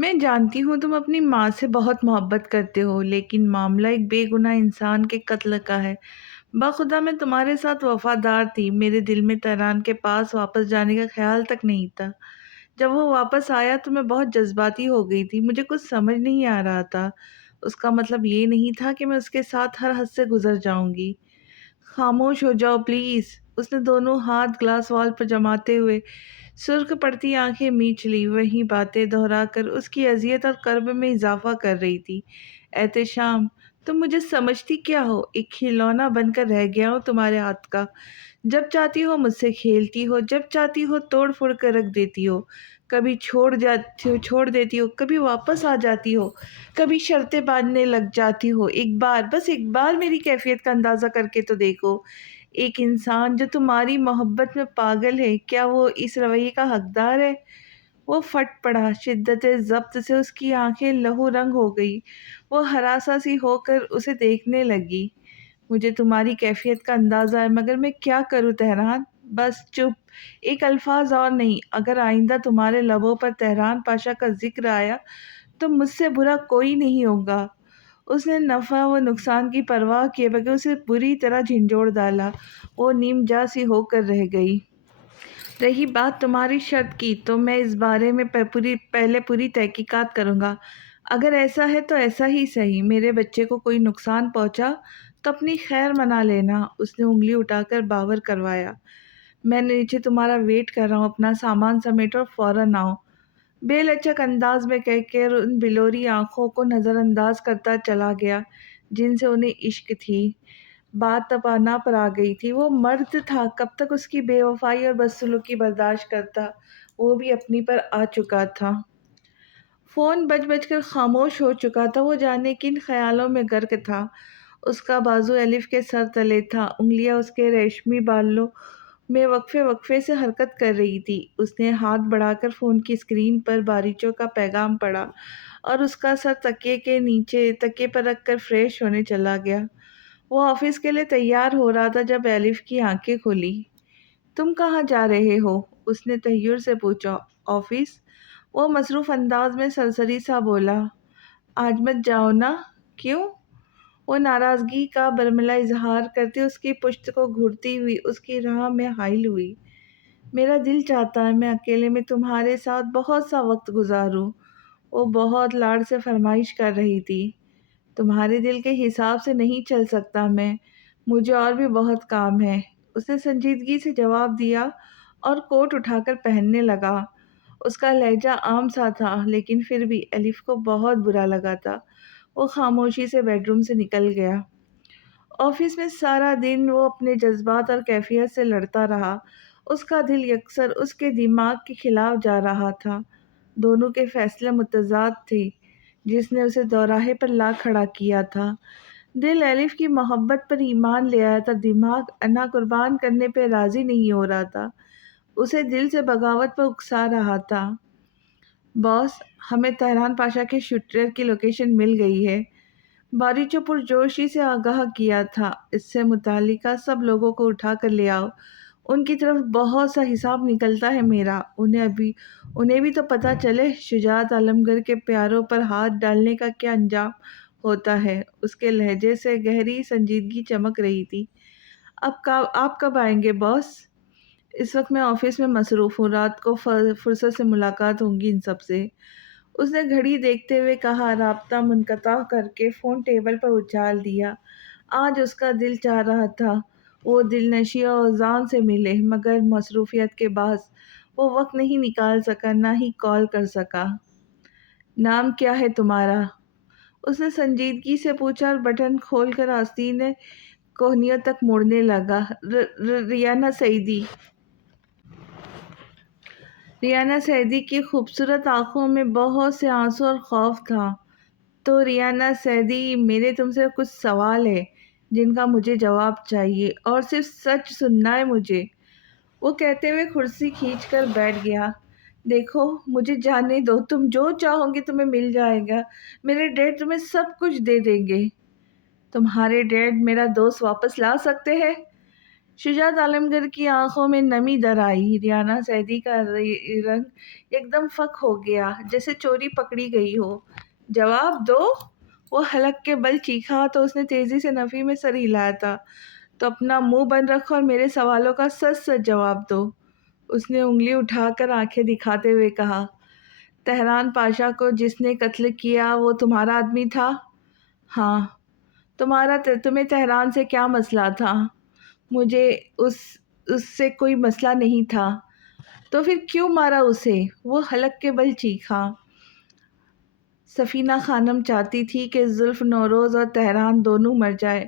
میں جانتی ہوں تم اپنی ماں سے بہت محبت کرتے ہو، لیکن معاملہ ایک بے گناہ انسان کے قتل کا ہے۔ بخدا میں تمہارے ساتھ وفادار تھی، میرے دل میں تہران کے پاس واپس جانے کا خیال تک نہیں تھا۔ جب وہ واپس آیا تو میں بہت جذباتی ہو گئی تھی، مجھے کچھ سمجھ نہیں آ رہا تھا۔ اس کا مطلب یہ نہیں تھا کہ میں اس کے ساتھ ہر حد سے گزر جاؤں گی۔ خاموش ہو جاؤ پلیز، اس نے دونوں ہاتھ گلاس وال پر جماتے ہوئے سرخ پڑتی آنکھیں میچ لی، وہی باتیں دہرا کر اس کی اذیت اور کرب میں اضافہ کر رہی تھی۔ احتشام، تم مجھے سمجھتی کیا ہو؟ ایک کھلونا بن کر رہ گیا ہوں تمہارے ہاتھ کا۔ جب چاہتی ہو مجھ سے کھیلتی ہو، جب چاہتی ہو توڑ پھوڑ کر رکھ دیتی ہو، کبھی چھوڑ دیتی ہو، کبھی واپس آ جاتی ہو، کبھی شرطیں باندھنے لگ جاتی ہو۔ ایک بار، بس ایک بار میری کیفیت کا اندازہ کر کے تو دیکھو۔ ایک انسان جو تمہاری محبت میں پاگل ہے، کیا وہ اس رویے کا حقدار ہے؟ وہ پھٹ پڑا، شدت ضبط سے اس کی آنکھیں لہو رنگ ہو گئی۔ وہ ہراساں سی ہو کر اسے دیکھنے لگی۔ مجھے تمہاری کیفیت کا اندازہ ہے، مگر میں کیا کروں تہران؟ بس چپ، ایک الفاظ اور نہیں۔ اگر آئندہ تمہارے لبوں پر تہران پاشا کا ذکر آیا تو مجھ سے برا کوئی نہیں ہوگا۔ اس نے نفع و نقصان کی پرواہ کیے بغیر اسے بری طرح جھنجھوڑ ڈالا۔ وہ نیم جاں سی ہو کر رہ گئی۔ رہی بات تمہاری شرط کی، تو میں اس بارے میں پہلے پوری تحقیقات کروں گا۔ اگر ایسا ہے تو ایسا ہی صحیح۔ میرے بچے کو کوئی نقصان پہنچا تو اپنی خیر منا لینا۔ اس نے انگلی اٹھا کر باور کروایا۔ میں نیچے تمہارا ویٹ کر رہا ہوں، اپنا سامان سمیٹو اور فوراً آؤ، بے لچک انداز میں کہہ کے ان بلوری آنکھوں کو نظر انداز کرتا چلا گیا جن سے انہیں عشق تھی۔ بات تپانا پر آ گئی تھی۔ وہ مرد تھا، کب تک اس کی بے وفائی اور بدسلوکی برداشت کرتا؟ وہ بھی اپنی پر آ چکا تھا۔ فون بج بج کر خاموش ہو چکا تھا۔ وہ جانے کن خیالوں میں غرق تھا۔ اس کا بازو الف کے سر تلے تھا، انگلیاں اس کے ریشمی بالوں میں وقفے وقفے سے حرکت کر رہی تھی۔ اس نے ہاتھ بڑھا کر فون کی اسکرین پر باریچوں کا پیغام پڑھا اور اس کا سر تکیے پر رکھ کر فریش ہونے چلا گیا۔ وہ آفس کے لیے تیار ہو رہا تھا جب الف کی آنکھیں کھلی۔ تم کہاں جا رہے ہو؟ اس نے تحیر سے پوچھا۔ آفس، وہ مصروف انداز میں سرسری سا بولا۔ آج مت جاؤ نا؟ کیوں؟ وہ ناراضگی کا برملا اظہار کرتے اس کی پشت کو گھرتی ہوئی اس کی راہ میں حائل ہوئی۔ میرا دل چاہتا ہے میں اکیلے میں تمہارے ساتھ بہت سا وقت گزاروں۔ وہ بہت لاڑ سے فرمائش کر رہی تھی۔ تمہارے دل کے حساب سے نہیں چل سکتا میں، مجھے اور بھی بہت کام ہے۔ اس نے سنجیدگی سے جواب دیا اور کوٹ اٹھا کر پہننے لگا۔ اس کا لہجہ عام سا تھا، لیکن پھر بھی الف کو بہت برا لگا تھا۔ وہ خاموشی سے بیڈ روم سے نکل گیا۔ آفس میں سارا دن وہ اپنے جذبات اور کیفیت سے لڑتا رہا۔ اس کا دل یکسر اس کے دماغ کے خلاف جا رہا تھا۔ دونوں کے فیصلے متضاد تھے۔ جس نے اسے دوراہے پر لا کھڑا کیا تھا، دل الف کی محبت پر ایمان لے آیا تھا، دماغ انا قربان کرنے پہ راضی نہیں ہو رہا تھا، اسے دل سے بغاوت پر اکسا رہا تھا۔ باس، ہمیں تہران پاشا کے شوٹر کی لوکیشن مل گئی ہے، باریچو پرجوشی سے آگاہ کیا تھا۔ اس سے متعلقہ سب لوگوں کو اٹھا کر لے آؤ، ان کی طرف بہت سا حساب نکلتا ہے میرا۔ انہیں بھی تو پتہ چلے شجاعت عالمگیر کے پیاروں پر ہاتھ ڈالنے کا کیا انجام ہوتا ہے۔ اس کے لہجے سے گہری سنجیدگی چمک رہی تھی۔ آپ کب آئیں گے باس؟ اس وقت میں آفس میں مصروف ہوں، رات کو فرصت سے ملاقات ہوگی ان سب سے۔ اس نے گھڑی دیکھتے ہوئے کہا، رابطہ منقطع کر کے فون ٹیبل پر اچھال دیا۔ آج اس کا دل چاہ رہا تھا وہ دل نشیں اور اذان سے ملے، مگر مصروفیت کے باعث وہ وقت نہیں نکال سکا، نہ ہی کال کر سکا۔ نام کیا ہے تمہارا؟ اس نے سنجیدگی سے پوچھا اور بٹن کھول کر آستین کوہنیوں تک موڑنے لگا۔ ریانہ سعیدی۔ ریانہ سعیدی کی خوبصورت آنکھوں میں بہت سے آنسو اور خوف تھا۔ تو ریانہ سعیدی، میرے تم سے کچھ سوال ہے جن کا مجھے جواب چاہیے، اور صرف سچ سننا ہے مجھے۔ وہ کہتے ہوئے کرسی کھینچ کر بیٹھ گیا۔ دیکھو، مجھے جانے دو، تم جو چاہو گے تمہیں مل جائے گا، میرے ڈیڈ تمہیں سب کچھ دے دیں گے۔ تمہارے ڈیڈ میرا دوست واپس لا سکتے ہیں؟ شجاعت عالمگیر کی آنکھوں میں نمی در آئی۔ ریانا سیدی کا رنگ ایک دم فک ہو گیا، جیسے چوری پکڑی گئی ہو۔ جواب دو؟ وہ حلق کے بل چیخا تو اس نے تیزی سے نفی میں سر ہلایا تھا۔ تو اپنا منہ بند رکھو اور میرے سوالوں کا سچ سچ جواب دو۔ اس نے انگلی اٹھا کر آنکھیں دکھاتے ہوئے کہا، تہران پاشا کو جس نے قتل کیا وہ تمہارا آدمی تھا؟ ہاں۔ تمہیں تہران سے کیا مسئلہ تھا؟ مجھے اس اس سے کوئی مسئلہ نہیں تھا۔ تو پھر کیوں مارا اسے؟ وہ حلق کے بل چیخا۔ سفینہ خانم چاہتی تھی کہ زلف نوروز اور تہران دونوں مر جائے۔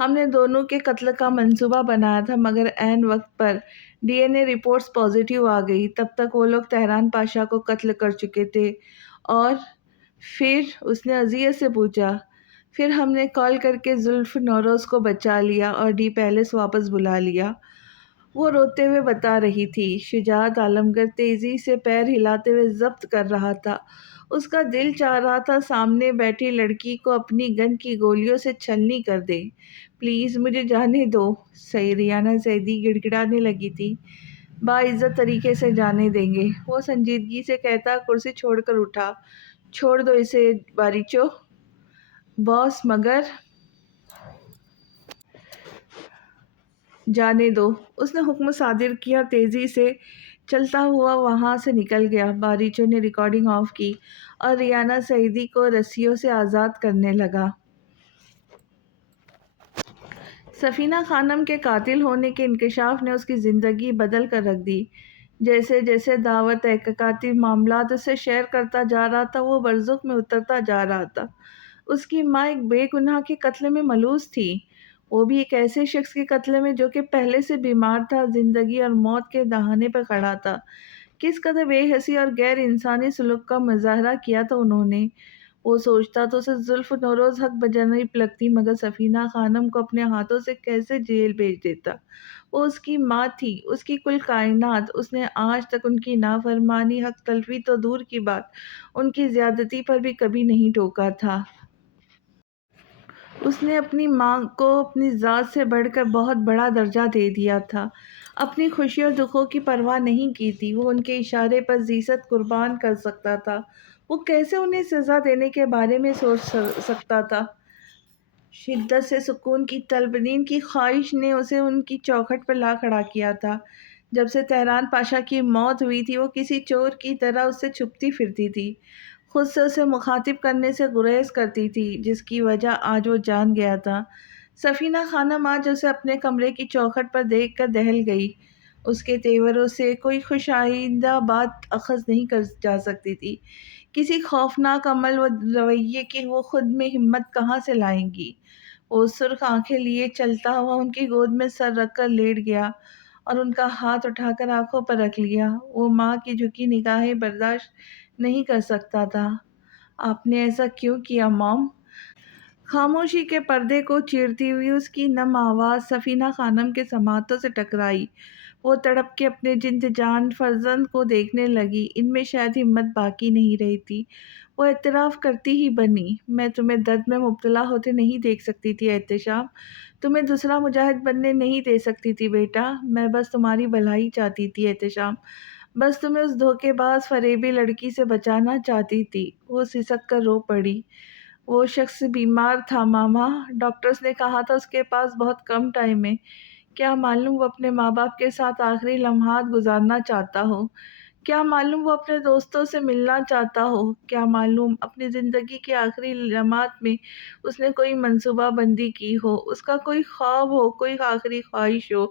ہم نے دونوں کے قتل کا منصوبہ بنایا تھا، مگر عین وقت پر ڈی این اے رپورٹس پازیٹیو آ گئی۔ تب تک وہ لوگ تہران پاشا کو قتل کر چکے تھے۔ اور پھر؟ اس نے اذیت سے پوچھا۔ پھر ہم نے کال کر کے زلف نوروز کو بچا لیا اور ڈی پیلس واپس بلا لیا۔ وہ روتے ہوئے بتا رہی تھی۔ شجاعت عالمگیر تیزی سے پیر ہلاتے ہوئے ضبط کر رہا تھا۔ اس کا دل چاہ رہا تھا سامنے بیٹھی لڑکی کو اپنی گن کی گولیوں سے چھلنی کر دے۔ پلیز مجھے جانے دو۔ ریانا سیدی گڑ گڑانے لگی تھی۔ باعزت طریقے سے جانے دیں گے، وہ سنجیدگی سے کہتا کرسی چھوڑ کر اٹھا۔ چھوڑ دو اسے باریچو۔ باس مگر جانے دو، اس نے حکم صادر کیا اور تیزی سے چلتا ہوا وہاں سے نکل گیا۔ باریچو نے ریکارڈنگ آف کی اور ریانا سعیدی کو رسیوں سے آزاد کرنے لگا۔ سفینہ خانم کے قاتل ہونے کے انکشاف نے اس کی زندگی بدل کر رکھ دی۔ جیسے جیسے دعوت تحقیقاتی معاملات اسے شیئر کرتا جا رہا تھا، وہ برزخ میں اترتا جا رہا تھا۔ اس کی ماں ایک بے گناہ کے قتل میں ملوث تھی، وہ بھی ایک ایسے شخص کے قتل میں جو کہ پہلے سے بیمار تھا، زندگی اور موت کے دہانے پر کھڑا تھا۔ کس قدر بے حسی اور غیر انسانی سلوک کا مظاہرہ کیا تھا انہوں نے۔ وہ سوچتا تو اسے زلف نوروز حق بجانب لگتی، مگر سفینہ خانم کو اپنے ہاتھوں سے کیسے جیل بھیج دیتا۔ وہ اس کی ماں تھی، اس کی کل کائنات۔ اس نے آج تک ان کی نافرمانی، حق تلفی تو دور کی بات، ان کی زیادتی پر بھی کبھی نہیں ٹوکا تھا۔ اس نے اپنی ماں کو اپنی ذات سے بڑھ کر بہت بڑا درجہ دے دیا تھا، اپنی خوشی اور دکھوں کی پرواہ نہیں کی تھی۔ وہ ان کے اشارے پر ذیست قربان کر سکتا تھا۔ وہ کیسے انہیں سزا دینے کے بارے میں سوچ سکتا تھا؟ شدت سے سکون کی طلب، نیند کی خواہش نے اسے ان کی چوکھٹ پر لا کھڑا کیا تھا۔ جب سے تہران پاشا کی موت ہوئی تھی، وہ کسی چور کی طرح اس سے چھپتی پھرتی تھی، خود سے اسے مخاطب کرنے سے گریز کرتی تھی، جس کی وجہ آج وہ جان گیا تھا۔ سفینہ خانم آج اسے اپنے کمرے کی چوکھٹ پر دیکھ کر دہل گئی۔ اس کے تیوروں سے کوئی خوش آئندہ بات اخذ نہیں کر جا سکتی تھی، کسی خوفناک عمل و رویے کی وہ خود میں ہمت کہاں سے لائیں گی۔ وہ سرخ آنکھیں لیے چلتا ہوا ان کی گود میں سر رکھ کر لیٹ گیا اور ان کا ہاتھ اٹھا کر آنکھوں پر رکھ لیا۔ وہ ماں کی جھکی نگاہیں برداشت نہیں کر سکتا تھا۔ آپ نے ایسا کیوں کیا مام؟ خاموشی کے پردے کو چیرتی ہوئی اس کی نم آواز سفینہ خانم کے سماعتوں سے ٹکرائی۔ وہ تڑپ کے اپنے جند جان فرزند کو دیکھنے لگی۔ ان میں شاید ہمت باقی نہیں رہی تھی۔ وہ اعتراف کرتی ہی بنی، میں تمہیں درد میں مبتلا ہوتے نہیں دیکھ سکتی تھی احتشام، تمہیں دوسرا مجاہد بننے نہیں دے سکتی تھی بیٹا، میں بس تمہاری بھلائی چاہتی تھی احتشام، بس تمہیں اس دھوکے باز فریبی لڑکی سے بچانا چاہتی تھی۔ وہ سسک کر رو پڑی۔ وہ شخص بیمار تھا ماما، ڈاکٹرز نے کہا تھا اس کے پاس بہت کم ٹائم ہے۔ کیا معلوم وہ اپنے ماں باپ کے ساتھ آخری لمحات گزارنا چاہتا ہو، کیا معلوم وہ اپنے دوستوں سے ملنا چاہتا ہو، کیا معلوم اپنی زندگی کے آخری لمحات میں اس نے کوئی منصوبہ بندی کی ہو، اس کا کوئی خواب ہو، کوئی آخری خواہش ہو۔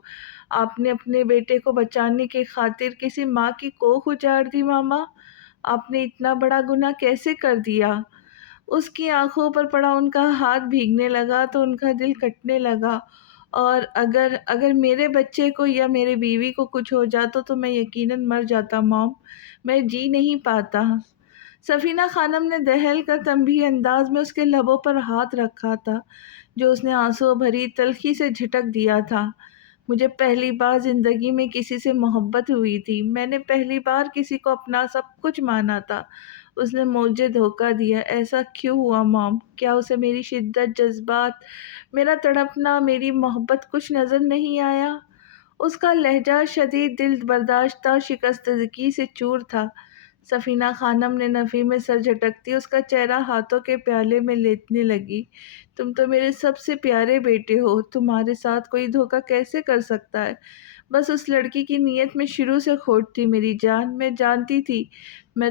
آپ نے اپنے بیٹے کو بچانے کی خاطر کسی ماں کی کوکھ اجاڑ دی ماما، آپ نے اتنا بڑا گناہ کیسے کر دیا؟ اس کی آنکھوں پر پڑا ان کا ہاتھ بھیگنے لگا تو ان کا دل کٹنے لگا۔ اور اگر میرے بچے کو یا میرے بیوی کو کچھ ہو جاتا تو میں یقیناً مر جاتا مام، میں جی نہیں پاتا۔ سفینہ خانم نے دہل کر تنبیہی انداز میں اس کے لبوں پر ہاتھ رکھا تھا، جو اس نے آنسو بھری تلخی سے جھٹک دیا تھا۔ مجھے پہلی بار زندگی میں کسی سے محبت ہوئی تھی، میں نے پہلی بار کسی کو اپنا سب کچھ مانا تھا، اس نے مجھے دھوکہ دیا۔ ایسا کیوں ہوا مام؟ کیا اسے میری شدت، جذبات، میرا تڑپنا، میری محبت کچھ نظر نہیں آیا؟ اس کا لہجہ شدید دل برداشتہ شکستگی سے چور تھا۔ سفینہ خانم نے نفی میں سر جھٹکتی اس کا چہرہ ہاتھوں کے پیالے میں لیٹنے لگی۔ تم تو میرے سب سے پیارے بیٹے ہو، تمہارے ساتھ کوئی دھوکہ کیسے کر سکتا ہے؟ بس اس لڑکی کی نیت میں شروع سے کھوٹ تھی میری جان، میں جانتی تھی۔ میں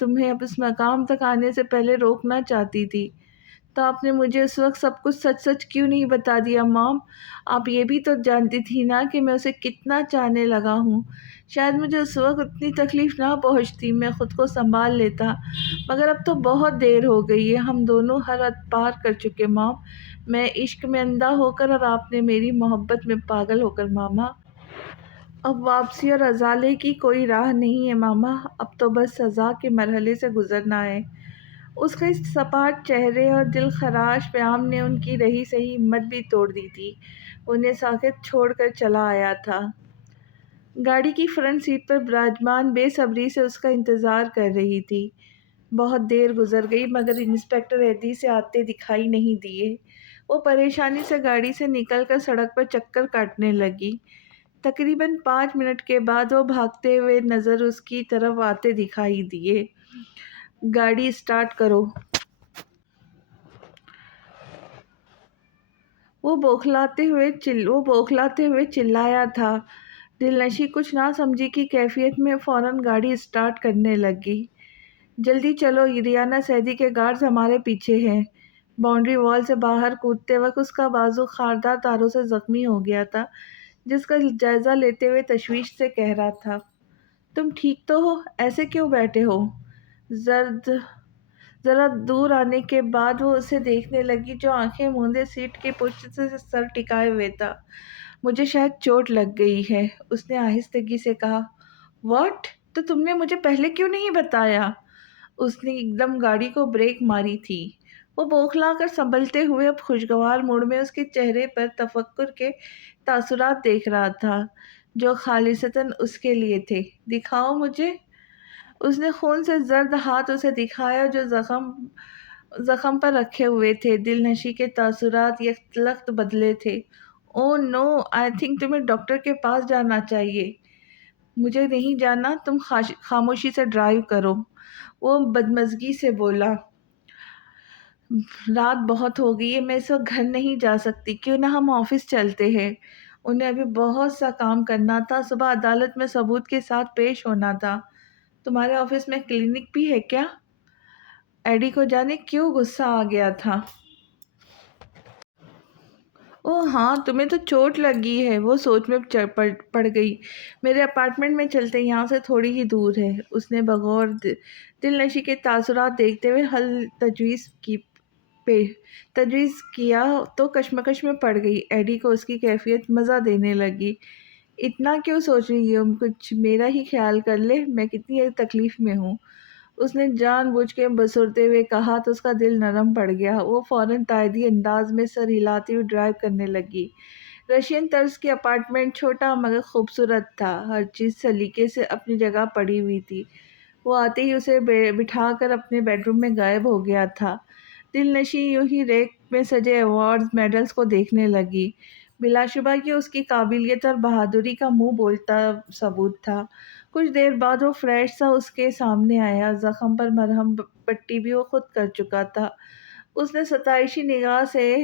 تمہیں اب اس مقام تک آنے سے پہلے روکنا چاہتی تھی۔ تو آپ نے مجھے اس وقت سب کچھ سچ سچ کیوں نہیں بتا دیا مام؟ آپ یہ بھی تو جانتی تھی نا کہ میں اسے کتنا چاہنے لگا ہوں۔ شاید مجھے اس وقت اتنی تکلیف نہ پہنچتی، میں خود کو سنبھال لیتا، مگر اب تو بہت دیر ہو گئی ہے، ہم دونوں ہر حد پار کر چکے مام۔ میں عشق میں اندھا ہو کر اور آپ نے میری محبت میں پاگل ہو کر ماما۔ اب واپسی اور ازالے کی کوئی راہ نہیں ہے ماما، اب تو بس سزا کے مرحلے سے گزرنا ہے۔ اس کے سپاٹ چہرے اور دل خراش پیام نے ان کی رہی سہی ہمت بھی توڑ دی تھی۔ انہیں ساکت چھوڑ کر چلا آیا تھا۔ گاڑی کی فرنٹ سیٹ پر براجمان بے صبری سے اس کا انتظار کر رہی تھی۔ بہت دیر گزر گئی مگر انسپکٹر ایدی سے آتے دکھائی نہیں دیے۔ وہ پریشانی سے گاڑی سے نکل کر سڑک پر چکر کاٹنے لگی۔ تقریباً 5 منٹ کے بعد وہ بھاگتے ہوئے نظر اس کی طرف آتے دکھائی دیے۔ گاڑی اسٹارٹ کرو۔ وہ بوکھلاتے ہوئے چلایا تھا۔ دلنشیں کچھ نہ سمجھی کی کیفیت میں فوراً گاڑی اسٹارٹ کرنے لگی۔ جلدی چلو، ریانہ سیدی کے گارڈز ہمارے پیچھے ہیں۔ باؤنڈری وال سے باہر کودتے وقت اس کا بازو خاردار تاروں سے زخمی ہو گیا تھا، جس کا جائزہ لیتے ہوئے تشویش سے کہہ رہا تھا، تم ٹھیک تو ہو؟ ایسے کیوں بیٹھے ہو؟ ذرا دور آنے کے بعد وہ اسے دیکھنے لگی جو آنکھیں موندے سیٹ کے پشت سے سر ٹکائے ہوئے تھا۔ مجھے شاید چوٹ لگ گئی ہے، اس نے آہستگی سے کہا۔ واٹ؟ تو تم نے مجھے پہلے کیوں نہیں بتایا؟ اس نے ایک دم گاڑی کو بریک ماری تھی۔ وہ بوکھلا کر سنبھلتے ہوئے اب خوشگوار موڑ میں اس کے چہرے پر تفکر کے تاثرات دیکھ رہا تھا جو خالصتاً اس کے لیے تھے۔ دکھاؤ مجھے۔ اس نے خون سے زرد ہاتھ اسے دکھایا جو زخم پر رکھے ہوئے تھے۔ دلنشیں کے تاثرات یکلخت بدلے تھے۔ او نو، آئی تھنک تمہیں ڈاکٹر کے پاس جانا چاہیے۔ مجھے نہیں جانا، تم خاموشی سے ڈرائیو کرو، وہ بدمزگی سے بولا۔ رات بہت ہو گئی ہے، میں اس وقت گھر نہیں جا سکتی، کیوں نہ ہم آفس چلتے ہیں؟ انہیں ابھی بہت سا کام کرنا تھا، صبح عدالت میں ثبوت کے ساتھ پیش ہونا تھا۔ تمہارے آفس میں کلینک بھی ہے کیا؟ ایڈی کو جانے کیوں غصہ آ گیا تھا۔ اوہ ہاں، تمہیں تو چوٹ لگی ہے، وہ سوچ میں پڑ گئی۔ میرے اپارٹمنٹ میں چلتے، یہاں سے تھوڑی ہی دور ہے۔ اس نے بغور دلنشیں کے تاثرات دیکھتے ہوئے حل تجویز کیا تو کشمکش میں پڑ گئی۔ ایڈی کو اس کی کیفیت مزہ دینے لگی۔ اتنا کیوں سوچ رہی ہو؟ کچھ میرا ہی خیال کر لے، میں کتنی تکلیف میں ہوں۔ اس نے جان بوجھ کے بسرتے ہوئے کہا تو اس کا دل نرم پڑ گیا۔ وہ فوراً تائیدی انداز میں سر ہلاتی ہوئی ڈرائیو کرنے لگی۔ رشین طرز کی اپارٹمنٹ چھوٹا مگر خوبصورت تھا، ہر چیز سلیقے سے اپنی جگہ پڑی ہوئی تھی۔ وہ آتے ہی اسے بٹھا کر اپنے بیڈ روم میں غائب ہو گیا تھا۔ دلنشیں یوں ہی ریک میں سجے ایوارڈز میڈلز کو دیکھنے لگی۔ بلا شبہ یہ اس کی قابلیت اور بہادری کا منہ بولتا ثبوت تھا۔ کچھ دیر بعد وہ فریش سا اس کے سامنے آیا، زخم پر مرہم پٹی بھی وہ خود کر چکا تھا۔ اس نے ستائشی نگاہ سے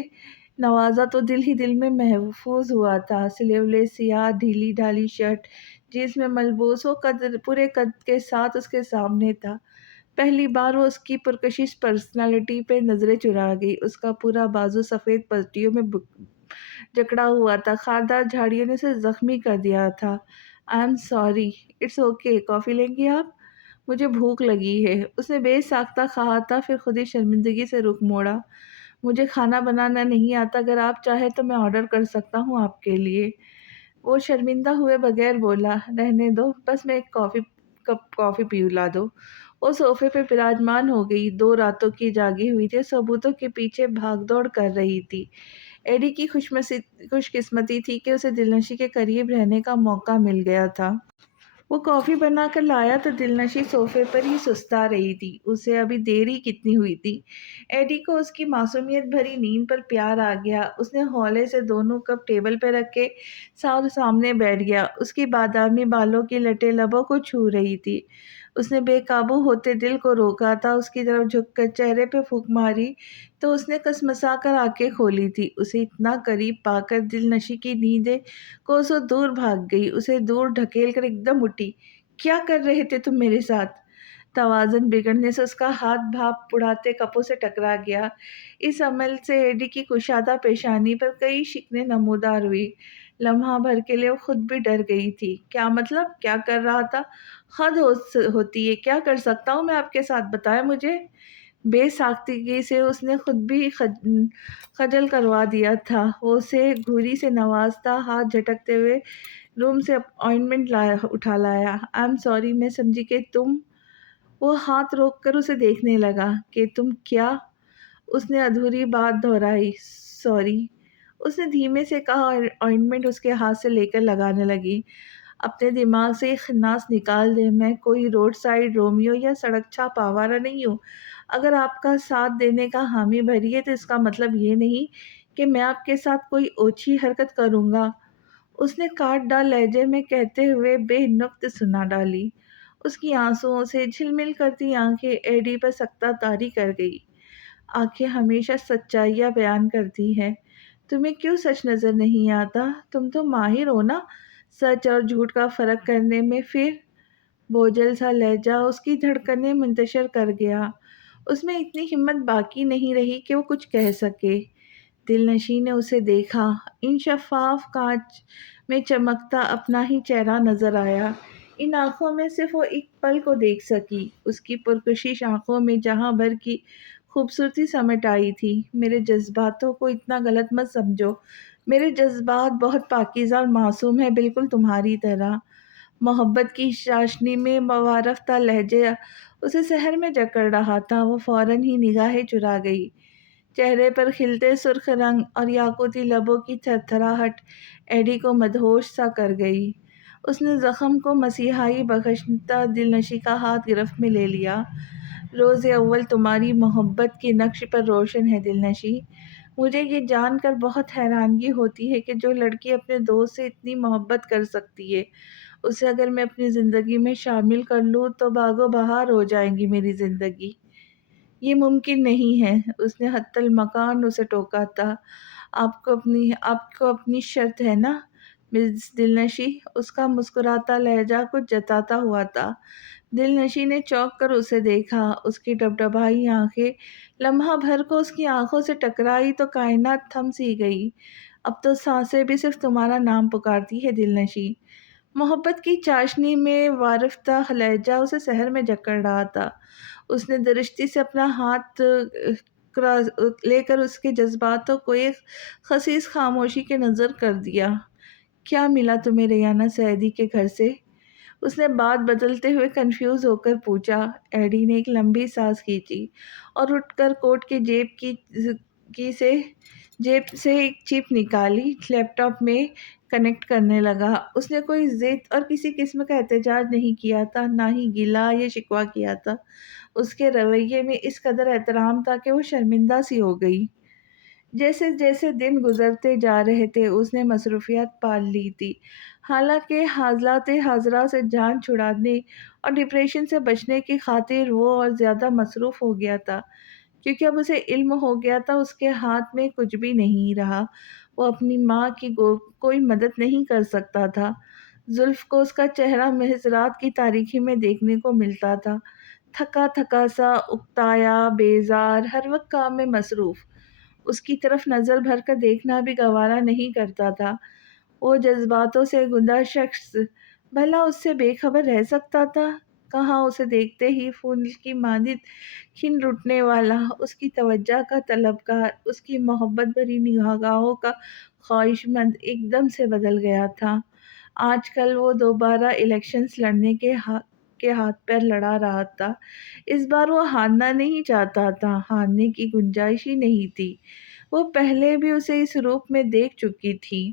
نوازا تو دل ہی دل میں محفوظ ہوا تھا۔ سلیولیس سیاہ ڈھیلی ڈھالی شرٹ جینس میں ملبوس، وہ پورے قد کے ساتھ اس کے سامنے تھا۔ پہلی بار وہ اس کی پرکشش پرسنالٹی پہ نظریں چرا گئی۔ اس کا پورا بازو سفید پٹیوں میں جکڑا ہوا تھا، خاردار جھاڑیوں نے اسے زخمی کر دیا تھا۔ I am sorry. It's okay, coffee لیں گی آپ؟ مجھے بھوک لگی ہے، اس نے بے ساختہ کہا تھا، پھر خود ہی شرمندگی سے رخ موڑا۔ مجھے کھانا بنانا نہیں آتا، اگر آپ چاہیں تو میں آرڈر کر سکتا ہوں آپ کے لیے۔ وہ شرمندہ ہوئے بغیر بولا، رہنے دو، بس میں ایک کپ کافی پلا دو۔ وہ صوفے پہ براجمان ہو گئی، 2 راتوں کی جاگی ہوئی تھی، ثبوتوں کے پیچھے بھاگ دوڑ کر رہی تھی۔ ایڈی کی خوش قسمتی تھی کہ اسے دلنشیں کے قریب رہنے کا موقع مل گیا تھا۔ وہ کافی بنا کر لایا تو دلنشیں صوفے پر ہی سستا رہی تھی۔ اسے ابھی دیر ہی کتنی ہوئی تھی۔ ایڈی کو اس کی معصومیت بھری نیند پر پیار آ گیا۔ اس نے ہولے سے دونوں کپ ٹیبل پہ رکھ کے سامنے بیٹھ گیا۔ اس کی بادامی بالوں کی لٹیں لبوں کو چھو رہی تھی۔ اس نے بے قابو ہوتے دل کو روکا تھا، اس کی طرف جھک کر چہرے پہ پھونک ماری تو اس نے کسمسا کر آنکھیں کھولی تھی۔ اسے اتنا قریب پا کر دلنشیں کی نیندیں کوسوں دور بھاگ گئی۔ اسے دور ڈھکیل کر ایک دم اٹھی۔ کیا کر رہے تھے تم میرے ساتھ؟ توازن بگڑنے سے اس کا ہاتھ بھاپ اڑاتے کپوں سے ٹکرا گیا۔ اس عمل سے ایڈی کی کشادہ پیشانی پر کئی شکنیں نمودار ہوئی۔ لمحہ بھر کے لیے وہ خود بھی ڈر گئی تھی۔ کیا مطلب؟ کیا کر رہا تھا؟ حد ہوتی ہے، کیا کر سکتا ہوں میں آپ کے ساتھ، بتائیں مجھے۔ بے ساختگی سے اس نے خود بھی خجل کروا دیا تھا۔ وہ اسے گھوری سے نوازتا ہاتھ جھٹکتے ہوئے روم سے آئنمنٹ اٹھا لایا۔ آئی ایم سوری، میں سمجھی کہ تم۔ وہ ہاتھ روک کر اسے دیکھنے لگا۔ کہ تم کیا؟ اس نے ادھوری بات دہرائی۔ سوری، اس نے دھیمے سے کہا اور آئنمنٹ اس کے ہاتھ سے لے کر لگانے لگی۔ اپنے دماغ سے یہ خناس نکال دے، میں کوئی روڈ سائڈ رومیو یا سڑک چھاپ آوارہ نہیں ہوں۔ اگر آپ کا ساتھ دینے کا حامی بھریے تو اس کا مطلب یہ نہیں کہ میں آپ کے ساتھ کوئی اوچھی حرکت کروں گا، اس نے کاٹ ڈال لہجے میں کہتے ہوئے بے نقط سنا ڈالی۔ اس کی آنسوؤں سے جھلمل کرتی آنکھیں ایڈی پر سکتہ طاری کر گئی۔ آنکھیں ہمیشہ سچائیاں بیان کرتی ہیں، تمہیں کیوں سچ نظر نہیں آتا؟ تم تو ماہر ہو نا سچ اور جھوٹ کا فرق کرنے میں۔ پھر بوجھل سا لہجہ اس کی دھڑکنیں منتشر کر گیا۔ اس میں اتنی ہمت باقی نہیں رہی کہ وہ کچھ کہہ سکے۔ دلنشیں نے اسے دیکھا۔ ان شفاف کانچ میں چمکتا اپنا ہی چہرہ نظر آیا۔ ان آنکھوں میں صرف وہ ایک پل کو دیکھ سکی، اس کی پرکشش آنکھوں میں جہاں بھر کی خوبصورتی سمٹ آئی تھی۔ میرے جذباتوں کو اتنا غلط مت سمجھو، میرے جذبات بہت پاکیزہ اور معصوم ہیں، بالکل تمہاری طرح۔ محبت کی چاشنی میں وارفتہ لہجہ اسے سحر میں جکڑ رہا تھا۔ وہ فوراً ہی نگاہیں چرا گئی۔ چہرے پر کھلتے سرخ رنگ اور یاقوتی لبوں کی تھرتھراہٹ ایڈی کو مدہوش سا کر گئی۔ اس نے زخم کو مسیحائی بخشتا دلنشیں کا ہاتھ گرفت میں لے لیا۔ روز اول تمہاری محبت کے نقش پر روشن ہے دلنشیں۔ مجھے یہ جان کر بہت حیرانگی ہوتی ہے کہ جو لڑکی اپنے دوست سے اتنی محبت کر سکتی ہے، اسے اگر میں اپنی زندگی میں شامل کر لوں تو باغ و بہار ہو جائے گی میری زندگی۔ یہ ممکن نہیں ہے، اس نے حتی المکان اسے ٹوکا تھا۔ آپ کو اپنی شرط ہے نا مس دلنشیں؟ اس کا مسکراتا لہجہ کچھ جتاتا ہوا تھا۔ دلنشیں نے چونک کر اسے دیکھا۔ اس کی ڈبڈبائی آنکھیں لمحہ بھر کو اس کی آنکھوں سے ٹکرائی تو کائنات تھم سی گئی۔ اب تو سانسیں بھی صرف تمہارا نام پکارتی ہے دلنشیں۔ محبت کی چاشنی میں وارفتہ لہجہ اسے سحر میں جکڑ رہا تھا۔ اس نے درشتی سے اپنا ہاتھ لے کر اس کے جذباتوں کو ایک خسیس خاموشی کے نظر کر دیا۔ کیا ملا تمہیں ریانہ سعیدی کے گھر سے؟ اس نے بات بدلتے ہوئے کنفیوز ہو کر پوچھا۔ ایڈی نے ایک لمبی سانس کھینچی اور اٹھ کر کوٹ کے جیب سے ایک چپ نکالی، لیپ ٹاپ میں کنیکٹ کرنے لگا۔ اس نے کوئی ضد اور کسی قسم کا احتجاج نہیں کیا تھا، نہ ہی گلہ یا شکوہ کیا تھا۔ اس کے رویے میں اس قدر احترام تھا کہ وہ شرمندہ سی ہو گئی۔ جیسے جیسے دن گزرتے جا رہے تھے اس نے مصروفیات پال لی تھی، حالانکہ حاصلات حاضرہ سے جان چھڑانے اور ڈپریشن سے بچنے کی خاطر وہ اور زیادہ مصروف ہو گیا تھا، کیونکہ اب اسے علم ہو گیا تھا اس کے ہاتھ میں کچھ بھی نہیں رہا۔ وہ اپنی ماں کی کوئی مدد نہیں کر سکتا تھا۔ زلف کو اس کا چہرہ محض رات کی تاریکی میں دیکھنے کو ملتا تھا، تھکا تھکا سا، اکتایا، بیزار، ہر وقت کام میں مصروف۔ اس کی طرف نظر بھر کر دیکھنا بھی گوارا نہیں کرتا تھا۔ وہ جذباتوں سے گندا شخص بھلا اس سے بے خبر رہ سکتا تھا؟ کہاں اسے دیکھتے ہی پھول کی مانند کھن لٹنے والا، اس کی توجہ کا طلبگار، اس کی محبت بھری نگاہوں کا خواہش مند ایک دم سے بدل گیا تھا۔ آج کل وہ دوبارہ الیکشنز لڑنے کے ہاتھ پیر لڑا رہا تھا۔ اس بار وہ ہارنا نہیں چاہتا تھا، ہارنے کی گنجائش ہی نہیں تھی۔ وہ پہلے بھی اسے اس روپ میں دیکھ چکی تھی۔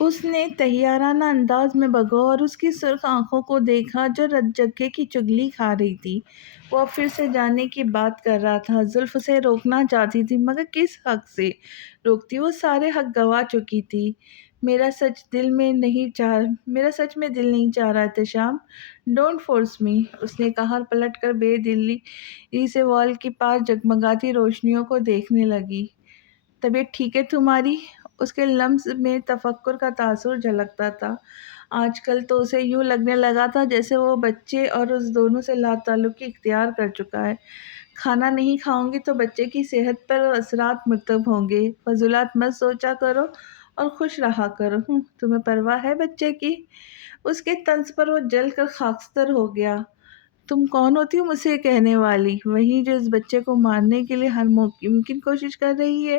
اس نے طیارانہ انداز میں بغور اس کی سرخ آنکھوں کو دیکھا جو رت جگہ کی چگلی کھا رہی تھی۔ وہ اب پھر سے جانے کی بات کر رہا تھا۔ زلف اسے روکنا چاہتی تھی مگر کس حق سے روکتی، وہ سارے حق گنوا چکی تھی۔ میرا سچ میں دل نہیں چاہ رہا احتشام، ڈونٹ فورس می، اس نے کہا اور پلٹ کر بے دلی سے وال کی پاس جگمگاتی روشنیوں کو دیکھنے لگی۔ طبیعت ٹھیک ہے تمہاری؟ اس کے لمس میں تفکر کا تاثر جھلکتا تھا۔ آج کل تو اسے یوں لگنے لگا تھا جیسے وہ بچے اور اس دونوں سے لا تعلقی اختیار کر چکا ہے۔ کھانا نہیں کھاؤں گی تو بچے کی صحت پر اثرات مرتب ہوں گے۔ فضولات مت سوچا کرو اور خوش رہا کرو۔ تمہیں پرواہ ہے بچے کی؟ اس کے طنز پر وہ جل کر خاکستر ہو گیا۔ تم کون ہوتی ہو مجھ سے یہ کہنے والی؟ وہی جو اس بچے کو مارنے کے لیے ہر ممکن کوشش کر رہی ہے،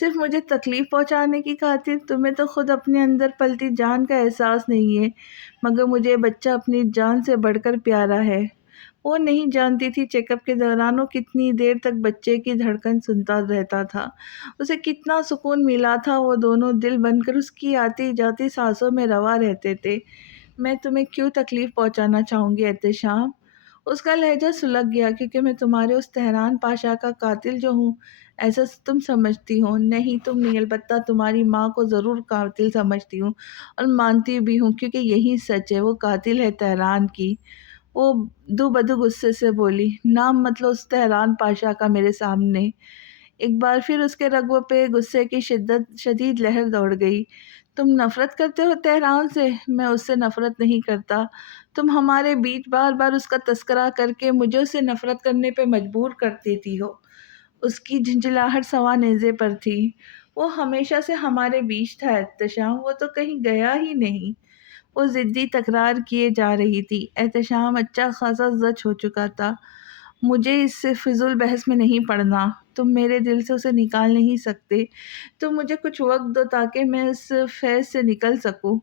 صرف مجھے تکلیف پہنچانے کی خاطر۔ تمہیں تو خود اپنے اندر پلتی جان کا احساس نہیں ہے، مگر مجھے یہ بچہ اپنی جان سے بڑھ کر پیارا ہے۔ وہ نہیں جانتی تھی چیک اپ کے دوران وہ کتنی دیر تک بچے کی دھڑکن سنتا رہتا تھا، اسے کتنا سکون ملا تھا۔ وہ دونوں دل بن کر اس کی آتی جاتی سانسوں میں روا رہتے تھے۔ میں تمہیں کیوں تکلیف پہنچانا چاہوں گی احتشام؟ اس کا لہجہ سلگ گیا۔ کیونکہ میں تمہارے اس تہران پاشا کا قاتل جو ہوں، ایسا تم سمجھتی ہو؟ نہیں تم نہیں، البتہ تمہاری ماں کو ضرور قاتل سمجھتی ہوں اور مانتی بھی ہوں، کیونکہ یہی سچ ہے، وہ قاتل ہے تہران کی۔ وہ دو بدو غصے سے بولی۔ نام مت لو اس تہران پاشا کا میرے سامنے۔ ایک بار پھر اس کے رگوں پہ غصے کی شدید لہر دوڑ گئی۔ تم نفرت کرتے ہو تہران سے؟ میں اس سے نفرت نہیں کرتا، تم ہمارے بیچ بار بار اس کا تذکرہ کر کے مجھے اسے نفرت کرنے پہ مجبور کر دیتی ہو۔ اس کی جھنجھلاہٹ سوا نیزے پر تھی۔ وہ ہمیشہ سے ہمارے بیچ تھا احتشام، وہ تو کہیں گیا ہی نہیں۔ وہ ضدی تکرار کیے جا رہی تھی۔ احتشام اچھا خاصا زچ ہو چکا تھا۔ مجھے اس سے فضول بحث میں نہیں پڑنا، تم میرے دل سے اسے نکال نہیں سکتے۔ تم مجھے کچھ وقت دو تاکہ میں اس فیض سے نکل سکوں،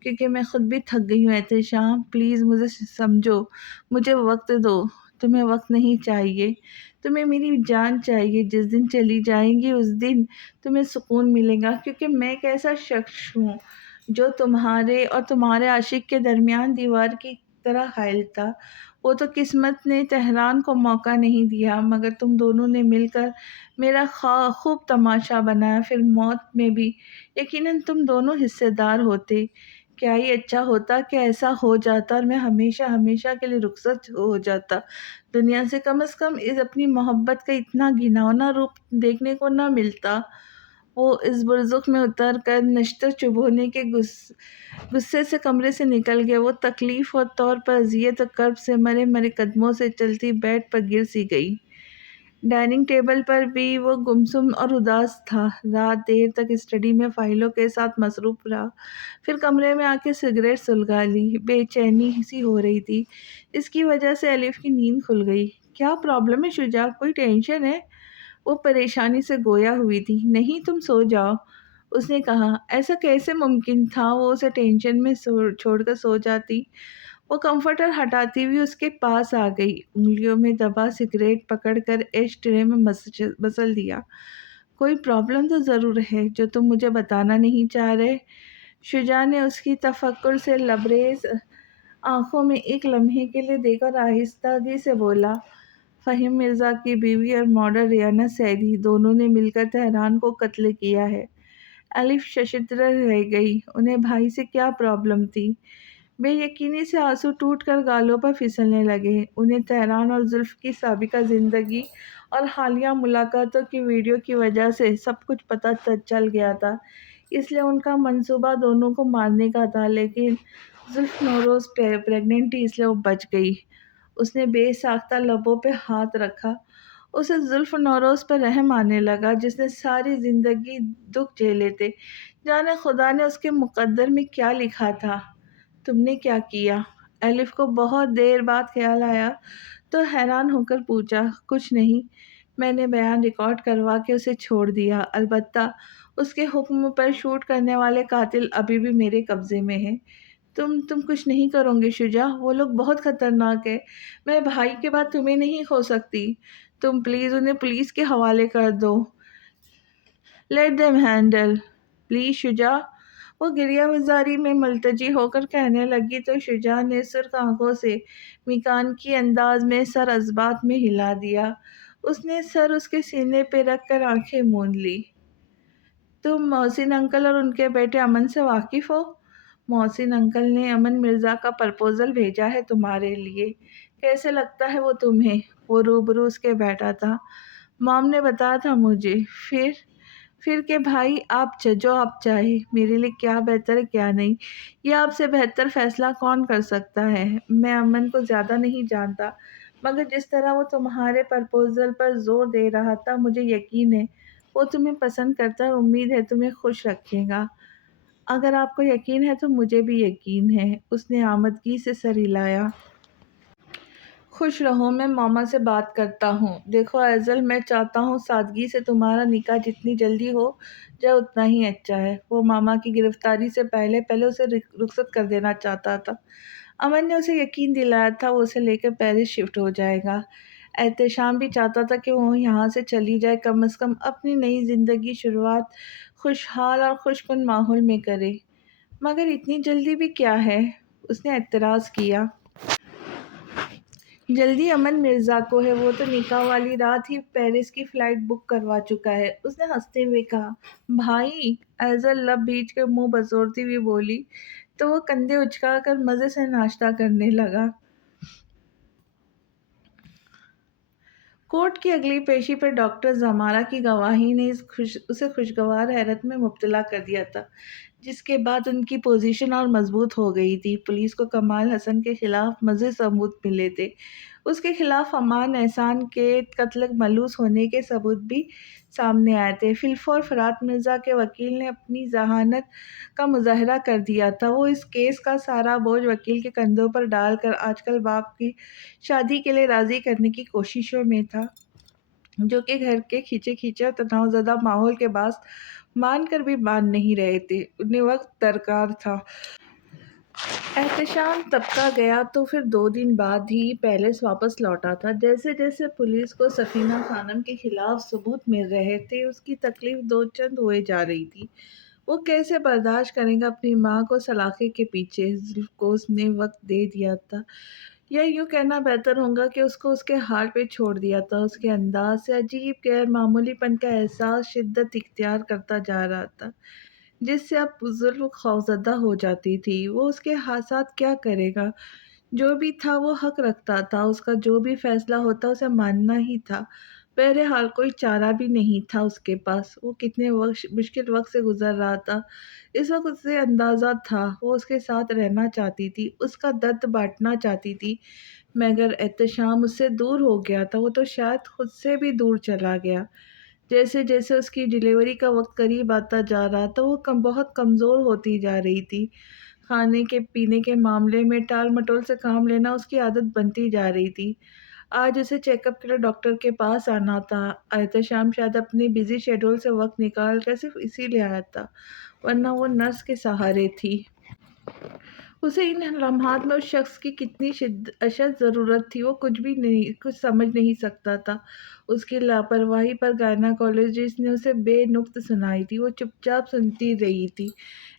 کیونکہ میں خود بھی تھک گئی ہوں۔ احتشام پلیز مجھے سمجھو، مجھے وقت دو۔ تمہیں وقت نہیں چاہیے، تمہیں میری جان چاہیے۔ جس دن چلی جائیں گی اس دن تمہیں سکون ملے گا، کیونکہ میں ایک ایسا شخص ہوں جو تمہارے اور تمہارے عاشق کے درمیان دیوار کی طرح حائل تھا۔ وہ تو قسمت نے تہران کو موقع نہیں دیا، مگر تم دونوں نے مل کر میرا خوب تماشا بنایا۔ پھر موت میں بھی یقیناً تم دونوں حصے دار ہوتے۔ کیا یہ اچھا ہوتا کہ ایسا ہو جاتا اور میں ہمیشہ ہمیشہ کے لیے رخصت ہو جاتا دنیا سے؟ کم از کم اپنی محبت کا اتنا گھناؤنا روپ دیکھنے کو نہ ملتا۔ وہ اس برزخ میں اتر کر نشتر چبھونے کے غصے سے کمرے سے نکل گئے۔ وہ تکلیف اور طور پر اذیت و کرب سے مرے مرے قدموں سے چلتی بیڈ پر گر سی گئی۔ ڈائننگ ٹیبل پر بھی وہ گمسم اور اداس تھا۔ رات دیر تک اسٹڈی میں فائلوں کے ساتھ مصروف رہا، پھر کمرے میں آ کے سگریٹ سلگا لی۔ بے چینی سی ہو رہی تھی، اس کی وجہ سے الف کی نیند کھل گئی۔ کیا پرابلم ہے شجاع، کوئی ٹینشن ہے؟ وہ پریشانی سے گویا ہوئی تھی۔ نہیں تم سو جاؤ، اس نے کہا۔ ایسا کیسے ممکن تھا وہ اسے ٹینشن میں چھوڑ کر سو جاتی؟ وہ کمفرٹر ہٹاتی ہوئی اس کے پاس آ گئی، انگلیوں میں دبا سگریٹ پکڑ کر ایش ٹرے میں مسل دیا۔ کوئی پرابلم تو ضرور ہے جو تم مجھے بتانا نہیں چاہ رہے؟ شجاع نے اس کی تفکر سے لبریز آنکھوں میں ایک لمحے کے لیے دیکھا اور آہستگی سے بولا۔ فہیم مرزا کی بیوی اور ماڈل ریانا سیدھی دونوں نے مل کر تہران کو قتل کیا ہے۔ الف ششدر رہ گئی۔ انہیں بھائی سے کیا پرابلم تھی؟ بے یقینی سے آنسو ٹوٹ کر گالوں پر پھسلنے لگے۔ انہیں تہران اور زلف کی سابقہ زندگی اور حالیہ ملاقاتوں کی ویڈیو کی وجہ سے سب کچھ پتہ چل گیا تھا، اس لیے ان کا منصوبہ دونوں کو مارنے کا تھا۔ لیکن زلف نوروز پریگننٹ تھی، اس لیے وہ بچ گئی۔ اس نے بے ساختہ لبوں پہ ہاتھ رکھا۔ اسے زلف نوروز پر رحم آنے لگا، جس نے ساری زندگی دکھ جھیلے تھے۔ جانے خدا نے اس کے مقدر میں کیا لکھا تھا۔ تم نے کیا کیا؟ الف کو بہت دیر بعد خیال آیا تو حیران ہو کر پوچھا۔ کچھ نہیں، میں نے بیان ریکارڈ کروا کے اسے چھوڑ دیا۔ البتہ اس کے حکم پر شوٹ کرنے والے قاتل ابھی بھی میرے قبضے میں ہیں۔ تم کچھ نہیں کرو گے شجاع؟ وہ لوگ بہت خطرناک ہے، میں بھائی کے بعد تمہیں نہیں کھو سکتی۔ تم پلیز انہیں پولیس کے حوالے کر دو۔ لیٹ دیم ہینڈل، پلیز شجاع۔ وہ گریہ وزاری میں ملتجی ہو کر کہنے لگی تو شجاع نے سرخ آنکھوں سے میکانکی انداز میں سر اثبات میں ہلا دیا۔ اس نے سر اس کے سینے پہ رکھ کر آنکھیں موند لی۔ تم محسن انکل اور ان کے بیٹے امن سے واقف ہو؟ محسن انکل نے امن مرزا کا پرپوزل بھیجا ہے تمہارے لیے، کیسے لگتا ہے وہ تمہیں؟ وہ روبرو اس کے بیٹھا تھا۔ مام نے بتایا تھا مجھے۔ پھر کہ بھائی آپ جو آپ چاہے، میرے لیے کیا بہتر ہے کیا نہیں، یہ آپ سے بہتر فیصلہ کون کر سکتا ہے؟ میں امن کو زیادہ نہیں جانتا، مگر جس طرح وہ تمہارے پرپوزل پر زور دے رہا تھا مجھے یقین ہے وہ تمہیں پسند کرتا ہے، امید ہے تمہیں خوش رکھے گا۔ اگر آپ کو یقین ہے تو مجھے بھی یقین ہے۔ اس نے آمدگی سے سر ہلایا۔ خوش رہو، میں ماما سے بات کرتا ہوں۔ دیکھو ایزل، میں چاہتا ہوں سادگی سے تمہارا نکاح جتنی جلدی ہو جائے اتنا ہی اچھا ہے۔ وہ ماما کی گرفتاری سے پہلے اسے رخصت کر دینا چاہتا تھا۔ امن نے اسے یقین دلایا تھا وہ اسے لے کر پیرس شفٹ ہو جائے گا۔ احتشام بھی چاہتا تھا کہ وہ یہاں سے چلی جائے، کم از کم اپنی نئی زندگی شروعات خوشحال اور خوش کن ماحول میں کرے۔ مگر اتنی جلدی بھی کیا ہے؟ اس نے اعتراض کیا۔ جلدی امن مرزا کو ہے، وہ تو نکاح والی رات ہی پیرس کی فلائٹ بک کروا چکا ہے۔ اس نے ہنستے ہوئے کہا۔ بھائی، ایزل لب بھیج کے منہ بسورتی ہوئی بولی تو وہ کندھے اچکا کر مزے سے ناشتہ کرنے لگا۔ کورٹ کی اگلی پیشی پر ڈاکٹر زمارہ کی گواہی نے اسے خوشگوار حیرت میں مبتلا کر دیا تھا، جس کے بعد ان کی پوزیشن اور مضبوط ہو گئی تھی۔ پولیس کو کمال حسن کے خلاف مزید ثبوت ملے تھے۔ اس کے خلاف امان احسان کے قتل ملوث ہونے کے ثبوت بھی سامنے آئے تھے۔ فی الفور فرات مرزا کے وکیل نے اپنی ذہانت کا مظاہرہ کر دیا تھا۔ وہ اس کیس کا سارا بوجھ وکیل کے کندھوں پر ڈال کر آج کل باپ کی شادی کے لیے راضی کرنے کی کوششوں میں تھا، جو کہ گھر کے کھینچے اور تناؤ زدہ ماحول کے باعث مان کر بھی مان نہیں رہے تھے۔ انہیں وقت درکار تھا۔ احتشام طبقہ گیا تو پھر 2 دن بعد ہی پیلس واپس لوٹا تھا۔ جیسے جیسے پولیس کو سفینہ خانم کے خلاف ثبوت مل رہے تھے اس کی تکلیف دو چند ہوئے جا رہی تھی۔ وہ کیسے برداشت کرے گا اپنی ماں کو سلاخے کے پیچھے؟ زلف کو اس نے وقت دے دیا تھا، یا یوں کہنا بہتر ہوگا کہ اس کو اس کے حال پہ چھوڑ دیا تھا۔ اس کے انداز سے عجیب غیر معمولی پن کا احساس شدت اختیار کرتا جا رہا تھا، جس سے اب زلف خوفزدہ ہو جاتی تھی۔ وہ اس کے ساتھ کیا کرے گا؟ جو بھی تھا وہ حق رکھتا تھا، اس کا جو بھی فیصلہ ہوتا اسے ماننا ہی تھا۔ بہرحال کوئی چارہ بھی نہیں تھا اس کے پاس۔ وہ کتنے مشکل وقت سے گزر رہا تھا، اس وقت اسے اندازہ تھا۔ وہ اس کے ساتھ رہنا چاہتی تھی، اس کا درد بانٹنا چاہتی تھی، مگر احتشام اس سے دور ہو گیا تھا۔ وہ تو شاید خود سے بھی دور چلا گیا۔ جیسے جیسے اس کی ڈیلیوری کا وقت قریب آتا جا رہا تھا وہ بہت کمزور ہوتی جا رہی تھی۔ کھانے کے پینے کے معاملے میں ٹال مٹول سے کام لینا اس کی عادت بنتی جا رہی تھی۔ آج اسے چیک اپ کے لیے ڈاکٹر کے پاس آنا تھا۔ احتشام شاید اپنی بزی شیڈول سے وقت نکال کر صرف اسی لیے آیا تھا، ورنہ وہ نرس کے سہارے تھی۔ اسے ان لمحات میں اس شخص کی کتنی اشد ضرورت تھی وہ کچھ سمجھ نہیں سکتا تھا۔ اس کی لاپرواہی پر گائناکولوجسٹ نے اسے بے نقط سنائی تھی، وہ چپ چاپ سنتی رہی تھی۔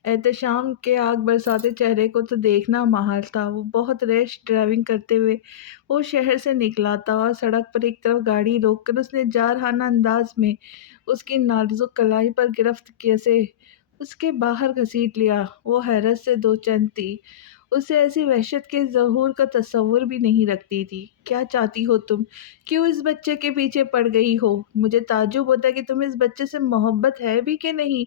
احتشام کے آگ برساتے چہرے کو تو دیکھنا محال تھا۔ وہ بہت ریش ڈرائیونگ کرتے ہوئے وہ شہر سے نکلا تھا اور سڑک پر ایک طرف گاڑی روک کر اس نے جارحانہ انداز میں اس کی نازک کلائی پر گرفت سے اس کے باہر گھسیٹ لیا۔ وہ حیرت سے دوچند تھی، اسے ایسی وحشت کے ظہور کا تصور بھی نہیں رکھتی تھی۔ کیا چاہتی ہو تم؟ کیوں اس بچے کے پیچھے پڑ گئی ہو؟ مجھے تعجب ہوتا ہے کہ تمہیں اس بچے سے محبت ہے بھی کہ نہیں۔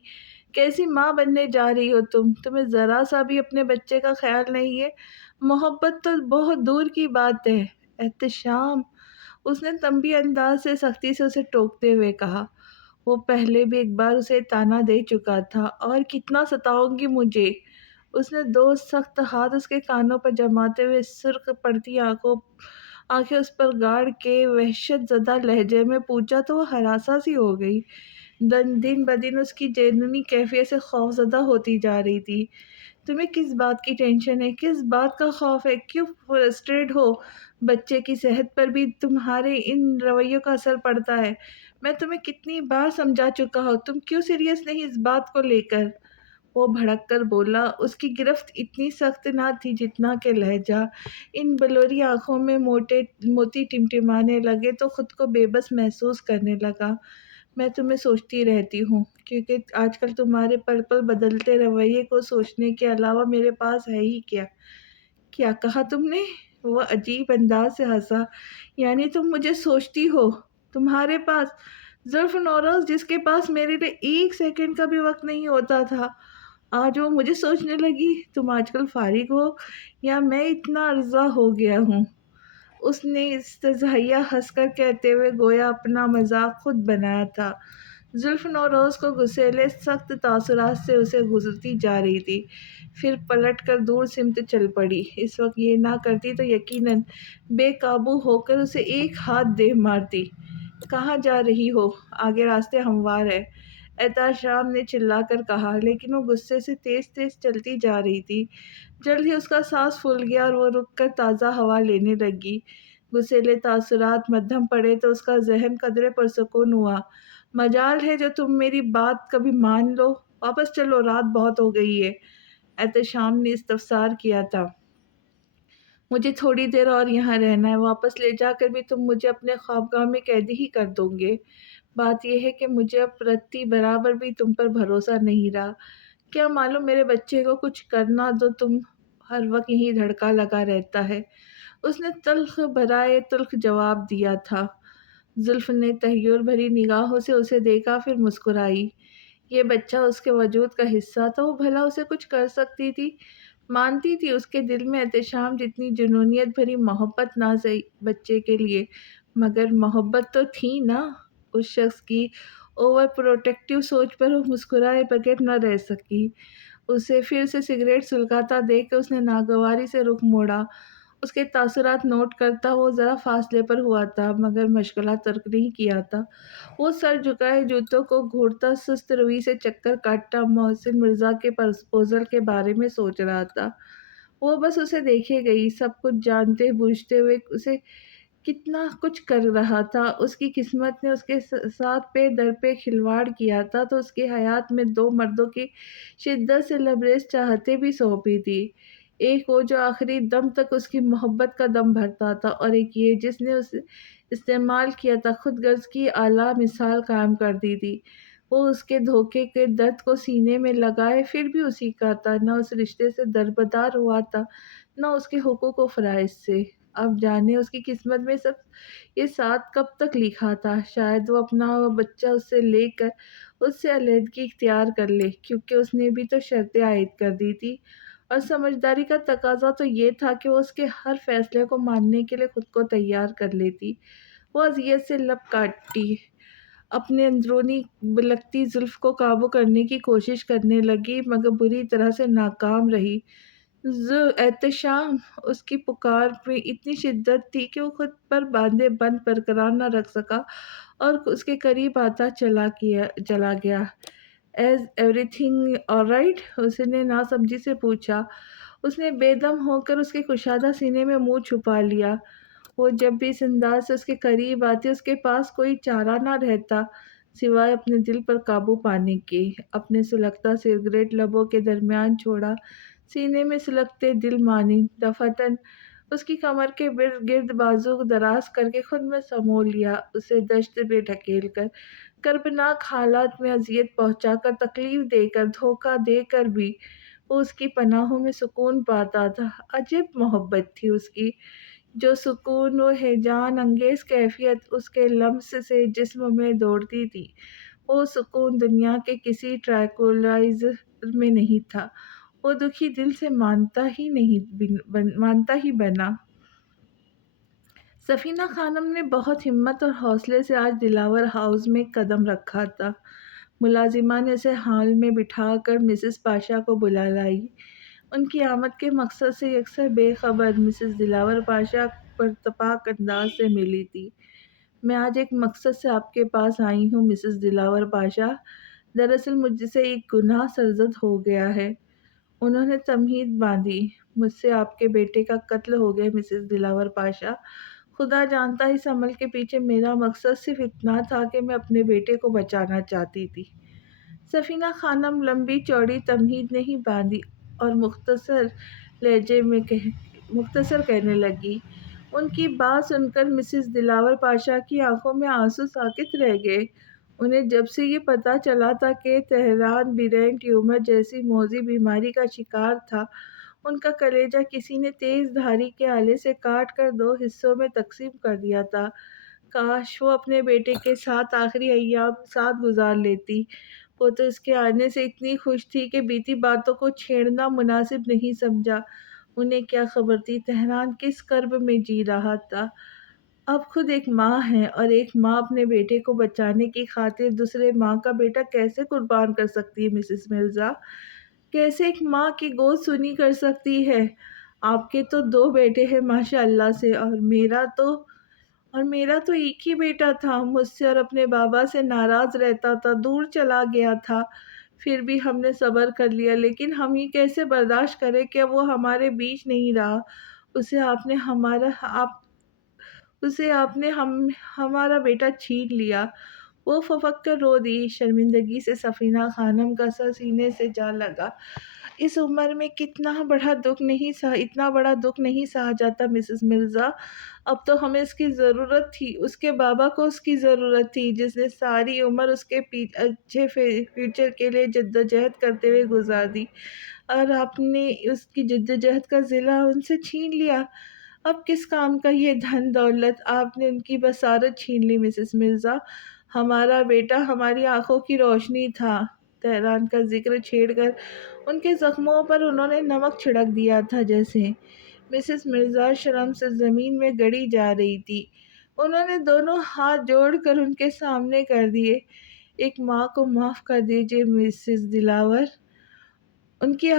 کیسی ماں بننے جا رہی ہو تم؟ تمہیں ذرا سا بھی اپنے بچے کا خیال نہیں ہے؟ محبت تو بہت دور کی بات ہے۔ احتشام، اس نے تنبیہ انداز سے سختی سے اسے ٹوکتے ہوئے کہا۔ وہ پہلے بھی ایک بار اسے طعنہ دے چکا تھا، اور کتنا ستاؤں گی مجھے؟ اس نے 2 سخت ہاتھ اس کے کانوں پر جماتے ہوئے سرخ پڑتی آنکھیں اس پر گاڑ کے وحشت زدہ لہجے میں پوچھا تو وہ ہراساں سی ہو گئی۔ دن بدن اس کی جنونی کیفیت سے خوف زدہ ہوتی جا رہی تھی۔ تمہیں کس بات کی ٹینشن ہے؟ کس بات کا خوف ہے؟ کیوں فرسٹریٹ ہو؟ بچے کی صحت پر بھی تمہارے ان رویوں کا اثر پڑتا ہے۔ میں تمہیں کتنی بار سمجھا چکا ہوں، تم کیوں سیریس نہیں اس بات کو لے کر؟ وہ بھڑک کر بولا۔ اس کی گرفت اتنی سخت نہ تھی جتنا کہ لہجہ۔ ان بلوری آنکھوں میں موتی ٹمٹمانے لگے تو خود کو بے بس محسوس کرنے لگا۔ میں تمہیں سوچتی رہتی ہوں کیونکہ آج کل تمہارے پل پل بدلتے رویے کو سوچنے کے علاوہ میرے پاس ہے ہی کیا۔ کیا کہا تم نے؟ وہ عجیب انداز سے ہنسا۔ یعنی تم مجھے سوچتی ہو؟ تمہارے پاس؟ زلف نوروز جس کے پاس میرے لیے ایک سیکنڈ کا بھی وقت نہیں ہوتا تھا، آج وہ مجھے سوچنے لگی۔ تم آج کل فارغ ہو یا میں اتنا ارزا ہو گیا ہوں؟ اس نے استزہائیہ ہنس کر کہتے ہوئے گویا اپنا مذاق خود بنایا تھا۔ زلف نوروز کو غسیلے سخت تاثرات سے اسے گزرتی جا رہی تھی، پھر پلٹ کر دور سمت چل پڑی۔ اس وقت یہ نہ کرتی تو یقیناً بے قابو ہو کر اسے ایک ہاتھ دے مارتی۔ کہاں جا رہی ہو؟ آگے راستے ہموار ہے، احتشام نے چلا کر کہا، لیکن وہ غصے سے تیز تیز چلتی جا رہی تھی۔ جلد ہی اس کا سانس پھول گیا اور وہ رک کر تازہ ہوا لینے لگی۔ غصیلے تاثرات مدھم پڑے تو اس کا ذہن قدرے پرسکون ہوا۔ مجال ہے جو تم میری بات کبھی مان لو۔ واپس چلو، رات بہت ہو گئی ہے۔ احتشام نے استفسار کیا تھا۔ مجھے تھوڑی دیر اور یہاں رہنا ہے، واپس لے جا کر بھی تم مجھے اپنے خوابگاہ میں قیدی ہی کر دو گے۔ بات یہ ہے کہ مجھے اب رتی برابر بھی تم پر بھروسہ نہیں رہا۔ کیا معلوم میرے بچے کو کچھ کرنا دو، تم ہر وقت یہیں دھڑکا لگا رہتا ہے۔ اس نے تلخ برائے تلخ جواب دیا تھا۔ زلف نے تحیر بھری نگاہوں سے اسے دیکھا، پھر مسکرائی۔ یہ بچہ اس کے وجود کا حصہ تھا، وہ بھلا اسے کچھ کر سکتی تھی؟ مانتی تھی اس کے دل میں احتشام جتنی جنونیت بھری محبت نہ سہی بچے کے لیے، مگر محبت تو تھی نا۔ اس شخص کی اوور پروٹیکٹیو سوچ پر وہ مسکرائے بغیر نہ رہ سکی۔ اسے پھر سے سگریٹ سلگاتا دیکھ کے اس نے ناگواری سے رخ موڑا۔ اس کے تاثرات نوٹ کرتا وہ ذرا فاصلے پر ہوا تھا، مگر مشغلہ ترک نہیں کیا تھا۔ وہ سر جھکائے جوتوں کو گھوڑتا سست روی سے چکر کاٹتا محسن مرزا کے پرپوزل کے بارے میں سوچ رہا تھا۔ وہ بس اسے دیکھے گئی، سب کچھ جانتے بوجھتے ہوئے اسے کتنا کچھ کر رہا تھا۔ اس کی قسمت نے اس کے ساتھ پے در پے کھلواڑ کیا تھا تو اس کی حیات میں دو مردوں کی شدت سے لبریز چاہتیں بھی سونپی تھی۔ ایک وہ جو آخری دم تک اس کی محبت کا دم بھرتا تھا، اور ایک یہ جس نے اسے استعمال کیا تھا، خود غرض کی اعلیٰ مثال قائم کر دی تھی۔ وہ اس کے دھوکے کے درد کو سینے میں لگائے پھر بھی اسی کا تھا، نہ اس رشتے سے دربدار ہوا تھا، نہ اس کے حقوق و فرائض سے۔ اب جانے اس کی قسمت میں سب یہ ساتھ کب تک لکھا تھا۔ شاید وہ اپنا بچہ اس سے لے کر اس سے علیحدگی اختیار کر لے، کیونکہ اس نے بھی تو شرطیں عائد کر دی تھی، اور سمجھداری کا تقاضا تو یہ تھا کہ وہ اس کے ہر فیصلے کو ماننے کے لیے خود کو تیار کر لیتی۔ وہ اذیت سے لب کاٹتی، اپنے اندرونی بلکتی زلف کو قابو کرنے کی کوشش کرنے لگی، مگر بری طرح سے ناکام رہی۔ احتشام! اس کی پکار میں اتنی شدت تھی کہ وہ خود پر باندھے بند برقرار نہ رکھ سکا اور اس کے قریب آتا چلا گیا۔ "Is everything all right?" اس نے ناسمجھی سے پوچھا۔ اس نے بے دم ہو کر اس کے کشادہ سینے میں منہ چھپا لیا۔ وہ جب بھی اس انداز سے اس کے قریب آتی، اس کے پاس کوئی چارہ نہ رہتا سوائے اپنے دل پر قابو پانے کے۔ اپنے سلگتا سگریٹ لبوں کے درمیان چھوڑا، سینے میں سلگتے دل مانند دفعتاً اس کی کمر کے گرد بازو دراز کر کے خود میں سمو لیا، اسے دشت میں ڈھکیل کر، کربناک حالات میں اذیت پہنچا کر، تکلیف دے کر، دھوکہ دے کر بھی وہ اس کی پناہوں میں سکون پاتا تھا۔ عجب محبت تھی اس کی، جو سکون و ہیجان انگیز کیفیت اس کے لمس سے جسم میں دوڑتی تھی، وہ سکون دنیا کے کسی ٹرانکولائزر میں نہیں تھا۔ وہ دکھی دل سے مانتا ہی بنا۔ سفینہ خانم نے بہت ہمت اور حوصلے سے آج دلاور ہاؤس میں قدم رکھا تھا۔ ملازمہ نے اسے ہال میں بٹھا کر مسز پاشا کو بلا لائی۔ ان کی آمد کے مقصد سے یکسر بے خبر مسز دلاور پاشا پرتپاک انداز سے ملی تھی۔ "میں آج ایک مقصد سے آپ کے پاس آئی ہوں مسز دلاور پاشا۔ دراصل مجھ سے ایک گناہ سرزد ہو گیا ہے۔" انہوں نے تمہید باندھی۔ "مجھ سے آپ کے بیٹے کا قتل ہو گیا مسز دلاور پاشا۔ خدا جانتا اس عمل کے پیچھے میرا مقصد صرف اتنا تھا کہ میں اپنے بیٹے کو بچانا چاہتی تھی۔" سفینہ خانم لمبی چوڑی تمہید نہیں باندھی اور مختصر کہنے لگی۔ ان کی بات سن کر مسز دلاور پاشا کی آنکھوں میں آنسو ساکت رہ گئے۔ انہیں جب سے یہ پتہ چلا تھا کہ تہران برین ٹیومر جیسی موذی بیماری کا شکار تھا، ان کا کلیجہ کسی نے تیز دھاری کے آلے سے کاٹ کر 2 حصوں میں تقسیم کر دیا تھا۔ کاش وہ اپنے بیٹے کے ساتھ آخری ایام ساتھ گزار لیتی۔ وہ تو اس کے آنے سے اتنی خوش تھی کہ بیتی باتوں کو چھیڑنا مناسب نہیں سمجھا۔ انہیں کیا خبر تھی تہران کس کرب میں جی رہا تھا۔ اب خود ایک ماں ہے اور ایک ماں اپنے بیٹے کو بچانے کی خاطر دوسرے ماں کا بیٹا کیسے قربان کر سکتی ہے مسز مرزا؟ کیسے ایک ماں کی گود سنی کر سکتی ہے؟ آپ کے تو 2 بیٹے ہیں ماشاء اللہ سے، اور میرا تو ایک ہی بیٹا تھا، مجھ سے اور اپنے بابا سے ناراض رہتا تھا، دور چلا گیا تھا۔ پھر بھی ہم نے صبر کر لیا، لیکن ہم یہ کیسے برداشت کریں کہ وہ ہمارے بیچ نہیں رہا۔ اسے آپ نے ہمارا بیٹا چھین لیا۔ وہ پھپک کر رو دی۔ شرمندگی سے سفینہ خانم کا سر سینے سے جا لگا۔ اس عمر میں اتنا بڑا دکھ نہیں سہا جاتا مسز مرزا۔ اب تو ہمیں اس کی ضرورت تھی، اس کے بابا کو اس کی ضرورت تھی، جس نے ساری عمر اس کے اچھے فیوچر کے لیے جدوجہد کرتے ہوئے گزار دی، اور آپ نے اس کی جدوجہد کا صلہ ان سے چھین لیا۔ اب کس کام کا یہ دھن دولت؟ آپ نے ان کی بصارت چھین لی مسز مرزا۔ ہمارا بیٹا ہماری آنکھوں کی روشنی تھا۔ تہران کا ذکر چھیڑ کر ان کے زخموں پر انہوں نے نمک چھڑک دیا تھا جیسے۔ مسز مرزا شرم سے زمین میں گڑی جا رہی تھی۔ انہوں نے دونوں ہاتھ جوڑ کر ان کے سامنے کر دیے۔ ایک ماں کو معاف کر دیجیے مسز دلاور۔ ان کی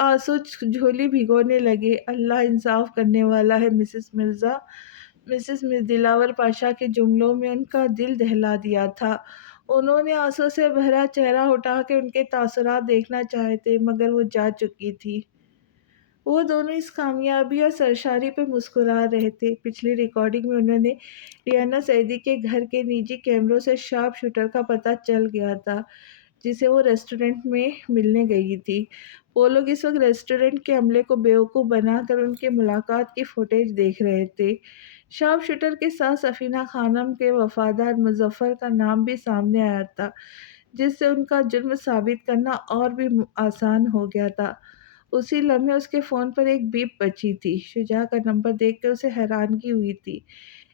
آنسو جھولی بھگونے لگے۔ اللہ انصاف کرنے والا ہے مسز مرزا۔ مسز دلاور پاشا کے جملوں میں ان کا دل دہلا دیا تھا۔ انہوں نے آنسو سے بھرا چہرہ اٹھا کے ان کے تاثرات دیکھنا چاہے تھے، مگر وہ جا چکی تھی۔ وہ دونوں اس کامیابی اور سرشاری پہ مسکرا رہے تھے۔ پچھلی ریکارڈنگ میں انہوں نے ریانا سعیدی کے گھر کے نجی کیمروں سے شارپ شوٹر کا پتہ چل گیا تھا، جسے وہ ریسٹورنٹ میں ملنے گئی تھی۔ وہ لوگ اس وقت ریسٹورنٹ کے عملے کو بیوقوف بنا کر ان کے ملاقات کی فوٹیج دیکھ رہے تھے۔ شارپ شوٹر کے ساتھ سفینہ خانم کے وفادار مظفر کا نام بھی سامنے آیا تھا، جس سے ان کا جرم ثابت کرنا اور بھی آسان ہو گیا تھا۔ اسی لمحے اس کے فون پر ایک بیپ بجی تھی۔ شجاع کا نمبر دیکھ کر اسے حیرانگی ہوئی تھی۔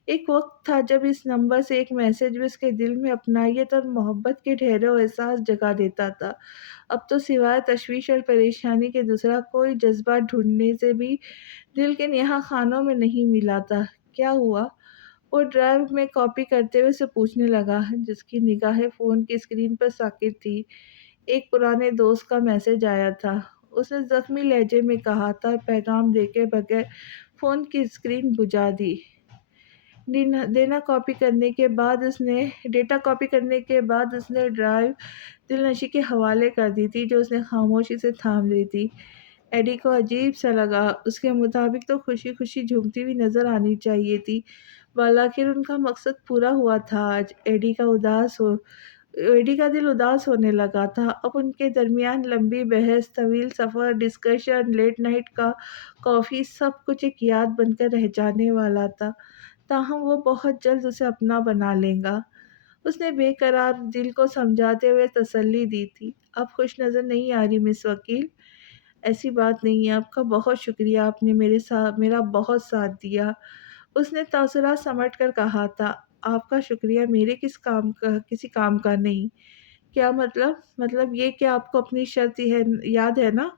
ایک وقت تھا جب اس نمبر سے ایک میسج بھی اس کے دل میں اپنائیت اور محبت کے ڈھیروں احساس جگا دیتا تھا۔ اب تو سوائے تشویش اور پریشانی کے دوسرا کوئی جذبہ ڈھونڈنے سے بھی دل کے نہاں خانوں میں نہیں ملا تھا۔ کیا ہوا؟ وہ ڈرائیو میں کاپی کرتے ہوئے اسے پوچھنے لگا، جس کی نگاہیں فون کی اسکرین پر ساکت تھی۔ ایک پرانے دوست کا میسج آیا تھا، اس نے زخمی لہجے میں کہا تھا، اور پیغام دیکھے بغیر فون کی اسکرین بجھا دی۔ ڈیٹا کاپی کرنے کے بعد اس نے ڈرائیو دلنشیں کے حوالے کر دی تھی، جو اس نے خاموشی سے تھام لی تھی۔ ایڈی کو عجیب سا لگا۔ اس کے مطابق تو خوشی خوشی جھومتی ہوئی نظر آنی چاہیے تھی، بالآخر ان کا مقصد پورا ہوا تھا آج۔ ایڈی کا دل اداس ہونے لگا تھا۔ اب ان کے درمیان لمبی بحث، طویل سفر، ڈسکشن، لیٹ نائٹ کا کافی، سب کچھ ایک یاد بن کر رہ جانے والا تھا۔ تاہم وہ بہت جلد اسے اپنا بنا لے گا۔ اس نے بے قرار دل کو سمجھاتے ہوئے تسلی دی تھی۔ اب خوش نظر نہیں آ رہی مس وکیل؟ ایسی بات نہیں ہے، آپ کا بہت شکریہ، آپ نے میرا بہت ساتھ دیا۔ اس نے تاثرات سمیٹ کر کہا تھا، آپ کا شکریہ میرے کسی کام کا نہیں۔ کیا مطلب؟ مطلب یہ کہ آپ کو اپنی شرط یاد ہے نا؟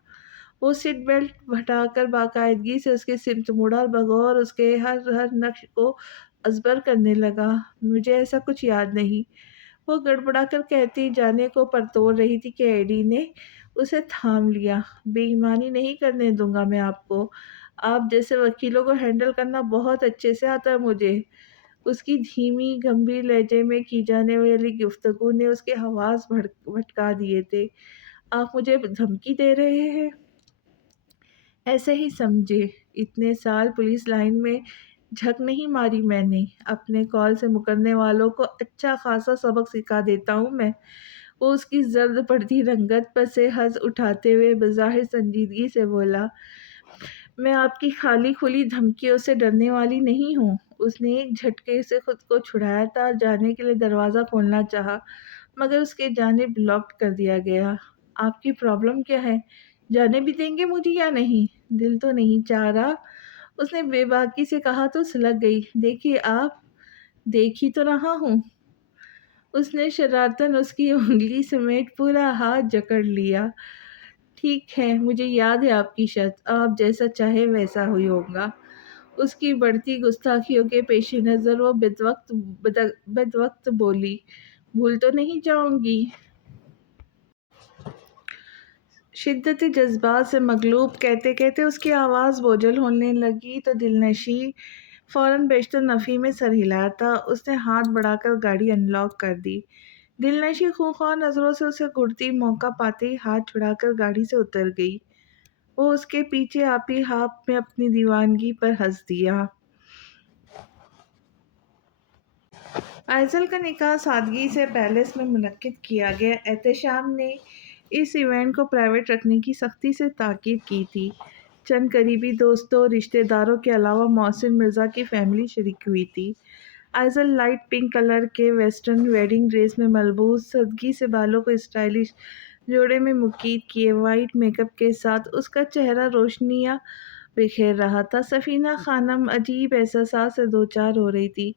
وہ سیٹ بیلٹ ہٹا کر باقاعدگی سے اس کی سمت مڑا اور بغور اس کے ہر نقش کو ازبر کرنے لگا۔ مجھے ایسا کچھ یاد نہیں، وہ گڑبڑا کر کہتی جانے کو پرتوڑ رہی تھی کہ ایڈی نے اسے تھام لیا۔ بے ایمانی نہیں کرنے دوں گا میں آپ کو۔ آپ جیسے وکیلوں کو ہینڈل کرنا بہت اچھے سے آتا ہے مجھے۔ اس کی دھیمی گمبھیر لہجے میں کی جانے والی گفتگو نے اس کے حواس بھٹکا دیے تھے۔ آپ مجھے دھمکی دے رہے ہیں؟ ایسے ہی سمجھے، اتنے سال پولیس لائن میں جھک نہیں ماری میں نے، اپنے کال سے مکرنے والوں کو اچھا خاصا سبق سکھا دیتا ہوں میں۔ وہ اس کی زرد پڑتی رنگت پر سے ہنس اٹھاتے ہوئے بظاہر سنجیدگی سے بولا، میں آپ کی خالی کھلی دھمکیوں سے ڈرنے والی نہیں ہوں۔ اس نے ایک جھٹکے سے خود کو چھڑایا تھا اور جانے کے لیے دروازہ کھولنا چاہا، مگر اس کے جانب لاک کر دیا گیا۔ آپ کی پرابلم کیا ہے؟ جانے بھی دیں گے مجھے یا نہیں؟ دل تو نہیں چاہ رہا، اس نے بے باکی سے کہا تو سلگ گئی۔ دیکھیے آپ، دیکھ ہی تو رہا ہوں۔ اس نے شرارتاً اس کی انگلی سمیت پورا ہاتھ جکڑ لیا۔ ٹھیک ہے، مجھے یاد ہے آپ کی شرط، آپ جیسا چاہے ویسا ہی ہوگا۔ اس کی بڑھتی گستاخیوں کے پیش نظر وہ بد وقت بولی، بھول تو نہیں جاؤں گی؟ شدت جذبات سے مغلوب کہتے کہتے اس کی آواز بوجھل ہونے لگی تو دلنشیں فوراً بیشتر نفی میں سر ہلایا تھا۔ اس نے ہاتھ بڑھا کر گاڑی انلاک کر دی۔ دلنشیں خونخوار نظروں سے اسے گھورتی موقع پاتے ہی ہاتھ چھڑا کر گاڑی سے اتر گئی۔ وہ اس کے پیچھے آپ ہی ہاپ میں اپنی دیوانگی پر ہنس دیا۔ ایزل کا نکاح سادگی سے پیلس میں منعقد کیا گیا۔ احتشام نے اس ایونٹ کو پرائیویٹ رکھنے کی سختی سے تاکید کی تھی۔ چند قریبی دوستوں اور رشتہ داروں کے علاوہ محسن مرزا کی فیملی شریک ہوئی تھی۔ ایزل لائٹ پنک کلر کے ویسٹرن ویڈنگ ڈریس میں ملبوس، سادگی سے بالوں کو اسٹائلش جوڑے میں مکید کیے وائٹ میک اپ کے ساتھ اس کا چہرہ روشنیاں بکھیر رہا تھا۔ سفینہ خانم عجیب احساسات سے دوچار ہو رہی تھی۔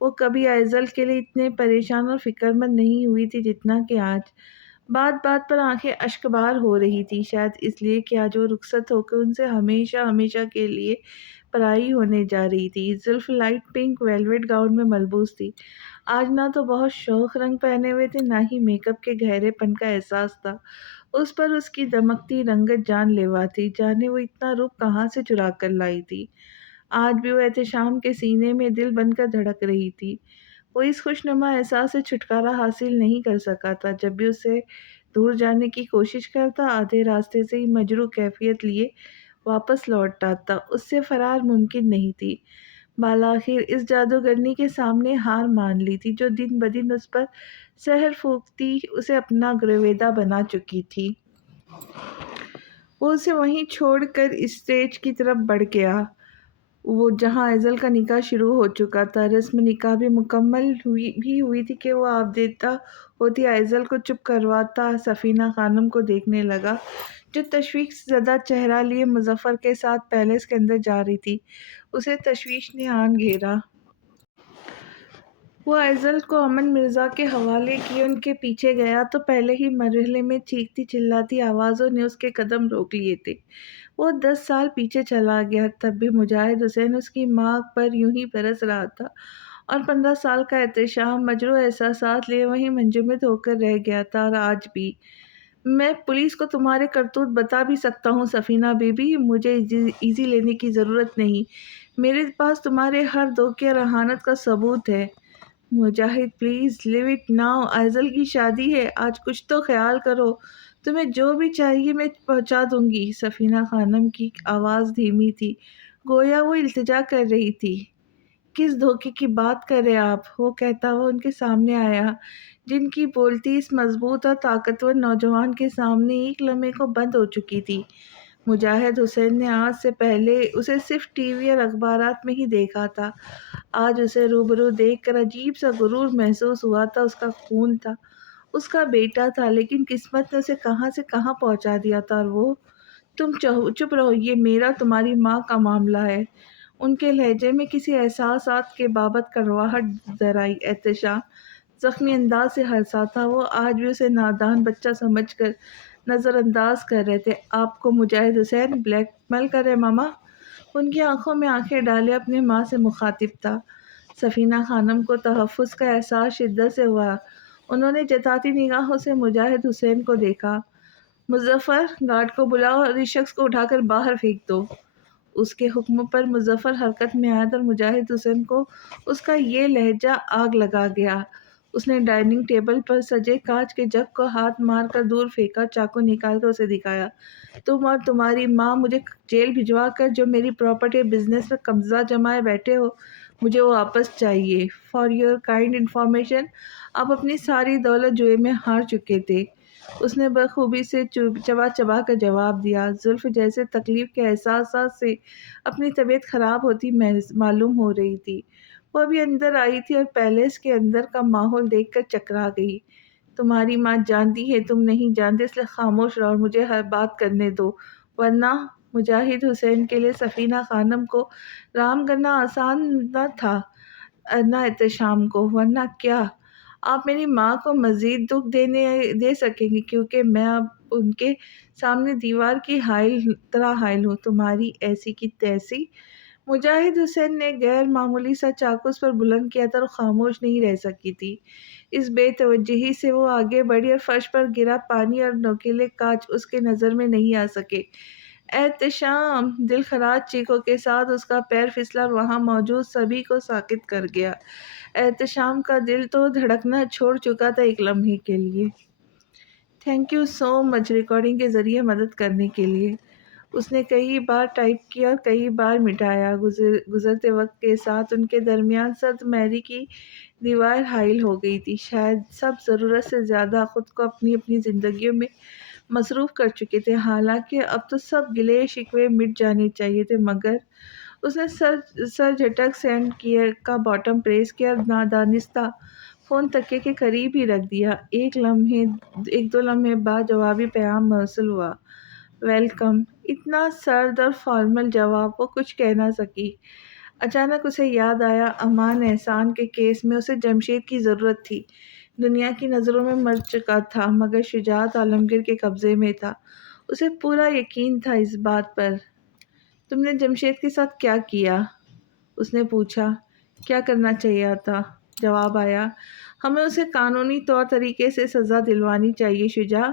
وہ کبھی ایزل کے لیے اتنے پریشان اور فکر مند نہیں ہوئی تھی جتنا کہ آج۔ بات بات پر آنکھیں اشکبار ہو رہی تھی، شاید اس لیے کہ آج وہ رخصت ہو کر ان سے ہمیشہ ہمیشہ کے لیے پرائی ہونے جا رہی تھی۔ زلف لائٹ پنک ویلویٹ گاؤن میں ملبوس تھی۔ آج نہ تو بہت شوخ رنگ پہنے ہوئے تھے، نہ ہی میک اپ کے گہرے پن کا احساس تھا اس پر۔ اس کی دمکتی رنگت جان لیوا تھی، جانے وہ اتنا روپ کہاں سے چرا کر لائی تھی۔ آج بھی وہ احتشام کے سینے میں دل بن کر دھڑک رہی تھی۔ وہ اس خوشنما احساس سے چھٹکارا حاصل نہیں کر سکا تھا۔ جب بھی اسے دور جانے کی کوشش کرتا، آدھے راستے سے ہی مجروح کیفیت لیے واپس لوٹ آتا۔ اس سے فرار ممکن نہیں تھی۔ بالآخر اس جادوگرنی کے سامنے ہار مان لی تھی جو دن بدن اس پر سحر پھونکتی اسے اپنا گرویدہ بنا چکی تھی۔ وہ اسے وہیں چھوڑ کر اسٹیج کی طرف بڑھ گیا، وہ جہاں ایزل کا نکاح شروع ہو چکا تھا۔ رسم نکاح بھی مکمل ہوئی تھی کہ وہ آپ دیتا ہوتی ایزل کو چپ کرواتا سفینہ خانم کو دیکھنے لگا، جو تشویش زدہ چہرہ لیے مظفر کے ساتھ پیلس کے اندر جا رہی تھی۔ اسے تشویش نے آن گھیرا۔ وہ ایزل کو امن مرزا کے حوالے کیے ان کے پیچھے گیا تو پہلے ہی مرحلے میں چیختی چلاتی آوازوں نے اس کے قدم روک لیے تھے۔ وہ 10 سال پیچھے چلا گیا، تب بھی مجاہد حسین اس کی ماں پر یوں ہی برس رہا تھا، اور 15 سال کا احتشام مجروح احساسات لیے وہیں منجمد ہو کر رہ گیا تھا۔ اور آج بھی میں پولیس کو تمہارے کرتوت بتا بھی سکتا ہوں سفینہ بی بی، مجھے ایزی لینے کی ضرورت نہیں، میرے پاس تمہارے ہر دھوکے اور اہانت کا ثبوت ہے۔ مجاہد پلیز لیو اٹ ناؤ، ایزل کی شادی ہے، آج کچھ تو خیال کرو، تمہیں جو بھی چاہیے میں پہنچا دوں گی۔ سفینہ خانم کی آواز دھیمی تھی، گویا وہ التجا کر رہی تھی۔ کس دھوکے کی بات کر رہے آپ؟ وہ کہتا ہوا ان کے سامنے آیا، جن کی بولتی اس مضبوط اور طاقتور نوجوان کے سامنے ایک لمحے کو بند ہو چکی تھی۔ مجاہد حسین نے آج سے پہلے اسے صرف ٹی وی اور اخبارات میں ہی دیکھا تھا۔ آج اسے روبرو دیکھ کر عجیب سا غرور محسوس ہوا تھا۔ اس کا خون تھا، اس کا بیٹا تھا، لیکن قسمت نے اسے کہاں سے کہاں پہنچا دیا تھا۔ اور وہ، تم چپ رہو، یہ میرا تمہاری ماں کا معاملہ ہے۔ ان کے لہجے میں کسی احساسات کے بابت کڑواہٹ نظر آئی۔ احتشام زخمی انداز سے ہنسا تھا، وہ آج بھی اسے نادان بچہ سمجھ کر نظر انداز کر رہے تھے۔ آپ کو مجاہد حسین بلیک میل کر رہے ماما؟ ان کی آنکھوں میں آنکھیں ڈالے اپنے ماں سے مخاطب تھا۔ سفینہ خانم کو تحفظ کا احساس شدت سے ہوا۔ انہوں نے جتاتی نگاہوں سے مجاہد حسین کو دیکھا۔ مظفر، گارڈ کو بلاؤ اور اس شخص کو اٹھا کر باہر پھینک دو۔ اس کے حکم پر مظفر حرکت میں آیا اور مجاہد حسین کو اس کا یہ لہجہ آگ لگا گیا۔ اس نے ڈائننگ ٹیبل پر سجے کانچ کے جگ کو ہاتھ مار کر دور پھینکا، چاقو نکال کر اسے دکھایا۔ تم اور تمہاری ماں مجھے جیل بھجوا کر جو میری پراپرٹی اور بزنس پر قبضہ جمائے بیٹھے ہو، مجھے وہ واپس چاہیے۔ فار یور کائنڈ انفارمیشن، آپ اپنی ساری دولت جوئے میں ہار چکے تھے۔ اس نے بخوبی سے چبا چبا کر جواب دیا۔ زلف جیسے تکلیف کے احساسات سے اپنی طبیعت خراب ہوتی معلوم ہو رہی تھی۔ وہ ابھی اندر آئی تھی اور پیلیس کے اندر کا ماحول دیکھ کر چکرا گئی۔ تمہاری ماں جانتی ہے تم نہیں جانتے، اس لیے خاموش رہو اور مجھے ہر بات کرنے دو، ورنہ مجاہد حسین کے لیے سفینہ خانم کو رام کرنا آسان نہ تھا، نہ احتشام کو، ورنہ کیا؟ آپ میری ماں کو مزید دکھ دے سکیں گے کیونکہ میں اب ان کے سامنے دیوار کی طرح حائل ہوں، تمہاری ایسی کی تیسی۔ مجاہد حسین نے غیر معمولی سا چاقو اس پر بلند کیا تھا اور خاموش نہیں رہ سکی تھی۔ اس بے توجہی سے وہ آگے بڑھی اور فرش پر گرا پانی اور نوکیلے کانچ اس کے نظر میں نہیں آ سکے۔ احتشام! دل خراج چیخوں کے ساتھ اس کا پیر پھسلا اور وہاں موجود سبھی کو ساکت کر گیا۔ احتشام کا دل تو دھڑکنا چھوڑ چکا تھا ایک لمحے کے لیے۔ Thank you so much recording کے ذریعے مدد کرنے کے لیے۔ اس نے کئی بار ٹائپ کیا اور کئی بار مٹایا۔ گزرتے وقت کے ساتھ ان کے درمیان سرد مہری کی دیوار حائل ہو گئی تھی۔ شاید سب ضرورت سے زیادہ خود کو اپنی اپنی زندگیوں میں مصروف کر چکے تھے، حالانکہ اب تو سب گلے شکوے مٹ جانے چاہیے تھے، مگر اس نے سر جھٹک سینڈ کا باٹم پریس کیا اور نادانستہ فون تکیے کے قریب ہی رکھ دیا۔ ایک دو لمحے بعد جوابی پیغام موصول ہوا۔ ویلکم۔ اتنا سرد اور فارمل جواب وہ کچھ کہہ نہ سکی۔ اچانک اسے یاد آیا امان احسان کے کیس میں اسے جمشید کی ضرورت تھی۔ دنیا کی نظروں میں مر چکا تھا مگر شجاعت عالمگیر کے قبضے میں تھا۔ اسے پورا یقین تھا اس بات پر۔ تم نے جمشید کے ساتھ کیا کیا؟ اس نے پوچھا۔ کیا کرنا چاہیے تھا؟ جواب آیا۔ ہمیں اسے قانونی طور طریقے سے سزا دلوانی چاہیے شجاع۔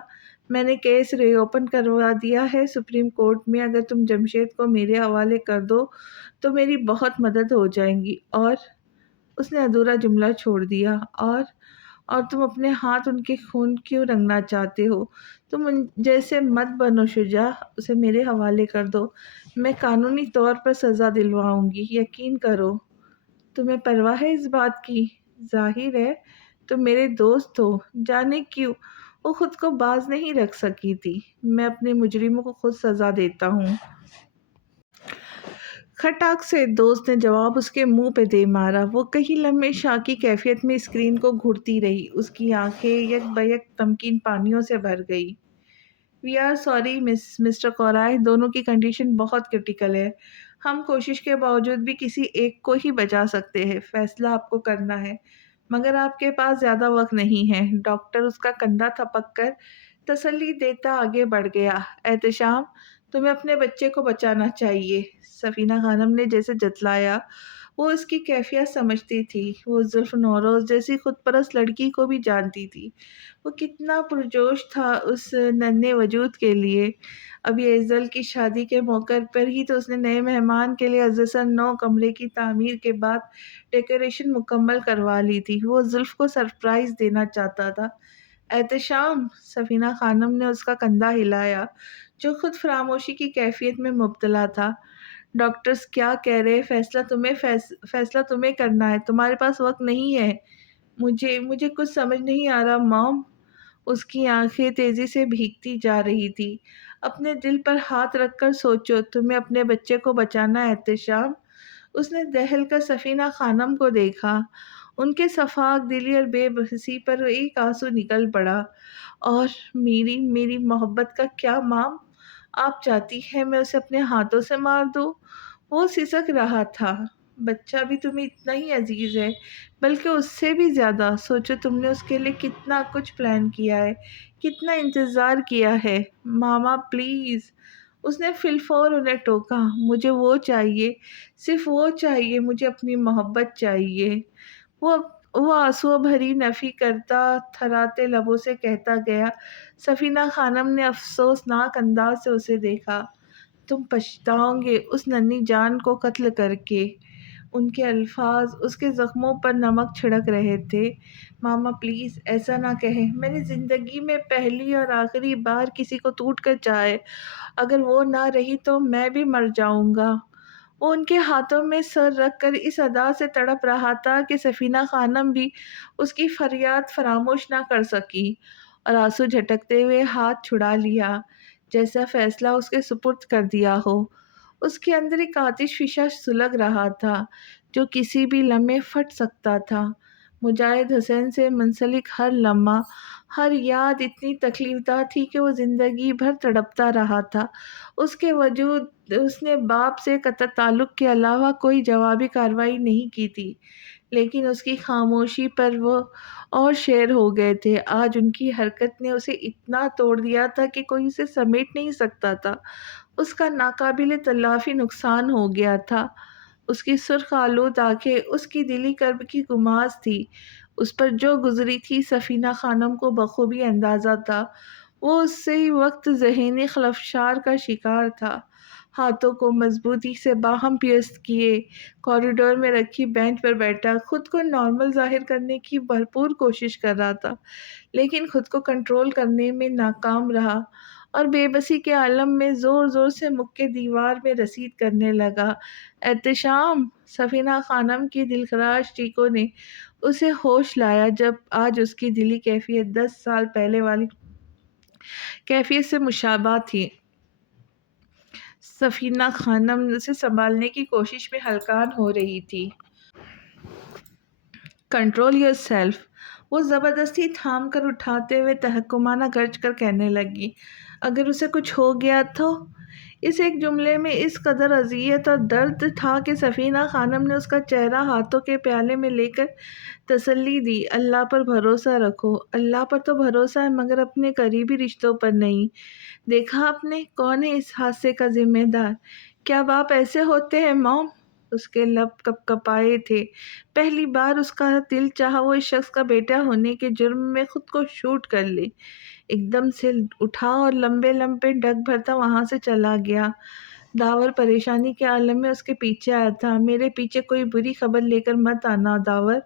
میں نے کیس ری اوپن کروا دیا ہے سپریم کورٹ میں۔ اگر تم جمشید کو میرے حوالے کر دو تو میری بہت مدد ہو جائے گی۔ اور اس نے ادھورا جملہ چھوڑ دیا۔ اور تم اپنے ہاتھ ان کے خون کیوں رنگنا چاہتے ہو؟ تم ان جیسے مت بنو شجاع، اسے میرے حوالے کر دو، میں قانونی طور پر سزا دلواؤں گی، یقین کرو۔ تمہیں پرواہ ہے اس بات کی؟ ظاہر ہے تم میرے دوست ہو، جانے کیوں وہ خود کو باز نہیں رکھ سکی تھی۔ میں اپنے مجرموں کو خود سزا دیتا ہوں۔ کھٹاک سے دوست نے جواب اس کے منہ پہ دے مارا۔ وہ کئی لمحے شاکی کیفیت میں اسکرین کو گھورتی رہی۔ اس کی آنکھیں یک بیک تمکین پانیوں سے بھر گئی۔ وی آر سوری مسٹر کورائے، دونوں کی کنڈیشن بہت کرٹیکل ہے۔ ہم کوشش کے باوجود بھی کسی ایک کو ہی بچا سکتے ہیں۔ فیصلہ آپ کو کرنا ہے، مگر آپ کے پاس زیادہ وقت نہیں ہے۔ ڈاکٹر اس کا کندھا تھپک کر تسلی دیتا آگے بڑھ گیا۔ احتشام، تمہیں اپنے بچے کو بچانا چاہیے، سفینہ خانم نے جیسے جتلایا۔ وہ اس کی کیفیت سمجھتی تھی۔ وہ زلف نوروز جیسی خود پرست لڑکی کو بھی جانتی تھی۔ وہ کتنا پرجوش تھا اس ننھے وجود کے لیے۔ ابھی ایزل کی شادی کے موقع پر ہی تو اس نے نئے مہمان کے لیے ازسر 9 کمرے کی تعمیر کے بعد ڈیکوریشن مکمل کروا لی تھی۔ وہ زلف کو سرپرائز دینا چاہتا تھا۔ احتشام، سفینہ خانم نے اس کا کندھا ہلایا، جو خود فراموشی کی کیفیت میں مبتلا تھا۔ ڈاکٹرز کیا کہہ رہے؟ فیصلہ تمہیں کرنا ہے، تمہارے پاس وقت نہیں ہے۔ مجھے کچھ سمجھ نہیں آ رہا مام۔ اس کی آنکھیں تیزی سے بھیگتی جا رہی تھی۔ اپنے دل پر ہاتھ رکھ کر سوچو، تمہیں اپنے بچے کو بچانا ہے احتشام۔ اس نے دہل کر سفینہ خانم کو دیکھا۔ ان کے شفاف دلی اور بے بسی پر ایک آنسو نکل پڑا۔ اور میری محبت کا کیا مام؟ آپ چاہتی ہیں میں اسے اپنے ہاتھوں سے مار دوں؟ وہ سسک رہا تھا۔ بچہ بھی تمہیں اتنا ہی عزیز ہے، بلکہ اس سے بھی زیادہ۔ سوچو تم نے اس کے لیے کتنا کچھ پلان کیا ہے، کتنا انتظار کیا ہے۔ ماما پلیز، اس نے فی الفور انہیں ٹوکا۔ مجھے وہ چاہیے، صرف وہ چاہیے، مجھے اپنی محبت چاہیے۔ وہ آنسو بھری نفی کرتا تھراتے لبوں سے کہتا گیا۔ سفینہ خانم نے افسوسناک انداز سے اسے دیکھا۔ تم پچھتاؤ گے اس ننھی جان کو قتل کر کے۔ ان کے الفاظ اس کے زخموں پر نمک چھڑک رہے تھے۔ ماما پلیز ایسا نہ کہیں، میں نے زندگی میں پہلی اور آخری بار کسی کو ٹوٹ کر چاہا ہے۔ اگر وہ نہ رہی تو میں بھی مر جاؤں گا۔ وہ ان کے ہاتھوں میں سر رکھ کر اس ادا سے تڑپ رہا تھا کہ سفینہ خانم بھی اس کی فریاد فراموش نہ کر سکی، اور آنسو جھٹکتے ہوئے ہاتھ چھڑا لیا، جیسا فیصلہ اس کے سپرد کر دیا ہو۔ اس کے اندر ایک آتش فشاں سلگ رہا تھا جو کسی بھی لمحے پھٹ سکتا تھا۔ مجاہد حسین سے منسلک ہر لمحہ، ہر یاد اتنی تکلیف دہ تھی کہ وہ زندگی بھر تڑپتا رہا تھا۔ اس کے وجود اس نے باپ سے قطع تعلق کے علاوہ کوئی جوابی کارروائی نہیں کی تھی، لیکن اس کی خاموشی پر وہ اور شعر ہو گئے تھے۔ آج ان کی حرکت نے اسے اتنا توڑ دیا تھا کہ کوئی اسے سمیٹ نہیں سکتا تھا۔ اس کا ناقابل تلافی نقصان ہو گیا تھا۔ اس کی سرخ آلود آنکھیں اس کی دلی کرب کی گماز تھی۔ اس پر جو گزری تھی سفینہ خانم کو بخوبی اندازہ تھا۔ وہ اسی وقت ذہنی خلفشار کا شکار تھا۔ ہاتھوں کو مضبوطی سے باہم پیوست کیے کوریڈور میں رکھی بینچ پر بیٹھا، خود کو نارمل ظاہر کرنے کی بھرپور کوشش کر رہا تھا، لیکن خود کو کنٹرول کرنے میں ناکام رہا اور بے بسی کے عالم میں زور زور سے مکے دیوار میں رسید کرنے لگا۔ احتشام! سفینہ خانم کی دلخراش چیخوں نے اسے ہوش لایا جب آج اس کی دلی کیفیت 10 سال پہلے والی کیفیت سے مشابہ تھی۔ سفینہ خانم اسے سنبھالنے کی کوشش میں ہلکان ہو رہی تھی۔ کنٹرول یور سیلف، وہ زبردستی تھام کر اٹھاتے ہوئے تحکمانہ گرج کر کہنے لگی۔ اگر اسے کچھ ہو گیا تو؟ اس ایک جملے میں اس قدر اذیت اور درد تھا کہ سفینہ خانم نے اس کا چہرہ ہاتھوں کے پیالے میں لے کر تسلی دی۔ اللہ پر بھروسہ رکھو۔ اللہ پر تو بھروسہ ہے مگر اپنے قریبی رشتوں پر نہیں۔ دیکھا آپ نے کون ہے اس حادثے کا ذمہ دار؟ کیا باپ ایسے ہوتے ہیں موم؟ اس کے لب کپ کپائے تھے۔ پہلی بار اس کا دل چاہا وہ اس شخص کا بیٹا ہونے کے جرم میں خود کو شوٹ کر لے۔ ایک دم سے اٹھا اور لمبے لمبے ڈگ بھرتا وہاں سے چلا گیا۔ داور پریشانی کے عالم میں اس کے پیچھے آیا تھا۔ میرے پیچھے کوئی بری خبر لے کر مت آنا داور،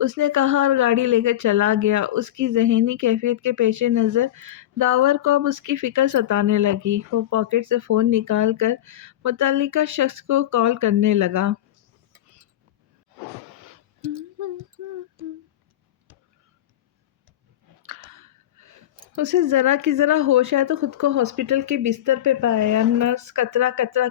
اس نے کہا اور گاڑی لے کر چلا گیا۔ اس کی ذہنی کیفیت کے پیش نظر داور کو اب اس کی فکر ستانے لگی۔ وہ پاکٹ سے فون نکال کر متعلقہ شخص کو کال کرنے لگا۔ اسے ذرا کی ذرا ہوش آیا تو خود کو ہاسپٹل کے بستر پہ پایا۔ نرس قطرہ قطرہ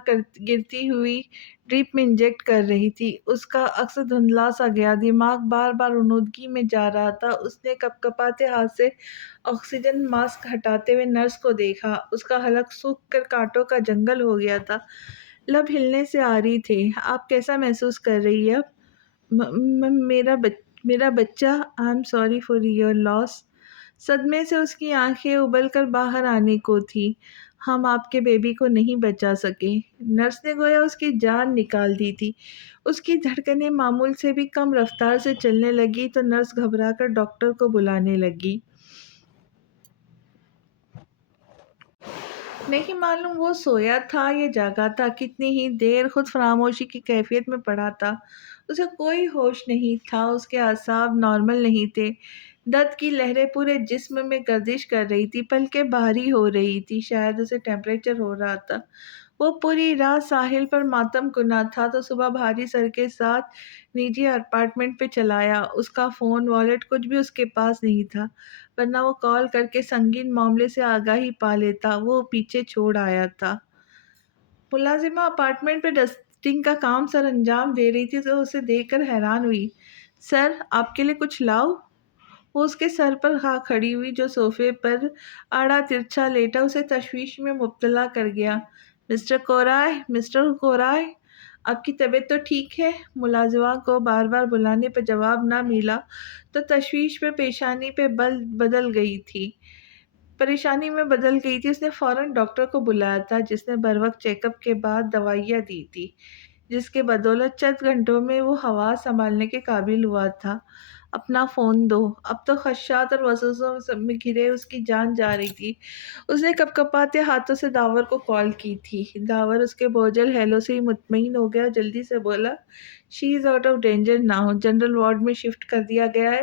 گرتی ہوئی ڈرپ میں انجیکٹ کر رہی تھی۔ اس کا عکس دھندلا سا گیا، دماغ بار بار غنودگی میں جا رہا تھا۔ اس نے کپ کپاتے ہاتھ سے آکسیجن ماسک ہٹاتے ہوئے نرس کو دیکھا۔ اس کا حلق سوکھ کر کانٹوں کا جنگل ہو گیا تھا، لب ہلنے سے عاری تھے۔ آپ کیسا محسوس کر رہی ہے اب؟ میرا بچہ، I am sorry for your loss. صدمے سے اس کی آنکھیں ابل کر باہر آنے کو تھی۔ ہم آپ کے بیبی کو نہیں بچا سکے۔ نرس نے گویا اس کی جان نکال دی تھی۔ اس کی دھڑکنیں معمول سے بھی کم رفتار سے چلنے لگی تو نرس گھبرا کر ڈاکٹر کو بلانے لگی۔ نہیں معلوم وہ سویا تھا یا جاگا تھا، کتنی ہی دیر خود فراموشی کی کیفیت میں پڑا تھا۔ اسے کوئی ہوش نہیں تھا، اس کے اعصاب نارمل نہیں تھے۔ درد کی لہریں پورے جسم میں گردش کر رہی تھی، پلکیں بھاری ہو رہی تھی، شاید اسے ٹیمپریچر ہو رہا تھا۔ وہ پوری رات ساحل پر ماتم کنا تھا تو صبح بھاری سر کے ساتھ نجی اپارٹمنٹ پہ چلایا۔ اس کا فون، والیٹ کچھ بھی اس کے پاس نہیں تھا، ورنہ وہ کال کر کے سنگین معاملے سے آگاہی پا لیتا۔ وہ پیچھے چھوڑ آیا تھا۔ ملازمہ اپارٹمنٹ پہ ڈسٹنگ کا کام سر انجام دے رہی تھی تو اسے دیکھ کر حیران ہوئی۔ سر، آپ کے لیے کچھ لاؤ؟ وہ اس کے سر پر کھڑی ہوئی جو صوفے پر آڑا ترچھا لیٹا اسے تشویش میں مبتلا کر گیا۔ مسٹر کورائے، آپ کی طبیعت تو ٹھیک ہے؟ ملازمہ کو بار بار بلانے پر جواب نہ ملا تو تشویش پر پریشانی میں بدل گئی تھی۔ اس نے فوراً ڈاکٹر کو بلایا تھا جس نے بروقت چیک اپ کے بعد دوائیاں دی تھی، جس کے بدولت چند گھنٹوں میں وہ حواس سنبھالنے کے قابل ہوا تھا۔ اپنا فون دو۔ اب تو خدشات اور وسوسوں میں سب میں گھرے اس کی جان جا رہی تھی۔ اس نے کپ کپاتے ہاتھوں سے داور کو کال کی تھی۔ داور اس کے بوجھل ہیلو سے ہی مطمئن ہو گیا، جلدی سے بولا، she is out of danger now, general ward میں شفٹ کر دیا گیا ہے،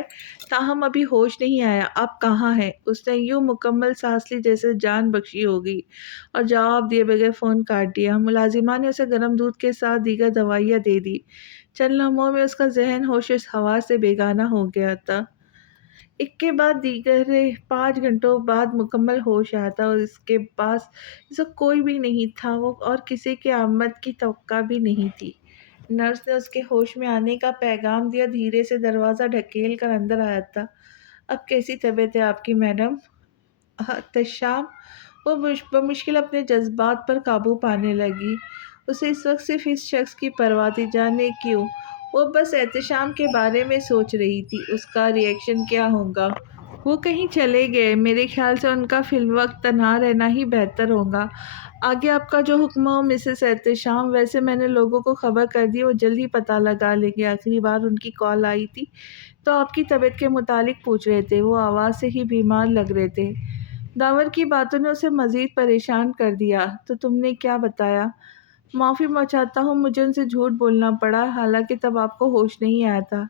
تاہم ابھی ہوش نہیں آیا، آپ کہاں ہیں؟ اس نے یوں مکمل سانس لی جیسے جان بخشی ہوگی، اور جواب دیے بغیر فون کاٹ دیا۔ ملازمہ نے اسے گرم دودھ کے ساتھ دیگر دوائیاں دے دی۔ چند لمحوں میں اس کا ذہن ہوش حواس سے بیگانہ ہو گیا تھا۔ ایک کے بعد دیگر 5 گھنٹوں بعد مکمل ہوش آیا تھا، اور اس کے پاس اس وقت کوئی بھی نہیں تھا، وہ اور کسی کے آمد کی توقع بھی نہیں تھی۔ نرس نے اس کے ہوش میں آنے کا پیغام دیا، دھیرے سے دروازہ ڈھکیل کر اندر آیا تھا۔ اب کیسی طبیعت ہے آپ کی میڈم؟ احتشام، وہ بمشکل اپنے جذبات پر قابو پانے لگی۔ اسے اس وقت صرف اس شخص کی پرواہ تھی، جانے کیوں۔ وہ بس احتشام کے بارے میں سوچ رہی تھی، اس کا ری ایکشن کیا ہوگا۔ وہ کہیں چلے گئے، میرے خیال سے ان کا فی الوقت تنہا رہنا ہی بہتر ہوگا۔ آگے آپ کا جو حکم ہو مسز احتشام، ویسے میں نے لوگوں کو خبر کر دی، وہ جلد ہی پتہ لگا لیں گے۔ آخری بار ان کی کال آئی تھی تو آپ کی طبیعت کے متعلق پوچھ رہے تھے، وہ آواز سے ہی بیمار لگ رہے تھے۔ داور کی باتوں نے اسے مزید پریشان کر دیا۔ تو تم نے کیا بتایا؟ معافی چاہتا ہوں، مجھے ان سے جھوٹ بولنا پڑا، حالانکہ تب آپ کو ہوش نہیں آیا تھا۔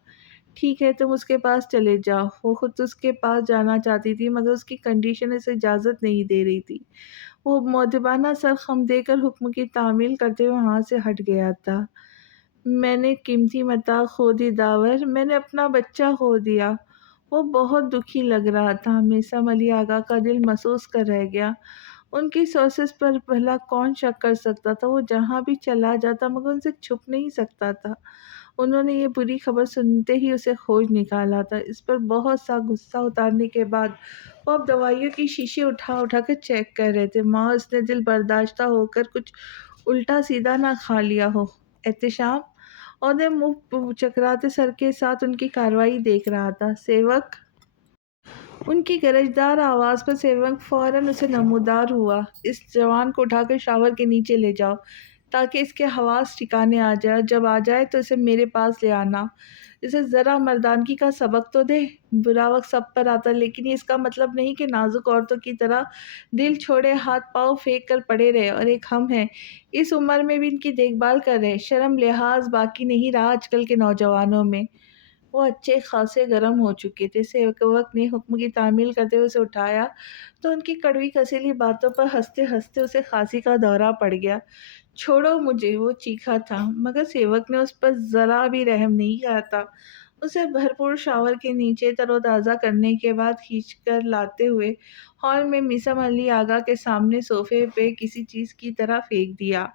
ٹھیک ہے، تم اس کے پاس چلے جاؤ۔ وہ خود اس کے پاس جانا چاہتی تھی، مگر اس کی کنڈیشن اسے اجازت نہیں دے رہی تھی۔ وہ مؤدبانہ سر خم دے کر حکم کی تعمیل کرتے ہوئے وہاں سے ہٹ گیا تھا۔ میں نے قیمتی متاع کھو دی داور، میں نے اپنا بچہ کھو دیا۔ وہ بہت دکھی لگ رہا تھا۔ میثم علی آغا کا دل محسوس کر رہ گیا۔ ان کی سوسس پر بھلا کون شک کر سکتا تھا؟ وہ جہاں بھی چلا جاتا مگر ان سے چھپ نہیں سکتا تھا۔ انہوں نے یہ بری خبر سنتے ہی اسے کھوج نکالا تھا۔ اس پر بہت سا غصہ اتارنے کے بعد وہ اب دوائیوں کی شیشے اٹھا اٹھا کر چیک کر رہے تھے، ماں اس نے دل برداشتہ ہو کر کچھ الٹا سیدھا نہ کھا لیا ہو۔ احتشام عہدے منہ چکراتے سر کے ساتھ ان کی کارروائی دیکھ رہا تھا۔ سیوک، ان کی گرجدار آواز پر سیوک فوراً اسے نمودار ہوا۔ اس جوان کو اٹھا کر شاور کے نیچے لے جاؤ تاکہ اس کے حواس ٹھکانے آ جائے، اور جب آ جائے تو اسے میرے پاس لے آنا۔ اسے ذرا مردانگی کا سبق تو دے۔ برا وقت سب پر آتا، لیکن یہ اس کا مطلب نہیں کہ نازک عورتوں کی طرح دل چھوڑے ہاتھ پاؤں پھینک کر پڑے رہے، اور ایک ہم ہیں اس عمر میں بھی ان کی دیکھ بھال کر رہے۔ شرم لحاظ باقی نہیں رہا آج کل کے نوجوانوں میں۔ وہ اچھے خاصے گرم ہو چکے تھے۔ سیوک نے حکم کی تعمیل کرتے ہوئے اسے اٹھایا تو ان کی کڑوی کسیلی باتوں پر ہنستے ہنستے اسے کھانسی کا دورہ پڑ گیا۔ چھوڑو مجھے، وہ چیخا تھا، مگر سیوک نے اس پر ذرا بھی رحم نہیں کیا تھا۔ اسے بھرپور شاور کے نیچے تر و تازہ کرنے کے بعد کھینچ کر لاتے ہوئے ہال میں میثم علی آغا کے سامنے صوفے پہ کسی چیز کی طرح پھینک دیا۔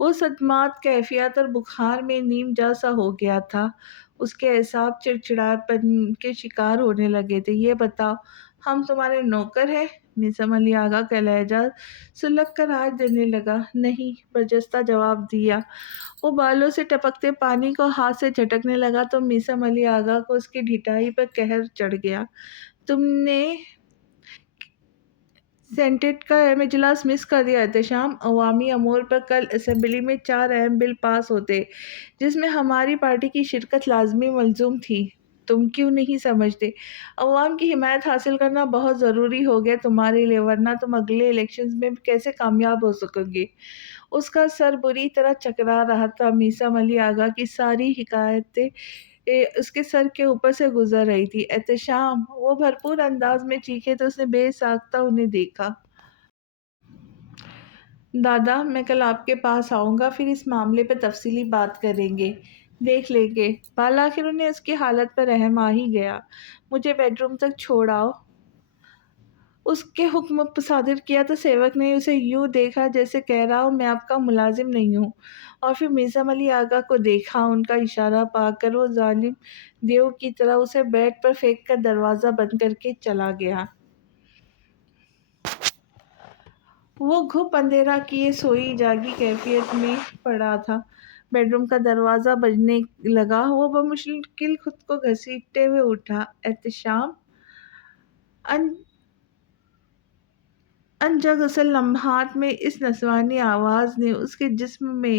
وہ صدمات، کیفیت اور بخار میں نیم جا سا ہو گیا تھا۔ اس کے اعصاب چڑچڑاپن کے شکار ہونے لگے تھے۔ یہ بتاؤ، ہم تمہارے نوکر ہیں؟ میثم علی آغا کا لہجہ سلگ کر آج دینے لگا۔ نہیں، برجستہ جواب دیا۔ وہ بالوں سے ٹپکتے پانی کو ہاتھ سے جھٹکنے لگا تو میثم علی آغا کو اس کی ڈھٹائی پر قہر چڑھ گیا۔ تم نے سینیٹ کا اہم اجلاس مس کر دیا احتشام۔ عوامی امور پر کل اسمبلی میں 4 اہم بل پاس ہوتے جس میں ہماری پارٹی کی شرکت لازمی ملزوم تھی۔ تم کیوں نہیں سمجھتے؟ عوام کی حمایت حاصل کرنا بہت ضروری ہو گیا تمہارے لیے، ورنہ تم اگلے الیکشنز میں کیسے کامیاب ہو سکو گے؟ اس کا سر بری طرح چکرا رہا تھا۔ میثم علی آغا کی ساری حکایتیں اس کے سر کے اوپر سے گزر رہی تھی۔ احتشام، وہ بھرپور انداز میں چیخے تو اس نے بے ساختہ انہیں دیکھا۔ دادا، میں کل آپ کے پاس آؤں گا، پھر اس معاملے پہ تفصیلی بات کریں گے، دیکھ لیں گے۔ بالآخر انہیں اس کی حالت پر رحم آ ہی گیا۔ مجھے بیڈ روم تک چھوڑ آؤ۔ اس کے حکم صادر کیا تو سیوک نے اسے یوں دیکھا جیسے کہہ رہا ہو میں آپ کا ملازم نہیں ہوں، اور پھر میثم علی آغا کو دیکھا۔ ان کا اشارہ پا کر وہ ظالم دیو کی طرح اسے بیڈ پر پھینک کر دروازہ بند کر کے چلا گیا۔ وہ گھپ اندھیرا کیے سوئی جاگی کیفیت میں پڑا تھا۔ بیڈ روم کا دروازہ بجنے لگا۔ وہ بمشکل خود کو گھسیٹتے ہوئے اٹھا۔ احتشام، ان جگسل لمحات میں اس نسوانی آواز نے اس کے جسم میں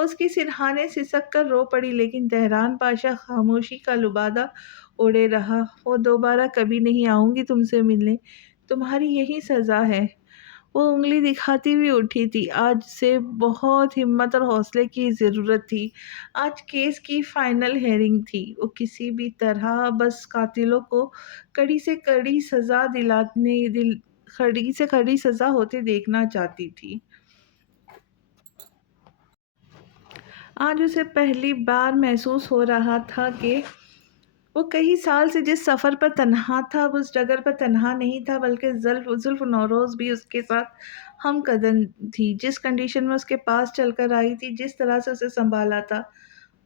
اس کی سرہانے سسک کر رو پڑی، لیکن تہران پاشا خاموشی کا لبادہ اوڑے رہا۔ وہ دوبارہ کبھی نہیں آؤں گی تم سے ملنے، تمہاری یہی سزا ہے۔ وہ انگلی دکھاتی ہوئی اٹھی تھی۔ آج سے بہت ہمت اور حوصلے کی ضرورت تھی۔ آج کیس کی فائنل ہیئرنگ تھی۔ وہ کسی بھی طرح بس قاتلوں کو کڑی سے کڑی سزا کڑی سے کڑی سزا ہوتے دیکھنا چاہتی تھی۔ آج اسے پہلی بار محسوس ہو رہا تھا کہ وہ کئی سال سے جس سفر پر تنہا تھا، اب اس ڈگر پر تنہا نہیں تھا، بلکہ زلف نوروز بھی اس کے ساتھ ہم قدم تھی۔ جس کنڈیشن میں اس کے پاس چل کر آئی تھی، جس طرح سے اسے سنبھالا تھا،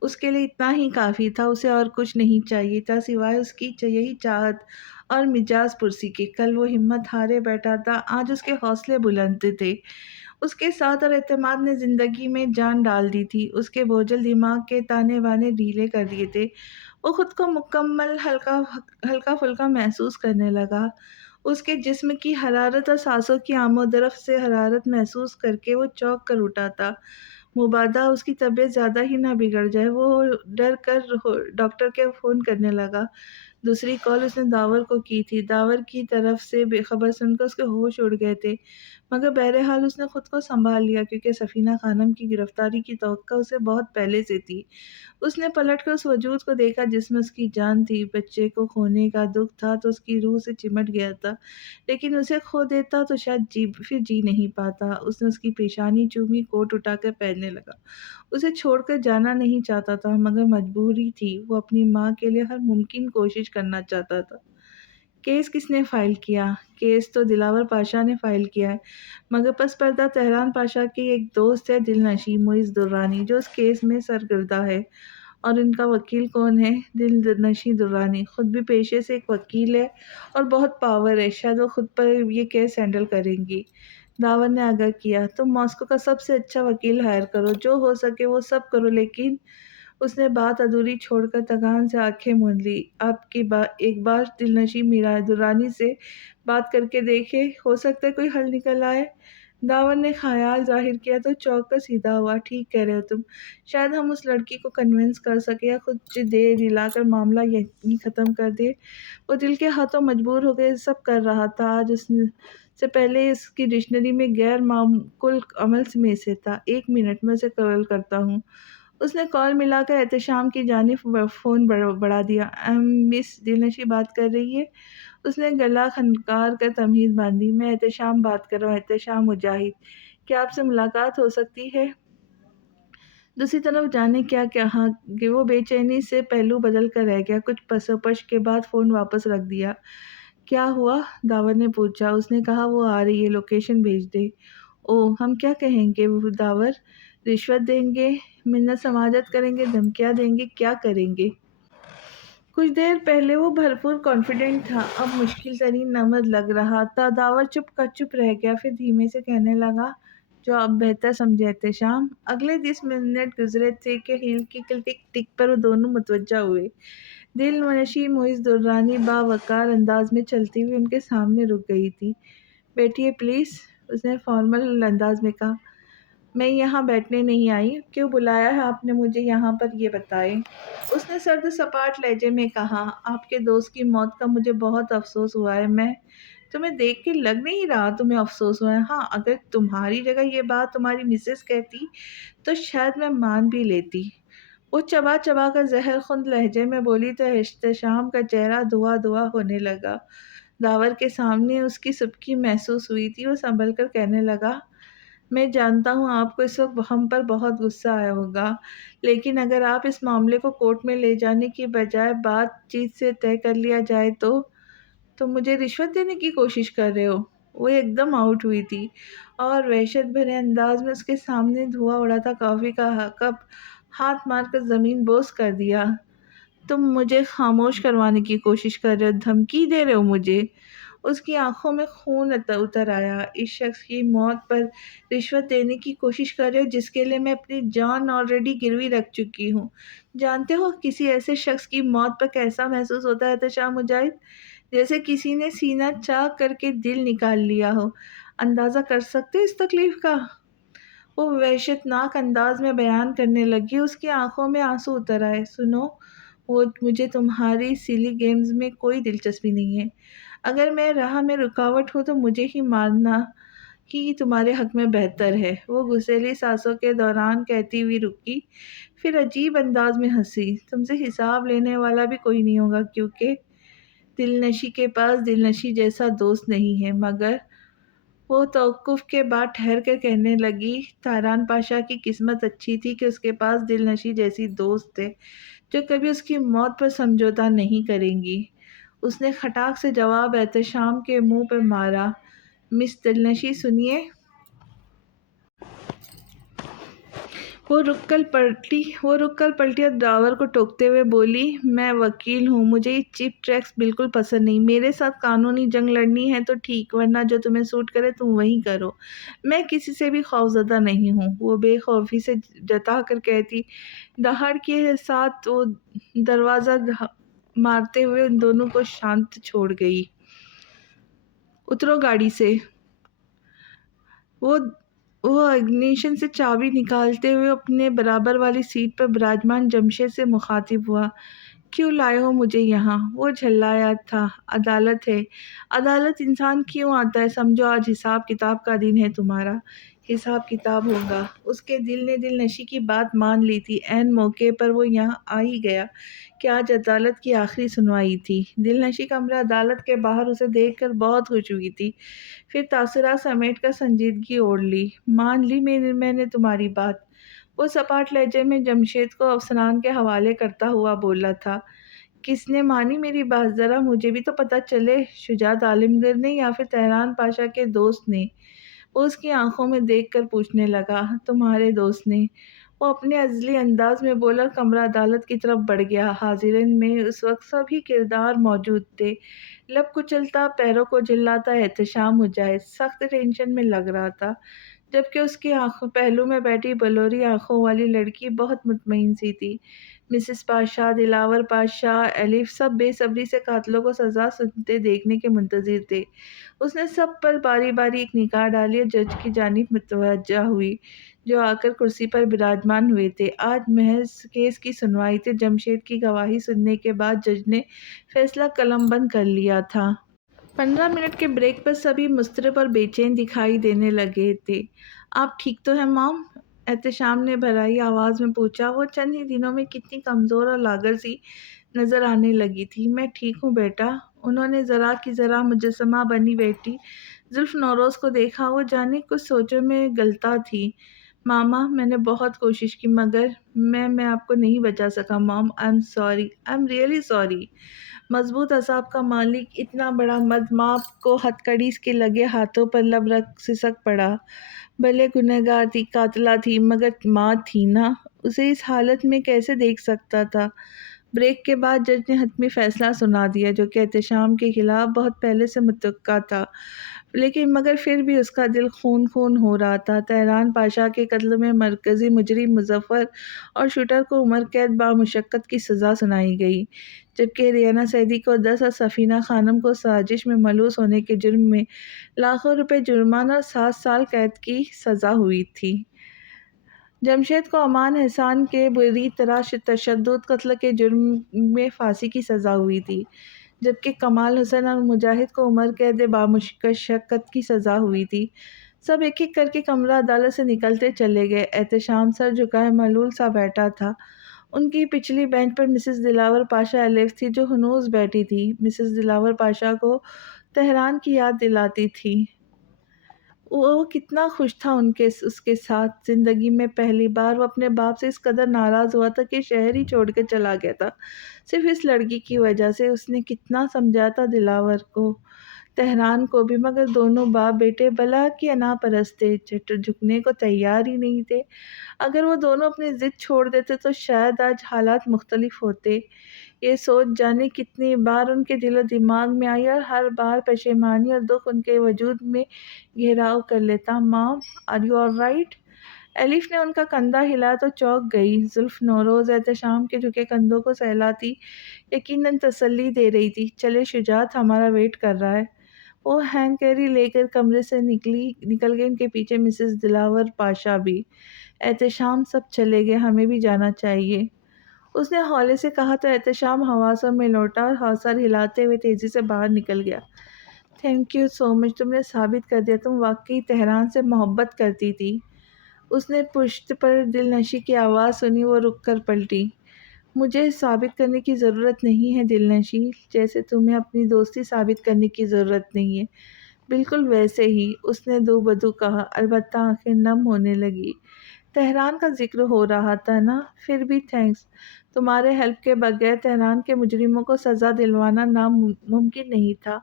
اس کے لیے اتنا ہی کافی تھا۔ اسے اور کچھ نہیں چاہیے تھا سوائے اس کی یہی چاہت اور مجاز پرسی کے۔ کل وہ ہمت ہارے بیٹھا تھا، آج اس کے حوصلے بلند تھے۔ اس کے ساتھ اور اعتماد نے زندگی میں جان ڈال دی تھی، اس کے بوجھل دماغ کے تانے بانے ڈھیلے کر دیے تھے۔ وہ خود کو مکمل ہلکا پھلکا محسوس کرنے لگا۔ اس کے جسم کی حرارت اور سانسوں کی آمد و رفت سے حرارت محسوس کر کے وہ چونک کر اٹھا تھا۔ مبادا اس کی طبیعت زیادہ ہی نہ بگڑ جائے، وہ ڈر کر ڈاکٹر کے فون کرنے لگا۔ دوسری کال اس نے داور کو کی تھی۔ داور کی طرف سے بے خبر سن کر اس کے ہوش اڑ گئے تھے، مگر بہرحال اس نے خود کو سنبھال لیا، کیونکہ سفینہ خانم کی گرفتاری کی توقع اسے بہت پہلے سے تھی۔ اس نے پلٹ کر اس وجود کو دیکھا جس میں اس کی جان تھی۔ بچے کو کھونے کا دکھ تھا تو اس کی روح سے چمٹ گیا تھا، لیکن اسے کھو دیتا تو شاید پھر جی نہیں پاتا۔ اس نے اس کی پیشانی چومی، کوٹ اٹھا کر پہننے لگا۔ اسے چھوڑ کر جانا نہیں چاہتا تھا، مگر مجبوری تھی۔ وہ اپنی ماں کے لیے ہر ممکن کوشش کرنا چاہتا تھا۔ کیس کس نے فائل کیا؟ کیس تو دلاور پاشا نے فائل کیا ہے، مگر پس پردہ تہران پاشا کی ایک دوست ہے، دل نشیں معز درانی، جو اس کیس میں سرگردہ ہے۔ اور ان کا وکیل کون ہے؟ دل نشیں درانی خود بھی پیشے سے ایک وکیل ہے اور بہت پاور ہے، شاید وہ خود پر یہ کیس ہینڈل کریں گی۔ داور نے آگاہ کیا، تم ماسکو کا سب سے اچھا وکیل ہائر کرو، جو ہو سکے وہ سب کرو، لیکن اس نے بات ادھوری چھوڑ کر تگان سے آنکھیں موند لی۔ آپ کی ایک بار دل نشیں میرا درانی سے بات کر کے دیکھے، ہو سکتا ہے کوئی حل نکل آئے۔ داور نے خیال ظاہر کیا تو چونک کر سیدھا ہوا، ٹھیک کہہ رہے ہو تم، شاید ہم اس لڑکی کو کنونس کر سکے یا خود دے دلا کر معاملہ یہیں ختم کر دے۔ وہ دل کے ہاتھوں مجبور ہو کے سب کر رہا تھا۔ آج سے پہلے اس کی ڈکشنری میں غیر معقول عمل میں سے تھا۔ 1 منٹ میں اسے کال کرتا ہوں۔ اس نے کال ملا کر احتشام کی جانب فون بڑھا دیا۔ مس دلنشیں بات کر رہی ہے؟ اس نے گلا کھنکار کر تمہید باندھی۔ میں احتشام بات کر رہا ہوں، احتشام مجاہد، کیا آپ سے ملاقات ہو سکتی ہے؟ دوسری طرف جانے کیا کہا کہ وہ بے چینی سے پہلو بدل کر رہ گیا۔ کچھ پس و پش کے بعد فون واپس رکھ دیا۔ کیا ہوا؟ داور نے پوچھا۔ اس نے کہا وہ آ رہی ہے، لوکیشن بھیج دے۔ ہم کیا کہیں گے داور؟ رشوت دیں گے، منت سماجت کریں گے، دھمکیاں دیں گے، کیا کریں گے؟ کچھ دیر پہلے وہ بھرپور کانفیڈنٹ تھا، اب مشکل ترین نمبر لگ رہا تھا۔ داور چپ رہ گیا، پھر دھیمے سے کہنے لگا، جو آپ بہتر سمجھے احتشام۔ اگلے 10 منٹ گزرے تھے کہ ہیل کی ٹک ٹک پر وہ دونوں متوجہ ہوئے۔ دل نشیں معز درانی باوقار انداز میں چلتی ہوئی ان کے سامنے رک گئی تھی۔ بیٹھیے پلیز، اس نے فارمل انداز میں کہا۔ میں یہاں بیٹھنے نہیں آئی، کیوں بلایا ہے آپ نے مجھے یہاں پر، یہ بتائیں۔ اس نے سرد سپاٹ لہجے میں کہا، آپ کے دوست کی موت کا مجھے بہت افسوس ہوا ہے۔ میں تمہیں دیکھ کے لگ نہیں رہا تمہیں افسوس ہوا ہے۔ ہاں، اگر تمہاری جگہ یہ بات تمہاری مسز کہتی تو شاید میں مان بھی لیتی۔ وہ چبا کر زہر خوند لہجے میں بولی تو احتشام کا چہرہ دھواں ہونے لگا۔ داور کے سامنے اس کی سبکی محسوس ہوئی تھی۔ وہ سنبھل کر کہنے لگا، میں جانتا ہوں آپ کو اس وقت ہم پر بہت غصہ آیا ہوگا، لیکن اگر آپ اس معاملے کو کورٹ میں لے جانے کی بجائے بات چیت سے طے کر لیا جائے تو تم مجھے رشوت دینے کی کوشش کر رہے ہو؟ وہ ایک دم آؤٹ ہوئی تھی اور وحشت بھرے انداز میں اس کے سامنے دھواں اڑا تھا کافی کا کپ ہاتھ مار کر زمین بوس کر دیا۔ تم مجھے خاموش کروانے کی کوشش کر رہے ہو، دھمکی دے رہے ہو مجھے؟ اس کی آنکھوں میں خون اتر آیا۔ اس شخص کی موت پر رشوت دینے کی کوشش کر رہے ہو جس کے لیے میں اپنی جان آلریڈی گروی رکھ چکی ہوں۔ جانتے ہو کسی ایسے شخص کی موت پر کیسا محسوس ہوتا ہے احتشام مجاہد؟ جیسے کسی نے سینہ چاک کر کے دل نکال لیا ہو۔ اندازہ کر سکتے اس تکلیف کا؟ وہ وحشتناک انداز میں بیان کرنے لگی، اس کی آنکھوں میں آنسو اتر آئے۔ سنو، وہ مجھے تمہاری سیلی گیمز میں کوئی دلچسپی نہیں ہے۔ اگر میں راہ میں رکاوٹ ہوں تو مجھے ہی مارنا ہی تمہارے حق میں بہتر ہے۔ وہ غصیلی سانسوں کے دوران کہتی ہوئی رکی، پھر عجیب انداز میں ہنسی۔ تم سے حساب لینے والا بھی کوئی نہیں ہوگا، کیونکہ دل نشی کے پاس دل نشی جیسا دوست نہیں ہے۔ مگر وہ توقف کے بعد ٹھہر کر کہنے لگی، تاران پاشا کی قسمت اچھی تھی کہ اس کے پاس دل نشی جیسی دوست ہے جو کبھی اس کی موت پر سمجھوتا نہیں کریں گی۔ اس نے کھٹاک سے جواب احتشام کے منہ پہ مارا۔ مس دلنشی سنیے۔ وہ رک کر پلٹی اور ڈراور کو ٹوکتے ہوئے بولی، میں وکیل ہوں، مجھے یہ چیپ ٹریکس بالکل پسند نہیں۔ میرے ساتھ قانونی جنگ لڑنی ہے تو ٹھیک، ورنہ جو تمہیں سوٹ کرے تم وہی کرو۔ میں کسی سے بھی خوفزدہ نہیں ہوں، وہ بے خوفی سے جتا کر کہتی۔ دہاڑ کے ساتھ وہ دروازہ مارتے ہوئے ان دونوں کو شانت چھوڑ گئی۔ اترو گاڑی سے۔ وہ اگنیشن سے چابی نکالتے ہوئے اپنے برابر والی سیٹ پر براجمان جمشید سے مخاطب ہوا، کیوں لائے ہو مجھے یہاں؟ وہ جھلایا تھا، عدالت ہے۔ عدالت انسان کیوں آتا ہے؟ سمجھو آج حساب کتاب کا دن ہے تمہارا، حساب کتاب ہوگا۔ اس کے دل نے دل نشی کی بات مان لی تھی، عین موقع پر وہ یہاں آ ہی گیا کہ آج عدالت کی آخری سنوائی تھی۔ دل نشی کمرہ عدالت کے باہر اسے دیکھ کر بہت خوش ہوئی تھی، پھر تاثرات سمیٹ کر سنجیدگی اوڑھ لی۔ مان لی میں نے تمہاری بات، وہ سپاٹ لہجے میں جمشید کو افسران کے حوالے کرتا ہوا بولا تھا۔ کس نے مانی میری بات؟ ذرا مجھے بھی تو پتہ چلے، شجاعت عالمگیر نے یا پھر تہران پاشا کے دوست نے؟ وہ اس کی آنکھوں میں دیکھ کر پوچھنے لگا، تمہارے دوست نے؟ وہ اپنے عزلی انداز میں بولا، کمرہ عدالت کی طرف بڑھ گیا۔ حاضرین میں اس وقت سبھی کردار موجود تھے۔ لب کچلتا، پیروں کو جھلاتا احتشام مجاہد سخت ٹینشن میں لگ رہا تھا، جبکہ اس کی پہلو میں بیٹھی بلوری آنکھوں والی لڑکی بہت مطمئن سی تھی۔ مسز پاشا، دلاور پاشا، ایلف سب بے صبری سے قاتلوں کو سزا سنتے دیکھنے کے منتظر تھے۔ اس نے سب پر باری باری ایک نگاہ ڈالی اور جج کی جانب متوجہ ہوئی، جو آ کر کرسی پر براجمان ہوئے تھے۔ آج محض کیس کی سنوائی تھی۔ جمشید کی گواہی سننے کے بعد جج نے فیصلہ قلم بند کر لیا تھا۔ 15 منٹ کے بریک پر سبھی مضطرب اور بے چین دکھائی دینے لگے تھے۔ آپ ٹھیک تو ہیں مام؟ احتشام نے بھرائی آواز میں پوچھا۔ وہ چند ہی دنوں میں کتنی کمزور اور لاغر سی نظر آنے لگی تھی۔ میں ٹھیک ہوں بیٹا۔ انہوں نے ذرا کی ذرا مجسمہ بنی بیٹی زلف نوروز کو دیکھا، وہ جانے کچھ سوچوں میں گلتا تھی۔ ماما، میں نے بہت کوشش کی مگر میں آپ کو نہیں بچا سکا مام، آئی am sorry, I am really sorry. مضبوط اعصاب کا مالک اتنا بڑا مرد ماں کو ہتکڑی کے لگے ہاتھوں پر لب رکھ سسک پڑا۔ بھلے گنہگار تھی، قاتلہ تھی، مگر ماں تھی نا، اسے اس حالت میں کیسے دیکھ سکتا تھا؟ بریک کے بعد جج نے حتمی فیصلہ سنا دیا، جو کہ احتشام کے خلاف بہت پہلے سے متوقع تھا، لیکن مگر پھر بھی اس کا دل خون خون ہو رہا تھا۔ تہران پاشا کے قتل میں مرکزی مجرم مظفر اور شوٹر کو عمر قید بامشقت کی سزا سنائی گئی، جبکہ ریانہ سعیدی کو 10 اور سفینہ خانم کو سازش میں ملوث ہونے کے جرم میں لاکھوں روپے جرمانہ اور 7 سال قید کی سزا ہوئی تھی۔ جمشید کو امان احسان کے بری طرح تشدد قتل کے جرم میں پھانسی کی سزا ہوئی تھی، جبکہ کمال حسن اور مجاہد کو عمر قید بامشقت کی سزا ہوئی تھی۔ سب ایک ایک کر کے کمرہ عدالت سے نکلتے چلے گئے۔ احتشام سر جھکائے ملول سا بیٹھا تھا۔ ان کی پچھلی بینچ پر مسز دلاور پاشا ایلف تھی، جو ہنوز بیٹھی تھی۔ مسز دلاور پاشا کو تہران کی یاد دلاتی تھی۔ وہ کتنا خوش تھا اس کے ساتھ۔ زندگی میں پہلی بار وہ اپنے باپ سے اس قدر ناراض ہوا تھا کہ شہر ہی چھوڑ کے چلا گیا تھا، صرف اس لڑکی کی وجہ سے۔ اس نے کتنا سمجھا تھا دلاور کو، تہران کو بھی، مگر دونوں باپ بیٹے بلا کی انا پرست تھے، جھکنے کو تیار ہی نہیں تھے۔ اگر وہ دونوں اپنی ضد چھوڑ دیتے تو شاید آج حالات مختلف ہوتے۔ یہ سوچ جانے کتنی بار ان کے دل و دماغ میں آئی اور ہر بار پشیمانی اور دکھ ان کے وجود میں گھیراؤ کر لیتا۔ مام، آر یو آل رائٹ؟ ایلف نے ان کا کندھا ہلایا تو چونک گئی۔ زلف نوروز احتشام کے جھکے کندھوں کو سہلاتی یقیناً تسلی دے رہی تھی۔ چلے شجاعت، ہمارا ویٹ کر رہا ہے۔ وہ ہینڈ کیری لے کر کمرے سے نکل گئی، ان کے پیچھے مسز دلاور پاشا بھی۔ احتشام سب چلے گئے، ہمیں بھی جانا چاہیے، اس نے ہولے سے کہا تو احتشام حواسوں میں لوٹا اور سر ہلاتے ہوئے تیزی سے باہر نکل گیا۔ تھینک یو سو مچ، تم نے ثابت کر دیا تم واقعی تہران سے محبت کرتی تھی۔ اس نے پشت پر دل نشی کی آواز سنی، وہ رک کر پلٹی۔ مجھے ثابت کرنے کی ضرورت نہیں ہے دل نشی، جیسے تمہیں اپنی دوستی ثابت کرنے کی ضرورت نہیں ہے، بالکل ویسے ہی، اس نے دو بدو کہا، البتہ آنکھیں نم ہونے لگی۔ تہران کا ذکر ہو رہا تھا نا، پھر بھی تھینکس، تمہارے ہیلپ کے بغیر تہران کے مجرموں کو سزا دلوانا ناممکن نہیں تھا۔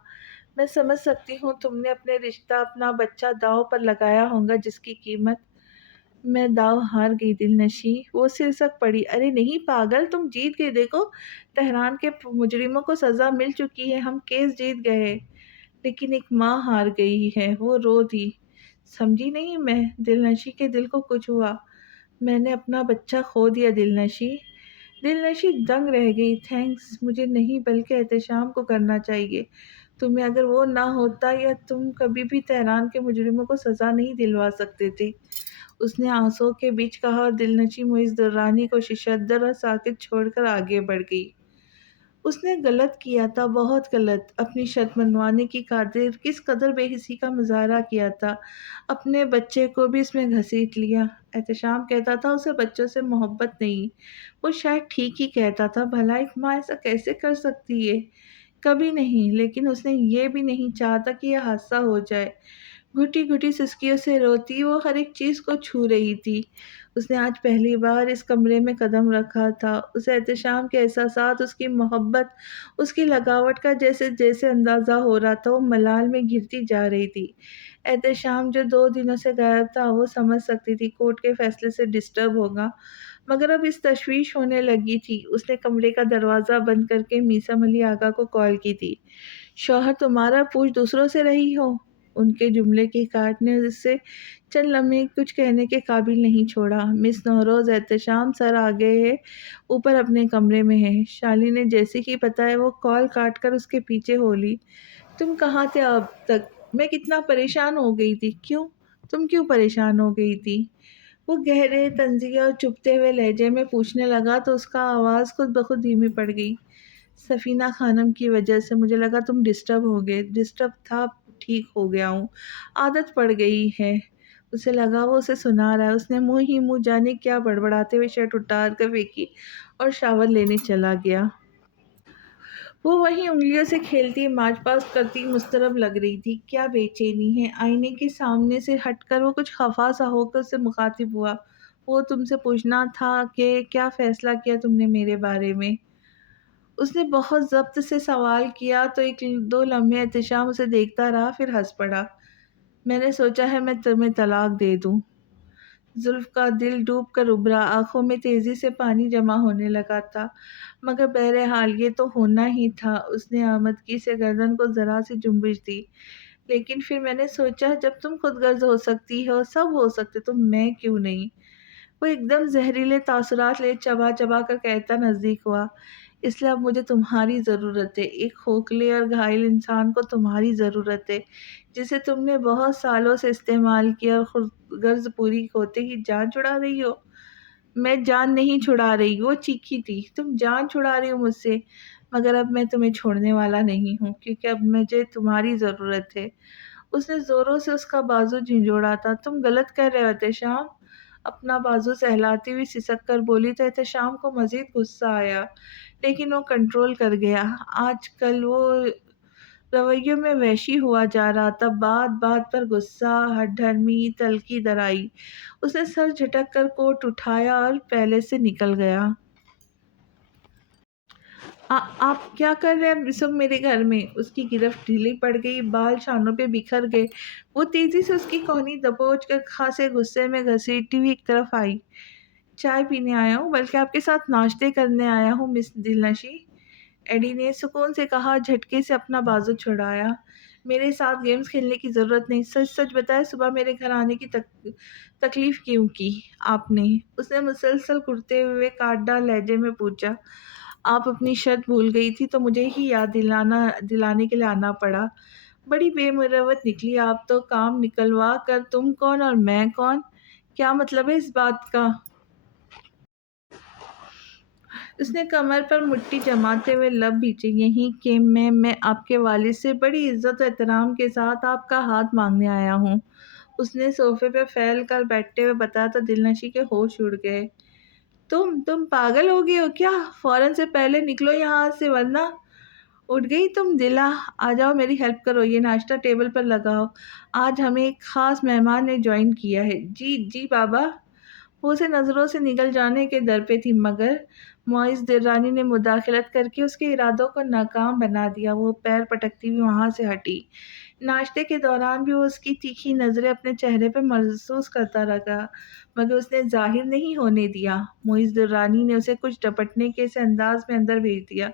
میں سمجھ سکتی ہوں تم نے اپنے رشتہ، اپنا بچہ داؤ پر لگایا ہوگا، جس کی قیمت میں داؤ ہار گئی دل نشی، وہ سرسک پڑی۔ ارے نہیں پاگل، تم جیت گئے، دیکھو تہران کے مجرموں کو سزا مل چکی ہے، ہم کیس جیت گئے، لیکن ایک ماں ہار گئی ہے، وہ رو دی۔ سمجھی نہیں میں، دل نشی کے دل کو کچھ ہوا، میں نے اپنا بچہ کھو دیا دل نشی۔ دل نشی دنگ رہ گئی۔ تھینکس مجھے نہیں بلکہ احتشام کو کرنا چاہیے، تمہیں اگر وہ نہ ہوتا یا تم کبھی بھی تہران کے مجرموں کو سزا نہیں دلوا سکتے تھے، اس نے آنسوں کے بیچ کہا، اور دل نشی معز درانی کو ششدر اور ساکت چھوڑ کر آگے بڑھ گئی۔ اس نے غلط کیا تھا، بہت غلط، اپنی شرط منوانے کی خاطر کس قدر بے حسی کا مظاہرہ کیا تھا، اپنے بچے کو بھی اس میں گھسیٹ لیا۔ احتشام کہتا تھا اسے بچوں سے محبت نہیں، وہ شاید ٹھیک ہی کہتا تھا، بھلا ایک ماں ایسا کیسے کر سکتی ہے؟ کبھی نہیں، لیکن اس نے یہ بھی نہیں چاہا تھا کہ یہ حادثہ ہو جائے۔ گھٹی گھٹی سسکیوں سے روتی، وہ ہر ایک چیز کو چھو رہی تھی۔ اس نے آج پہلی بار اس کمرے میں قدم رکھا تھا، اسے احتشام کے احساسات، اس کی محبت، اس کی لگاوٹ کا جیسے جیسے اندازہ ہو رہا تھا، وہ ملال میں گرتی جا رہی تھی۔ احتشام جو 2 دنوں سے غائب تھا، وہ سمجھ سکتی تھی کورٹ کے فیصلے سے ڈسٹرب ہوگا، مگر اب اس تشویش ہونے لگی تھی۔ اس نے کمرے کا دروازہ بند کر کے میثم علی آقا کو کال کی تھی۔ شوہر تمہارا پوچھ دوسروں سے رہی ہو؟ ان کے جملے کی کاٹ نے اسے چند لمحے کچھ کہنے کے قابل نہیں چھوڑا۔ مس نوروز، احتشام سر آگے ہے، اوپر اپنے کمرے میں ہے، شالی نے جیسے ہی بتایا، وہ کال کاٹ کر اس کے پیچھے ہو لی۔ تم کہاں تھے اب تک؟ میں کتنا پریشان ہو گئی تھی۔ کیوں؟ تم کیوں پریشان ہو گئی تھی؟ وہ گہرے طنزیہ اور چبھتے ہوئے لہجے میں پوچھنے لگا تو اس کا آواز خود بخود دھیمی پڑ گئی۔ سفینہ خانم کی وجہ سے مجھے لگا تم ڈسٹرب ہو گئے۔ ڈسٹرب تھا، ٹھیک ہو گیا ہوں، عادت پڑ گئی ہے۔ اسے لگا وہ اسے سنا رہا ہے۔ اس نے منہ ہی منہ جانے کیا بڑبڑاتے ہوئے شرٹ اتار کر پھینکی اور شاور لینے چلا گیا۔ وہ وہیں انگلیوں سے کھیلتی، مارچ پاسٹ کرتی مضطرب لگ رہی تھی۔ کیا بے چینی ہے؟ آئینے کے سامنے سے ہٹ کر وہ کچھ خفا سا ہو کر اس سے مخاطب ہوا۔ وہ تم سے پوچھنا تھا کہ کیا فیصلہ کیا تم نے میرے بارے میں؟ اس نے بہت ضبط سے سوال کیا تو ایک دو لمحے احتشام اسے دیکھتا رہا، پھر ہنس پڑا۔ میں نے سوچا ہے میں تمہیں طلاق دے دوں۔ زلف کا دل ڈوب کر ابھرا، آنکھوں میں تیزی سے پانی جمع ہونے لگا تھا، مگر بہرحال یہ تو ہونا ہی تھا۔ اس نے آمدگی سے گردن کو ذرا سی جنبش دی۔ لیکن پھر میں نے سوچا جب تم خود غرض ہو سکتی ہو، سب ہو سکتے، تو میں کیوں نہیں؟ وہ ایک دم زہریلے تاثرات لے چبا چبا کر کہتا نزدیک ہوا، اس لیے اب مجھے تمہاری ضرورت ہے، ایک کھوکھلے اور گھائل انسان کو تمہاری ضرورت ہے، جسے تم نے بہت سالوں سے استعمال کیا اور خود غرض پوری ہوتے ہی جان چھڑا رہی ہو۔ میں جان نہیں چھڑا رہی، وہ چیخی تھی، تم جان چھڑا رہی ہو مجھ سے، مگر اب میں تمہیں چھوڑنے والا نہیں ہوں، کیونکہ اب مجھے تمہاری ضرورت ہے۔ اس نے زوروں سے اس کا بازو جھنجھوڑا تھا۔ تم غلط کر رہے ہو احتشام، اپنا بازو سہلاتی ہوئی سسک کر بولی تو احتشام کو مزید غصہ آیا، لیکن وہ کنٹرول کر گیا۔ آج کل وہ رویوں میں وحشی ہوا جا رہا تھا، بات بات پر غصہ، ہٹ دھرمی، تلخی درائی۔ اس نے سر جھٹک کر کوٹ اٹھایا اور پہلے سے نکل گیا۔ آپ کیا کر رہے ہیں اس وقت میرے گھر میں؟ اس کی گرفت ڈھیلی پڑ گئی، بال شانوں پہ بکھر گئے۔ وہ تیزی سے اس کی کونی دبوچ کر خاصے غصے میں گھسیٹتی ہوئی ایک طرف آئی۔ چائے پینے آیا ہوں، بلکہ آپ کے ساتھ ناشتے کرنے آیا ہوں مس دلنشی، ایڈی نے سکون سے کہا، جھٹکے سے اپنا بازو چھڑایا۔ میرے ساتھ گیمز کھیلنے کی ضرورت نہیں، سچ سچ بتائیں صبح میرے گھر آنے کی تکلیف کیوں کی آپ نے؟ اس نے مسلسل کرتے ہوئے کاٹڈال لہجے میں پوچھا۔ آپ اپنی شرط بھول گئی تھی تو مجھے ہی یاد دلانے کے لیے آنا پڑا۔ بڑی بے مروت نکلی آپ تو، کام نکلوا کر تم کون اور میں کون؟ کیا مطلب ہے اس بات کا؟ اس نے کمر پر مٹھی جماتے ہوئے لب بھیجے، یہی کہ میں آپ کے والد سے بڑی عزت و احترام کے ساتھ آپ کا ہاتھ مانگنے آیا ہوں۔ اس نے صوفے پہ پھیل کر بیٹھتے ہوئے بتایا تو دلنشی کے ہوش اڑ گئے۔ تم پاگل ہو گئی ہو کیا؟ فوراً سے پہلے نکلو یہاں سے ورنہ… اٹھ گئی تم دلا؟ آ جاؤ میری ہیلپ کرو، یہ ناشتہ ٹیبل پر لگاؤ، آج ہمیں ایک خاص مہمان نے جوائن کیا ہے۔ جی جی بابا۔ وہ اسے نظروں سے نگل جانے کے در پہ تھی، مگر معز درانی نے مداخلت کر کے اس کے ارادوں کو ناکام بنا دیا۔ وہ پیر پٹکتی ہوئی وہاں سے ہٹی۔ ناشتے کے دوران بھی وہ اس کی تیکھی نظریں اپنے چہرے پہ محسوس کرتا رہا، مگر اس نے ظاہر نہیں ہونے دیا۔ معز درانی نے اسے کچھ ڈپٹنے کے سے انداز میں اندر بھیج دیا۔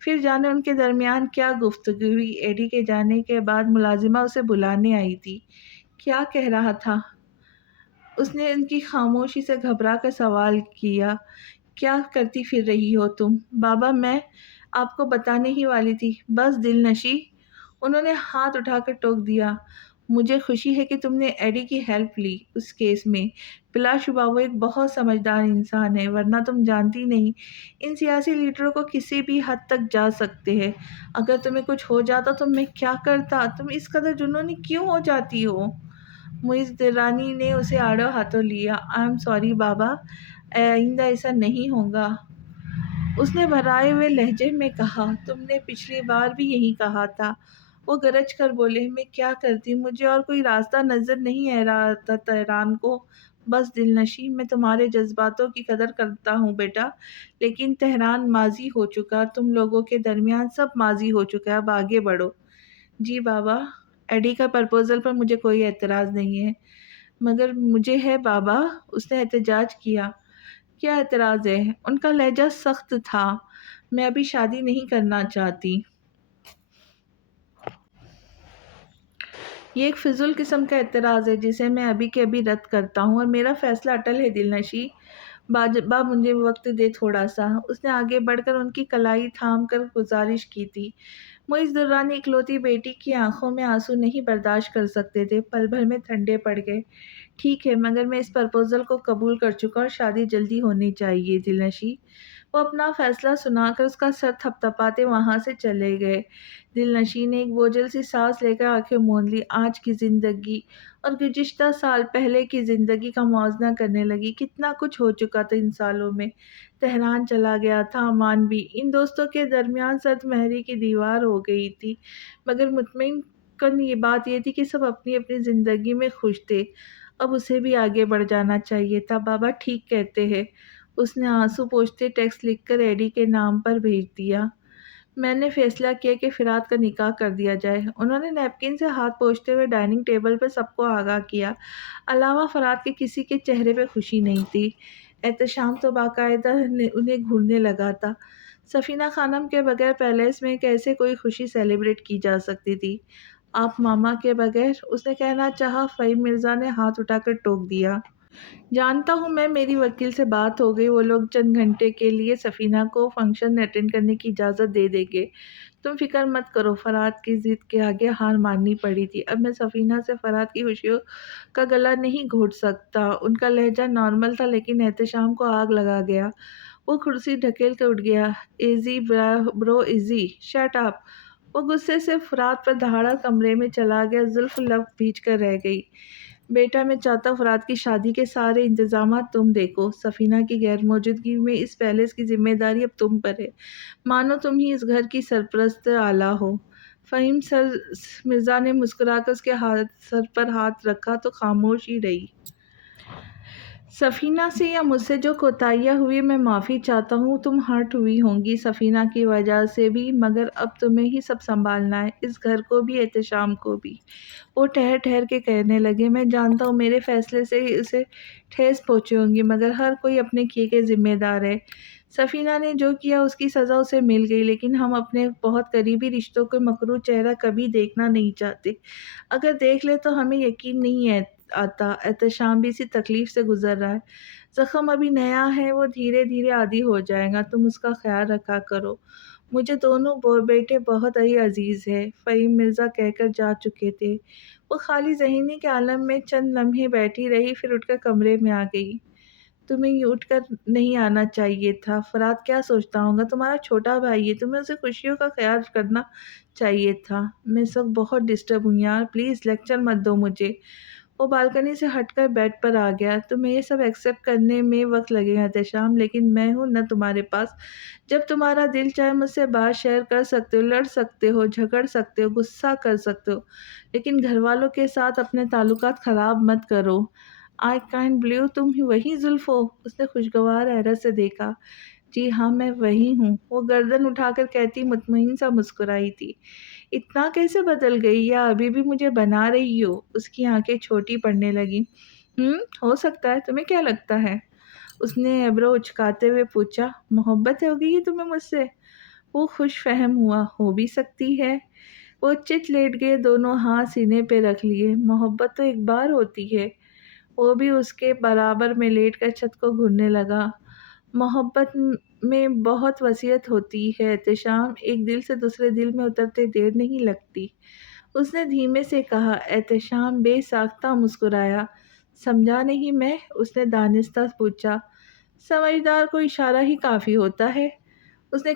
پھر جانے ان کے درمیان کیا گفتگو ہوئی۔ ایڈی کے جانے کے بعد ملازمہ اسے بلانے آئی تھی۔ کیا کہہ رہا تھا؟ اس نے ان کی خاموشی سے گھبرا کر سوال کیا۔ کیا کرتی پھر رہی ہو تم؟ بابا میں آپ کو بتانے ہی والی تھی، بس دلنشی۔ انہوں نے ہاتھ اٹھا کر ٹوک دیا۔ مجھے خوشی ہے کہ تم نے ایڈی کی ہیلپ لی اس کیس میں، بلا شبہ وہ ایک بہت سمجھدار انسان ہے، ورنہ تم جانتی نہیں ان سیاسی لیڈروں کو کسی بھی حد تک جا سکتے ہیں۔ اگر تمہیں کچھ ہو جاتا تو میں کیا کرتا؟ تم اس قدر جنونی کیوں ہو جاتی ہو؟ معز درانی نے اسے آڑو ہاتھوں لیا۔ آئی ایم سوری بابا، آئندہ ایسا نہیں ہوگا۔ اس نے بھرائے ہوئے لہجے میں کہا۔ تم نے پچھلی بار بھی یہی کہا تھا۔ وہ گرج کر بولے۔ میں کیا کرتی، مجھے اور کوئی راستہ نظر نہیں آ رہا تھا تہران کو۔ بس دلنشی، میں تمہارے جذباتوں کی قدر کرتا ہوں بیٹا، لیکن تہران ماضی ہو چکا، تم لوگوں کے درمیان سب ماضی ہو چکا ہے، اب آگے بڑھو۔ جی بابا۔ ایڈی کا پرپوزل پر مجھے کوئی اعتراض نہیں ہے، مگر مجھے ہے بابا، اس نے احتجاج کیا۔ کیا اعتراض ہے؟ ان کا لہجہ سخت تھا۔ میں ابھی شادی نہیں کرنا چاہتی۔ یہ ایک فضول قسم کا اعتراض ہے جسے میں ابھی کے ابھی رد کرتا ہوں، اور میرا فیصلہ اٹل ہے دلنشی۔ باجبہ مجھے وقت دے تھوڑا سا۔ اس نے آگے بڑھ کر ان کی کلائی تھام کر گزارش کی تھی۔ معز درانی اکلوتی بیٹی کی آنکھوں میں آنسو نہیں برداشت کر سکتے تھے، پل بھر میں ٹھنڈے پڑ گئے۔ ٹھیک ہے، مگر میں اس پرپوزل کو قبول کر چکا اور شادی جلدی ہونی چاہیے دلنشی۔ وہ اپنا فیصلہ سنا کر اس کا سر تھپتھپاتے وہاں سے چلے گئے۔ دلنشی نے ایک بوجھل سی سانس لے کر آنکھیں موند لی۔ آج کی زندگی اور گزشتہ سال پہلے کی زندگی کا موازنہ کرنے لگی۔ کتنا کچھ ہو چکا تھا ان سالوں میں۔ تہران چلا گیا تھا، امان بھی۔ ان دوستوں کے درمیان سرد مہری کی دیوار ہو گئی تھی، مگر مطمئن کن یہ بات یہ تھی کہ سب اپنی اپنی زندگی میں خوش تھے۔ اب اسے بھی آگے بڑھ جانا چاہیے تھا۔ بابا ٹھیک کہتے ہیں۔ اس نے آنسو پوچھتے ٹیکسٹ لکھ کر ایڈی کے نام پر بھیج دیا۔ میں نے فیصلہ کیا کہ فرات کا نکاح کر دیا جائے۔ انہوں نے نیپکن سے ہاتھ پوچھتے ہوئے ڈائننگ ٹیبل پر سب کو آگاہ کیا۔ علاوہ فرات کے کسی کے چہرے پہ خوشی نہیں تھی۔ احتشام تو باقاعدہ انہیں گھورنے لگا تھا۔ سفینہ خانم کے بغیر پیلیس میں کیسے کوئی خوشی سیلیبریٹ کی جا سکتی تھی؟ آپ ماما کے بغیر؟ اس نے کہنا چاہا، فہیم مرزا نے ہاتھ اٹھا کر ٹوک دیا۔ جانتا ہوں میں، میری وکیل سے بات ہو گئی، وہ لوگ چند گھنٹے کے لیے سفینہ کو فنکشن اٹینڈ کرنے کی اجازت دے دیں گے۔ تم فکر مت کرو۔ فرات کی ضد کے آگے ہار ماننی پڑی تھی۔ اب میں سفینہ سے فرات کی خوشیوں کا گلا نہیں گھونٹ سکتا۔ ان کا لہجہ نارمل تھا، لیکن احتشام کو آگ لگا گیا۔ وہ کرسی ڈھکیل کر اٹھ گیا۔ ایزی برو ایزی، شٹ اپ۔ وہ غصے سے فرات پر دہاڑا کمرے میں چلا گیا۔ زلف لب بھیج کر رہ گئی۔ بیٹا، میں چاہتا ہوں فرات کی شادی کے سارے انتظامات تم دیکھو۔ سفینہ کی غیر موجودگی میں اس پیلس کی ذمہ داری اب تم پر ہے۔ مانو تم ہی اس گھر کی سرپرست اعلیٰ ہو۔ فہیم مرزا نے مسکرا کر اس کے سر پر ہاتھ رکھا تو خاموش ہی رہی۔ سفینہ سے یا مجھ سے جو کوتاہیاں ہوئی، میں معافی چاہتا ہوں۔ تم ہرٹ ہوئی ہوں گی سفینہ کی وجہ سے بھی، مگر اب تمہیں ہی سب سنبھالنا ہے، اس گھر کو بھی، احتشام کو بھی۔ وہ ٹھہر ٹھہر کے کہنے لگے۔ میں جانتا ہوں میرے فیصلے سے اسے ٹھیس پہنچی ہوگی، مگر ہر کوئی اپنے کیے کے ذمہ دار ہے۔ سفینہ نے جو کیا اس کی سزا اسے مل گئی، لیکن ہم اپنے بہت قریبی رشتوں کو مکروہ چہرہ کبھی دیکھنا نہیں چاہتے۔ اگر دیکھ لیں تو ہمیں یقین نہیں آتا۔ احتشام بھی اسی تکلیف سے گزر رہا ہے۔ زخم ابھی نیا ہے، وہ دھیرے دھیرے عادی ہو جائے گا، تم اس کا خیال رکھا کرو۔ مجھے دونوں بیٹے بہت ہی عزیز ہے، فہیم مرزا کہہ کر جا چکے تھے۔ وہ خالی ذہنی کے عالم میں چند لمحے بیٹھی رہی، پھر اٹھ کر کمرے میں آ گئی۔ تمہیں یہ اٹھ کر نہیں آنا چاہیے تھا، فرات کیا سوچتا ہوگا، تمہارا چھوٹا بھائی ہے، تمہیں اسے خوشیوں کا خیال کرنا چاہیے تھا۔ میں اس وقت بہت ڈسٹرب ہوں یار، پلیز لیکچر مت دو مجھے۔ وہ بالکنی سے ہٹ کر بیڈ پر آ گیا۔ تمہیں یہ سب ایکسیپٹ کرنے میں وقت لگے گا احتشام، لیکن میں ہوں نا تمہارے پاس۔ جب تمہارا دل چاہے مجھ سے بات شیئر کر سکتے ہو، لڑ سکتے ہو، جھگڑ سکتے ہو، غصہ کر سکتے ہو، لیکن گھر والوں کے ساتھ اپنے تعلقات خراب مت کرو۔ آئی کینٹ بلیو تم ہی وہی زلف ہو۔ اس نے خوشگوار حیرت سے دیکھا۔ جی ہاں میں وہی ہوں، وہ گردن اٹھا کر کہتی مطمئن سا مسکرائی تھی۔ اتنا کیسے بدل گئی، یا ابھی بھی مجھے بنا رہی ہو؟ اس کی آنکھیں چھوٹی پڑنے لگیں۔ ہو سکتا ہے، تمہیں کیا لگتا ہے؟ اس نے ایبرو اچکاتے ہوئے پوچھا۔ محبت ہو گئی ہے تمہیں مجھ سے؟ وہ خوش فہم ہوا۔ ہو بھی سکتی ہے۔ وہ چت لیٹ گئے، دونوں ہاتھ سینے پہ رکھ لیے۔ محبت تو ایک بار ہوتی ہے۔ وہ بھی اس کے برابر میں لیٹ کر چھت کو گھورنے لگا۔ محبت میں بہت وسعت ہوتی ہے احتشام، ایک دل سے دوسرے دل میں اترتے دیر نہیں لگتی۔ اس نے دھیمے سے کہا۔ احتشام بے ساختہ مسکرایا۔ سمجھا نہیں میں؟ اس نے دانستہ پوچھا۔ سمجھدار کو اشارہ ہی کافی ہوتا ہے۔ اس نے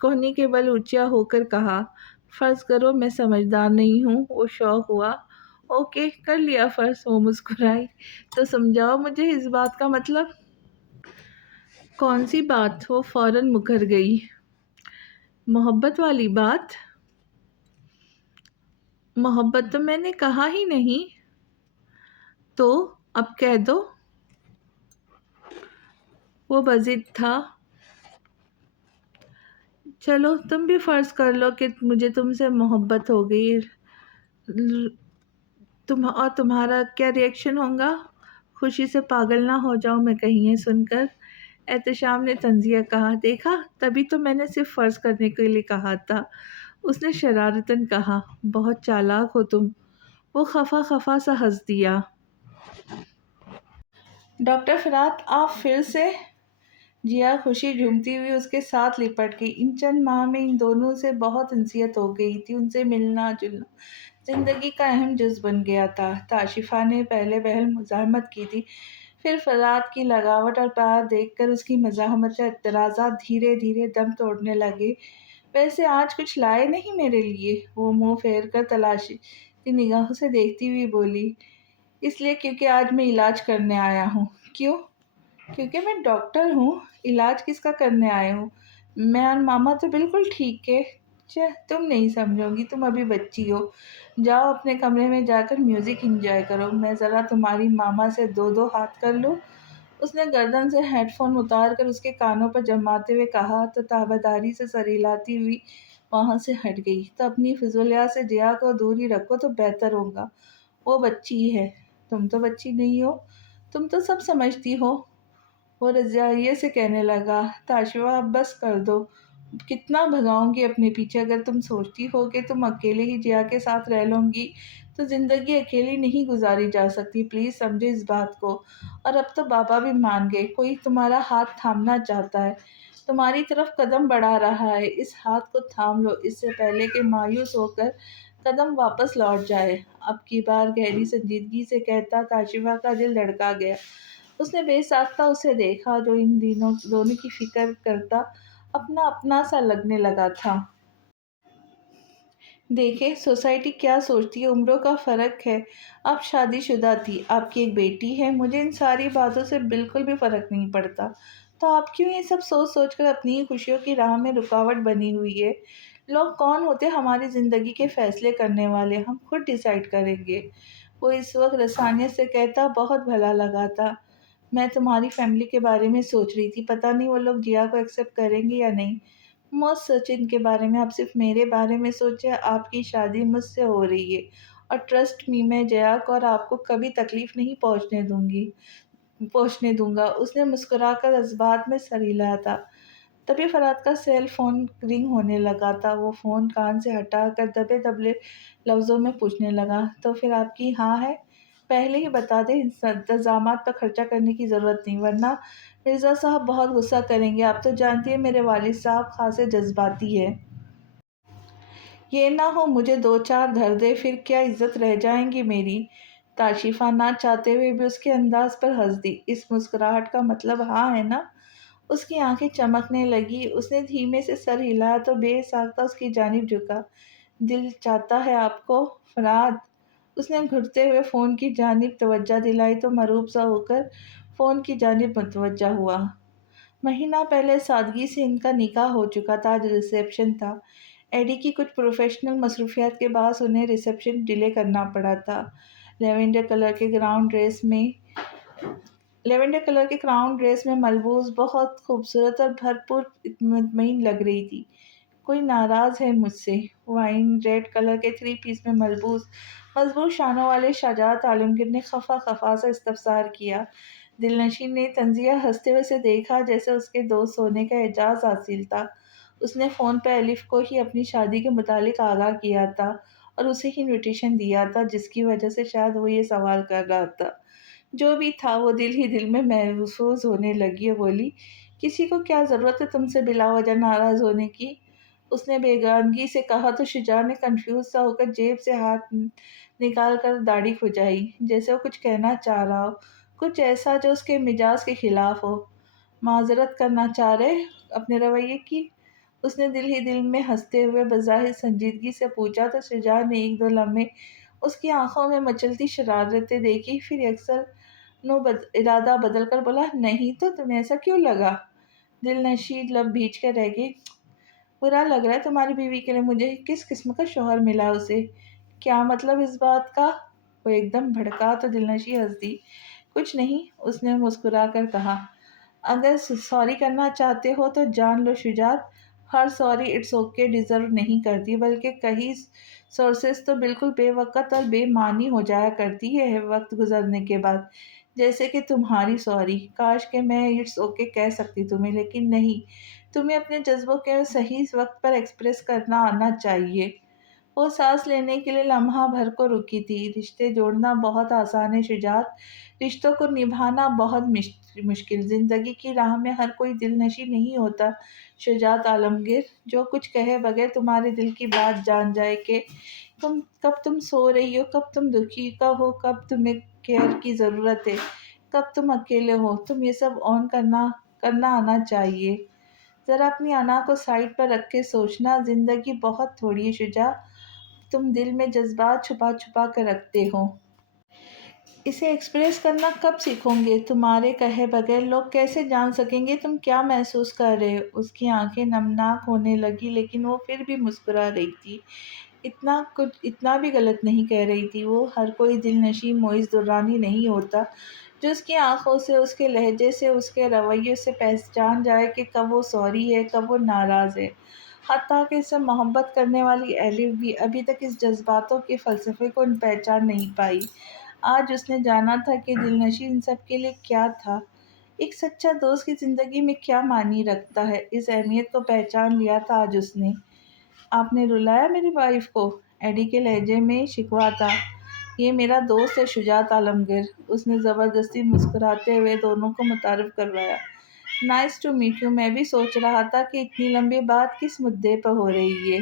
کوہنی کے بل اونچا ہو کر کہا۔ فرض کرو میں سمجھدار نہیں ہوں۔ وہ شوق ہوا۔ اوکے کر لیا فرض، وہ مسکرائی۔ تو سمجھاؤ مجھے اس بات کا مطلب۔ کون سی بات؟ وہ فوراً مکر گئی۔ محبت والی بات؟ محبت تو میں نے کہا ہی نہیں۔ تو اب کہہ دو۔ وہ بضد تھا۔ چلو تم بھی فرض کر لو کہ مجھے تم سے محبت ہو گئی، اور تمہارا کیا ری ایکشن ہوگا؟ خوشی سے پاگل نہ ہو جاؤں میں کہیں یہ سن کر۔ احتشام نے طنزیہ کہا۔ دیکھا، تبھی تو میں نے صرف فرض کرنے کے لیے کہا تھا۔ اس نے شرارتاً کہا۔ بہت چالاک ہو تم۔ وہ خفا خفا سا ہنس دیا۔ ڈاکٹر فرات آپ پھر سے؟ جیا خوشی جھومتی ہوئی اس کے ساتھ لپٹ گئی۔ ان چند ماہ میں ان دونوں سے بہت انسیت ہو گئی تھی، ان سے ملنا جلنا زندگی کا اہم جز بن گیا تھا۔ کاشفہ نے پہلے پہل مزاحمت کی تھی، پھر فرات کی لگاوٹ اور پیار دیکھ کر اس کی مزاحمت اور اعتراضات دھیرے دھیرے دم توڑنے لگے۔ ویسے آج کچھ لائے نہیں میرے لیے؟ وہ منہ پھیر کر تلاشی نگاہوں سے دیکھتی ہوئی بولی۔ اس لیے کیونکہ آج میں علاج کرنے آیا ہوں۔ کیوں؟ کیونکہ میں ڈاکٹر ہوں۔ علاج کس کا کرنے آئے ہوں؟ میں اور ماما تو بالکل ٹھیک ہے۔ تم نہیں سمجھو گی، تم ابھی بچی ہو۔ جاؤ اپنے کمرے میں جا کر میوزک انجوائے کرو، میں ذرا تمہاری ماما سے دو دو ہاتھ کر لوں۔ اس نے گردن سے ہیڈ فون اتار کر اس کے کانوں پر جماتے ہوئے کہا تو تابعداری سے سر ہلاتی ہوئی وہاں سے ہٹ گئی۔ تو اپنی فضولیات سے جیا کو دور ہی رکھو تو بہتر ہوگا، وہ بچی ہے، تم تو بچی نہیں ہو، تم تو سب سمجھتی ہو۔ وہ رضائیے سے کہنے لگا۔ تاشوا اب بس کر دو، کتنا بھگاؤں گی اپنے پیچھے؟ اگر تم سوچتی ہو کہ تم اکیلے ہی جیا کے ساتھ رہ لوں گی تو زندگی اکیلی نہیں گزاری جا سکتی، پلیز سمجھو اس بات کو۔ اور اب تو بابا بھی مان گئے، کوئی تمہارا ہاتھ تھامنا چاہتا ہے، تمہاری طرف قدم بڑھا رہا ہے، اس ہاتھ کو تھام لو اس سے پہلے کہ مایوس ہو کر قدم واپس لوٹ جائے۔ اب کی بار گہری سنجیدگی سے کہتا تاشوا کا دل دھڑکا گیا۔ اس نے بے ساختہ اسے دیکھا جو ان دونوں کی فکر کرتا اپنا اپنا سا لگنے لگا تھا۔ دیکھیں سوسائٹی کیا سوچتی ہے، عمروں کا فرق ہے، آپ شادی شدہ تھی، آپ کی ایک بیٹی ہے، مجھے ان ساری باتوں سے بالکل بھی فرق نہیں پڑتا، تو آپ کیوں یہ سب سوچ سوچ کر اپنی ہی خوشیوں کی راہ میں رکاوٹ بنی ہوئی ہے؟ لوگ کون ہوتے ہماری زندگی کے فیصلے کرنے والے؟ ہم خود ڈیسائیڈ کریں گے۔ وہ اس وقت رسانیت سے کہتا بہت بھلا لگا تھا۔ میں تمہاری فیملی کے بارے میں سوچ رہی تھی، پتہ نہیں وہ لوگ جیا کو ایکسیپٹ کریں گے یا نہیں۔ مت سوچیں ان کے بارے میں، آپ صرف میرے بارے میں سوچیں۔ آپ کی شادی مجھ سے ہو رہی ہے اور ٹرسٹ می میں جیا کو اور آپ کو کبھی تکلیف نہیں پہنچنے دوں گا۔ اس نے مسکرا کر جذبات میں سر ہلایا تھا۔ تبھی فرات کا سیل فون رنگ ہونے لگا تھا۔ وہ فون کان سے ہٹا کر دبے دبے لفظوں میں پوچھنے لگا۔ تو پھر آپ کی ہاں ہے؟ پہلے ہی بتا دیں، انتظامات پر خرچہ کرنے کی ضرورت نہیں، ورنہ مرزا صاحب بہت غصہ کریں گے۔ آپ تو جانتی ہیں میرے والد صاحب خاصے جذباتی ہے۔ یہ نہ ہو مجھے دو چار دھر دے، پھر کیا عزت رہ جائیں گی میری۔ تاشیفہ نہ چاہتے ہوئے بھی اس کے انداز پر ہنس دی۔ اس مسکراہٹ کا مطلب ہاں ہے نا؟ اس کی آنکھیں چمکنے لگی۔ اس نے دھیمے سے سر ہلایا تو بے ساختہ اس کی جانب جھکا۔ دل چاہتا ہے آپ کو فراد؟ اس نے گھٹتے ہوئے فون کی جانب توجہ دلائی تو مروب سا ہو کر فون کی جانب متوجہ ہوا۔ مہینہ پہلے سادگی سے ان کا نکاح ہو چکا تھا، آج ریسیپشن تھا۔ ایڈی کی کچھ پروفیشنل مصروفیات کے باعث انہیں ریسیپشن ڈیلے کرنا پڑا تھا۔ لیونڈر کلر کے کراؤن ڈریس میں ملبوس بہت خوبصورت اور بھرپور مطمئن لگ رہی تھی۔ کوئی ناراض ہے مجھ سے؟ وائن ریڈ کلر کے 3 پیس میں ملبوس مضبوط شانوں والے شجاعت عالمگیر نے خفا خفا سا استفسار کیا۔ دلنشین نے تنزیہ ہنستے ہوئے اسے دیکھا، جیسے اس کے دوست ہونے کا اعزاز حاصل تھا۔ اس نے فون پہ الف کو ہی اپنی شادی کے متعلق آگاہ کیا تھا اور اسے ہی انویٹیشن دیا تھا، جس کی وجہ سے شاید وہ یہ سوال کر رہا تھا۔ جو بھی تھا وہ دل ہی دل میں محسوس ہونے لگی اور بولی، کسی کو کیا ضرورت ہے تم سے بلا وجہ ناراض ہونے کی؟ اس نے بیگانگی سے کہا تو شجاع نے کنفیوز سا ہو کر جیب سے ہاتھ نکال کر داڑھی کھجائی، جیسے وہ کچھ کہنا چاہ رہا ہو، کچھ ایسا جو اس کے مزاج کے خلاف ہو۔ معذرت کرنا چاہ رہے اپنے رویے کی؟ اس نے دل ہی دل میں ہنستے ہوئے بظاہر سنجیدگی سے پوچھا تو شجاع نے 1-2 لمحے اس کی آنکھوں میں مچلتی شرارتیں دیکھی، پھر اکثر ارادہ بدل کر بولا، نہیں تو تمہیں ایسا کیوں لگا؟ دل نشین لب بھیج کر رہ گئی۔ برا لگ رہا ہے تمہاری بیوی کے لیے، مجھے کس قسم کا شوہر ملا اسے؟ کیا مطلب اس بات کا؟ وہ ایک دم بھڑکا تو دلنشی ہنس دی۔ کچھ نہیں، اس نے مسکرا کر کہا۔ اگر سوری کرنا چاہتے ہو تو جان لو شجاعت، ہر سوری اٹس اوکے ڈیزرو نہیں کرتی، بلکہ کئی سورسز تو بالکل بے وقت اور بے معنی ہو جایا کرتی ہے وقت گزرنے کے بعد، جیسے کہ تمہاری سوری۔ کاش کہ میں اٹس اوکے کہہ سکتی تمہیں، لیکن نہیں، تمہیں اپنے جذبوں کے صحیح وقت پر ایکسپریس کرنا آنا چاہیے۔ وہ سانس لینے کے لیے لمحہ بھر کو رکی تھی۔ رشتے جوڑنا بہت آسان ہے شجاعت، رشتوں کو نبھانا بہت مشکل۔ زندگی کی راہ میں ہر کوئی دل نشیں نہیں ہوتا شجاعت عالمگیر، جو کچھ کہے بغیر تمہارے دل کی بات جان جائے کہ کب تم سو رہی ہو، کب تم دکھی ہو، کب تمہیں کیئر کی ضرورت ہے، کب تم اکیلے ہو۔ تم یہ سب آن کرنا آنا چاہیے۔ ذرا اپنی انا کو سائڈ پر رکھ کے سوچنا، زندگی بہت تھوڑی ہے شجاع، تم دل میں جذبات چھپا چھپا کر رکھتے ہو۔ اسے ایکسپریس کرنا کب سیکھو گے؟ تمہارے کہے بغیر لوگ کیسے جان سکیں گے تم کیا محسوس کر رہے ہو؟ اس کی آنکھیں نمناک ہونے لگی، لیکن وہ پھر بھی مسکرا رہی تھی۔ اتنا بھی غلط نہیں کہہ رہی تھی وہ۔ ہر کوئی دل نشیں معز درانی نہیں ہوتا جو اس کی آنکھوں سے، اس کے لہجے سے، اس کے رویے سے پہچان جائے کہ کب وہ سوری ہے، کب وہ ناراض ہے۔ حتیٰ کہ اس سے محبت کرنے والی الف بھی ابھی تک اس جذباتوں کے فلسفے کو پہچان نہیں پائی۔ آج اس نے جانا تھا کہ دل نشیں ان سب کے لیے کیا تھا، ایک سچا دوست کی زندگی میں کیا معنی رکھتا ہے۔ اس اہمیت کو پہچان لیا تھا آج اس نے۔ آپ نے رلایا میری وائف کو؟ ایڈی کے لہجے میں شکوہ تھا۔ یہ میرا دوست ہے شجاعت عالمگیر، اس نے زبردستی مسکراتے ہوئے دونوں کو متعارف کروایا۔ Nice to meet you. میں بھی سوچ رہا تھا کہ اتنی لمبی بات کس مدعے پر ہو رہی ہے۔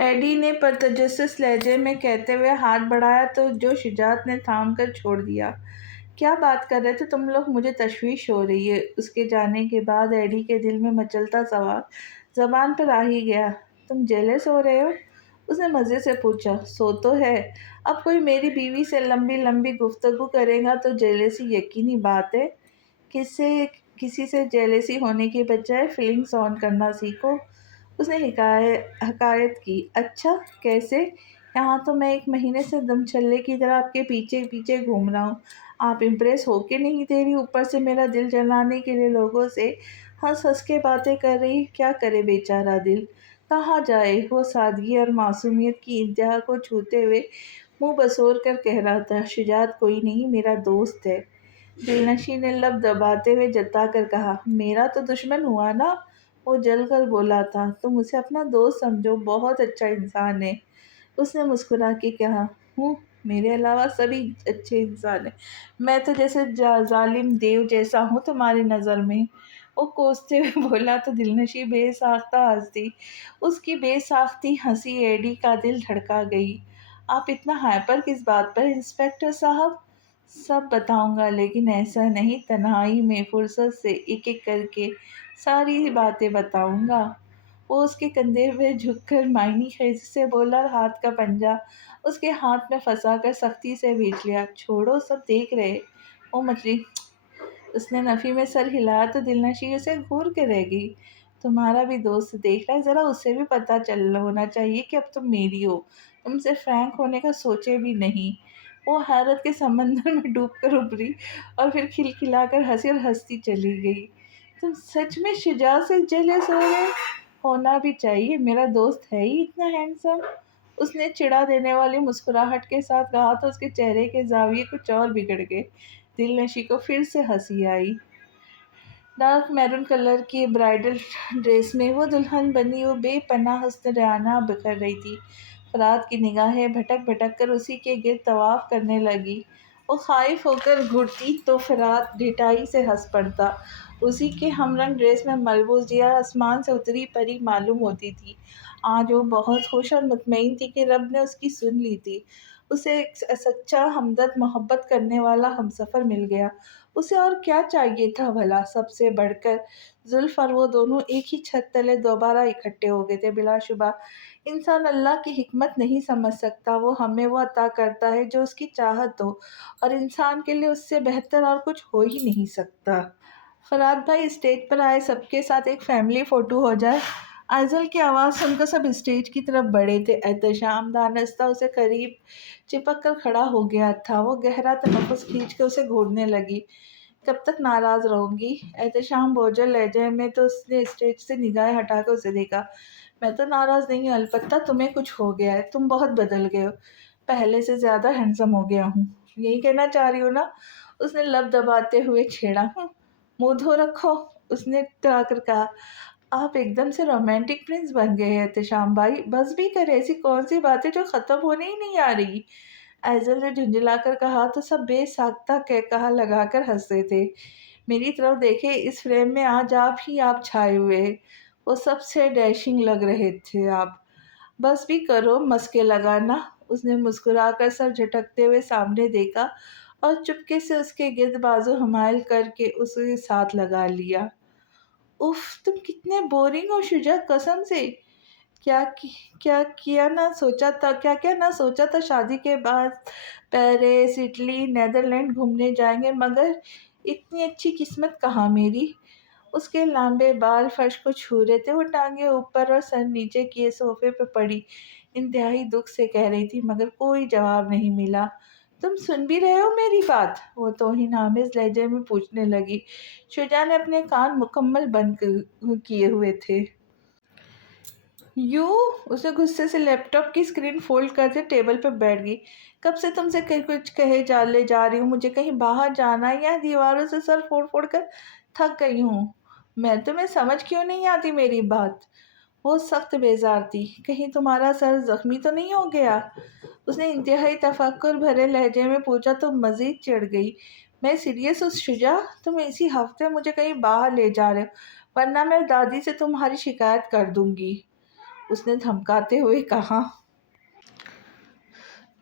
ایڈی نے پرتجسس لہجے میں کہتے ہوئے ہاتھ بڑھایا تو جو شجاعت نے تھام کر چھوڑ دیا۔ کیا بات کر رہے تھے تم لوگ؟ مجھے تشویش ہو رہی ہے۔ اس کے جانے کے بعد ایڈی کے دل میں مچلتا سوال زبان پر آ ہی گیا۔ تم جیلس ہو رہے ہو؟ اس نے مزے سے پوچھا۔ سو تو ہے، اب کوئی میری بیوی سے لمبی لمبی گفتگو کرے گا تو جیلسی یقینی بات ہے۔ کسی سے جیلسی ہونے کی بجائے فیلنگز آن کرنا سیکھو۔ اس نے حکایت کی۔ اچھا کیسے؟ یہاں تو میں 1 مہینے سے دم چھلے کی طرح آپ کے پیچھے پیچھے گھوم رہا ہوں، آپ امپریس ہو کے نہیں دے رہی، اوپر سے میرا دل جلانے کے لیے لوگوں سے ہنس ہنس کے باتیں کر رہی۔ کیا کرے بیچارہ دل، کہاں جائے؟ وہ سادگی اور معصومیت کی انتہا کو چھوتے ہوئے منہ بسور کر کہہ رہا تھا۔ شجاعت کوئی نہیں، میرا دوست ہے، دلنشیں نے لب دباتے ہوئے جتا کر کہا۔ میرا تو دشمن ہوا نا؟ وہ جل کر بولا تھا۔ تم اسے اپنا دوست سمجھو، بہت اچھا انسان ہے۔ اس نے مسکرا کے کہا، ہوں، میرے علاوہ سبھی اچھے انسان ہیں، میں تو جیسے ظالم دیو جیسا ہوں تمہاری نظر میں؟ وہ کوستے ہوئے بولا تو دلنشی بے ساختہ ہنس دی۔ اس کی بے ساختی ہنسی ایڈی کا دل دھڑکا گئی۔ آپ اتنا ہائپر کس بات پر انسپیکٹر صاحب؟ سب بتاؤں گا، لیکن ایسا نہیں، تنہائی میں فرصت سے ایک ایک کر کے ساری باتیں بتاؤں گا۔ وہ اس کے کندھے پہ جھک کر معنی خیز سے بولا اور ہاتھ کا پنجہ اس کے ہاتھ میں پھنسا کر سختی سے بھیج لیا۔ چھوڑو، سب دیکھ رہے۔ وہ مچلی، اس نے نفی میں سر ہلایا تو دلنشی اسے گھور کے رہ گئی۔ تمہارا بھی دوست دیکھ رہا ہے، ذرا اسے بھی پتہ چل ہونا چاہیے کہ اب تم میری ہو، تم سے فرینک ہونے کا سوچے بھی نہیں۔ وہ حیرت کے سمندر میں ڈوب کر ابھری اور پھر کھلکھلا کر ہنسی اور ہنستی چلی گئی۔ تم سچ میں شجاع سے جیلس ہو گئے؟ ہونا بھی چاہیے، میرا دوست ہے ہی اتنا ہینڈسم۔ اس نے چڑا دینے والی مسکراہٹ کے ساتھ کہا تو اس کے چہرے کے زاویے کچھ اور بگڑ گئے۔ دلنشی کو پھر سے ہنسی آئی۔ ڈارک میرون کلر کی برائڈل ڈریس میں وہ دلہن بنی وہ بے پناہ حسن ریانہ بکھر رہی تھی۔ فرات کی نگاہیں بھٹک بھٹک کر اسی کے گرد طواف کرنے لگی۔ وہ خائف ہو کر گھڑتی تو فرات ڈھٹائی سے ہنس پڑتا۔ اسی کے ہم رنگ ڈریس میں ملبوس جیا آسمان سے اتری پری معلوم ہوتی تھی۔ آج وہ بہت خوش اور مطمئن تھی کہ رب نے اس کی سن لی تھی۔ اسے ایک سچا ہمدرد محبت کرنے والا ہمسفر مل گیا۔ اسے اور کیا چاہیے تھا بھلا؟ سب سے بڑھ کر زلف اور وہ دونوں ایک ہی چھت تلے دوبارہ اکٹھے ہو گئے تھے۔ بلا شبہ انسان اللہ کی حکمت نہیں سمجھ سکتا، وہ ہمیں وہ عطا کرتا ہے جو اس کی چاہت ہو، اور انسان کے لیے اس سے بہتر اور کچھ ہو ہی نہیں سکتا۔ فرات بھائی، اسٹیج پر آئے، سب کے ساتھ ایک فیملی فوٹو ہو جائے۔ ایزل کی آواز سن کر سب اسٹیج کی طرف بڑھے تھے۔ احتشام دانستہ اسے قریب چپک کر کھڑا ہو گیا تھا۔ وہ گہرا تنفس کھینچ کے اسے گھورنے لگی۔ کب تک ناراض رہوں گی؟ احتشام بوجھل لہجے میں تو اس نے اسٹیج سے نگاہیں ہٹا کر اسے دیکھا۔ میں تو ناراض نہیں ہوں، البتہ تمہیں کچھ ہو گیا ہے، تم بہت بدل گئے ہو، پہلے سے زیادہ ہینڈسم ہو گیا ہوں۔ یہی کہنا چاہ رہی ہو نا؟ اس نے لب دباتے ہوئے چھیڑا۔ منہ دھو رکھو، اس نے اترا کر کہا۔ آپ ایک دم سے رومانٹک پرنس بن گئے ہیں احتشام بھائی، بس بھی کرے، ایسی کون سی باتیں جو ختم ہونے ہی نہیں آ رہی؟ ایزل نے جھنجھلا کر کہا تو سب بے ساختہ کہا لگا کر ہنسے تھے۔ میری طرف دیکھے، اس فریم میں آج آپ چھائے ہوئے ہیں، وہ سب سے ڈیشنگ لگ رہے تھے آپ۔ بس بھی کرو مسکے لگانا۔ اس نے مسکرا کر سر جھٹکتے ہوئے سامنے دیکھا اور چپکے سے اس کے گرد بازو حمائل کر کے اسے ساتھ لگا لیا۔ اف، تم کتنے بورنگ ہو شجا، قسم سے۔ کیا کیا کیا نہ سوچا تھا، کیا نہ سوچا تھا شادی کے بعد پیرس، اٹلی، نیدرلینڈ گھومنے جائیں گے، مگر اتنی اچھی قسمت کہاں میری۔ اس کے لمبے بال فرش کو چھو رہے تھے۔ وہ ٹانگیں اوپر اور سر نیچے کیے صوفے پہ پڑی انتہائی دکھ سے کہہ رہی تھی، مگر کوئی جواب نہیں ملا۔ تم سن بھی رہے ہو میری بات؟ وہ توہین آمیز لہجے میں پوچھنے لگی۔ شجاع نے اپنے کان مکمل بند کیے ہوئے تھے۔ یوں؟ اسے غصے سے لیپ ٹاپ کی اسکرین فولڈ کرتے ٹیبل پہ بیٹھ گئی۔ کب سے تم سے کچھ کہے لے جا رہی ہوں، مجھے کہیں باہر جانا ہے، یا دیواروں سے سر پھوڑ پھوڑ کر تھک گئی ہوں؟ میں تمہیں سمجھ کیوں نہیں آتی میری بات؟ وہ سخت بیزار تھی۔ کہیں تمہارا سر زخمی تو نہیں ہو گیا؟ اس نے انتہائی تفکر بھرے لہجے میں پوچھا تو مزید چڑھ گئی۔ میں سیریس ہوں شجاع، تم اسی ہفتے مجھے کہیں باہر لے جا رہے ہو، ورنہ میں دادی سے تمہاری شکایت کر دوں گی، اس نے دھمکاتے ہوئے کہا۔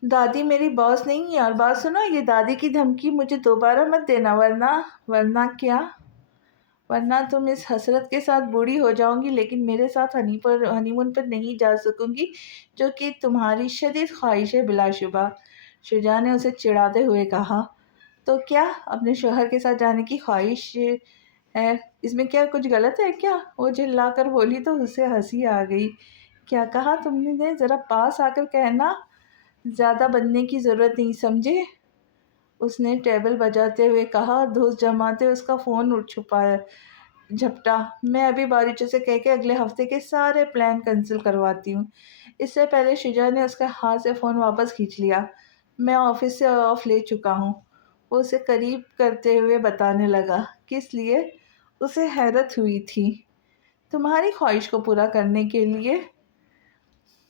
دادی میری باس نہیں ہے، اور بات سنو، یہ دادی کی دھمکی مجھے دوبارہ مت دینا، ورنہ کیا؟ ورنہ تم اس حسرت کے ساتھ بوڑھی ہو جاؤں گی، لیکن میرے ساتھ ہنی مون پر نہیں جا سکوں گی، جو کہ تمہاری شدید خواہش ہے بلا شبہ، شجاع نے اسے چڑھاتے ہوئے کہا۔ تو کیا اپنے شوہر کے ساتھ جانے کی خواہش ہے؟ اس میں کیا کچھ غلط ہے کیا؟ وہ جھلا کر بولی تو اسے ہنسی آ گئی۔ کیا کہا تم نے؟ ذرا پاس آ کر کہنا، زیادہ بننے کی ضرورت نہیں، سمجھے؟ اس نے ٹیبل بجاتے ہوئے کہا اور دھوس جماتے اس کا فون جھپٹا۔ میں ابھی باریچوں سے کہہ کے اگلے ہفتے کے سارے پلان کینسل کرواتی ہوں۔ اس سے پہلے شجاع نے اس کے ہاتھ سے فون واپس کھینچ لیا۔ میں آفس سے آف لے چکا ہوں، وہ اسے قریب کرتے ہوئے بتانے لگا۔ کس لیے؟ اسے حیرت ہوئی تھی۔ تمہاری خواہش کو پورا کرنے کے لیے۔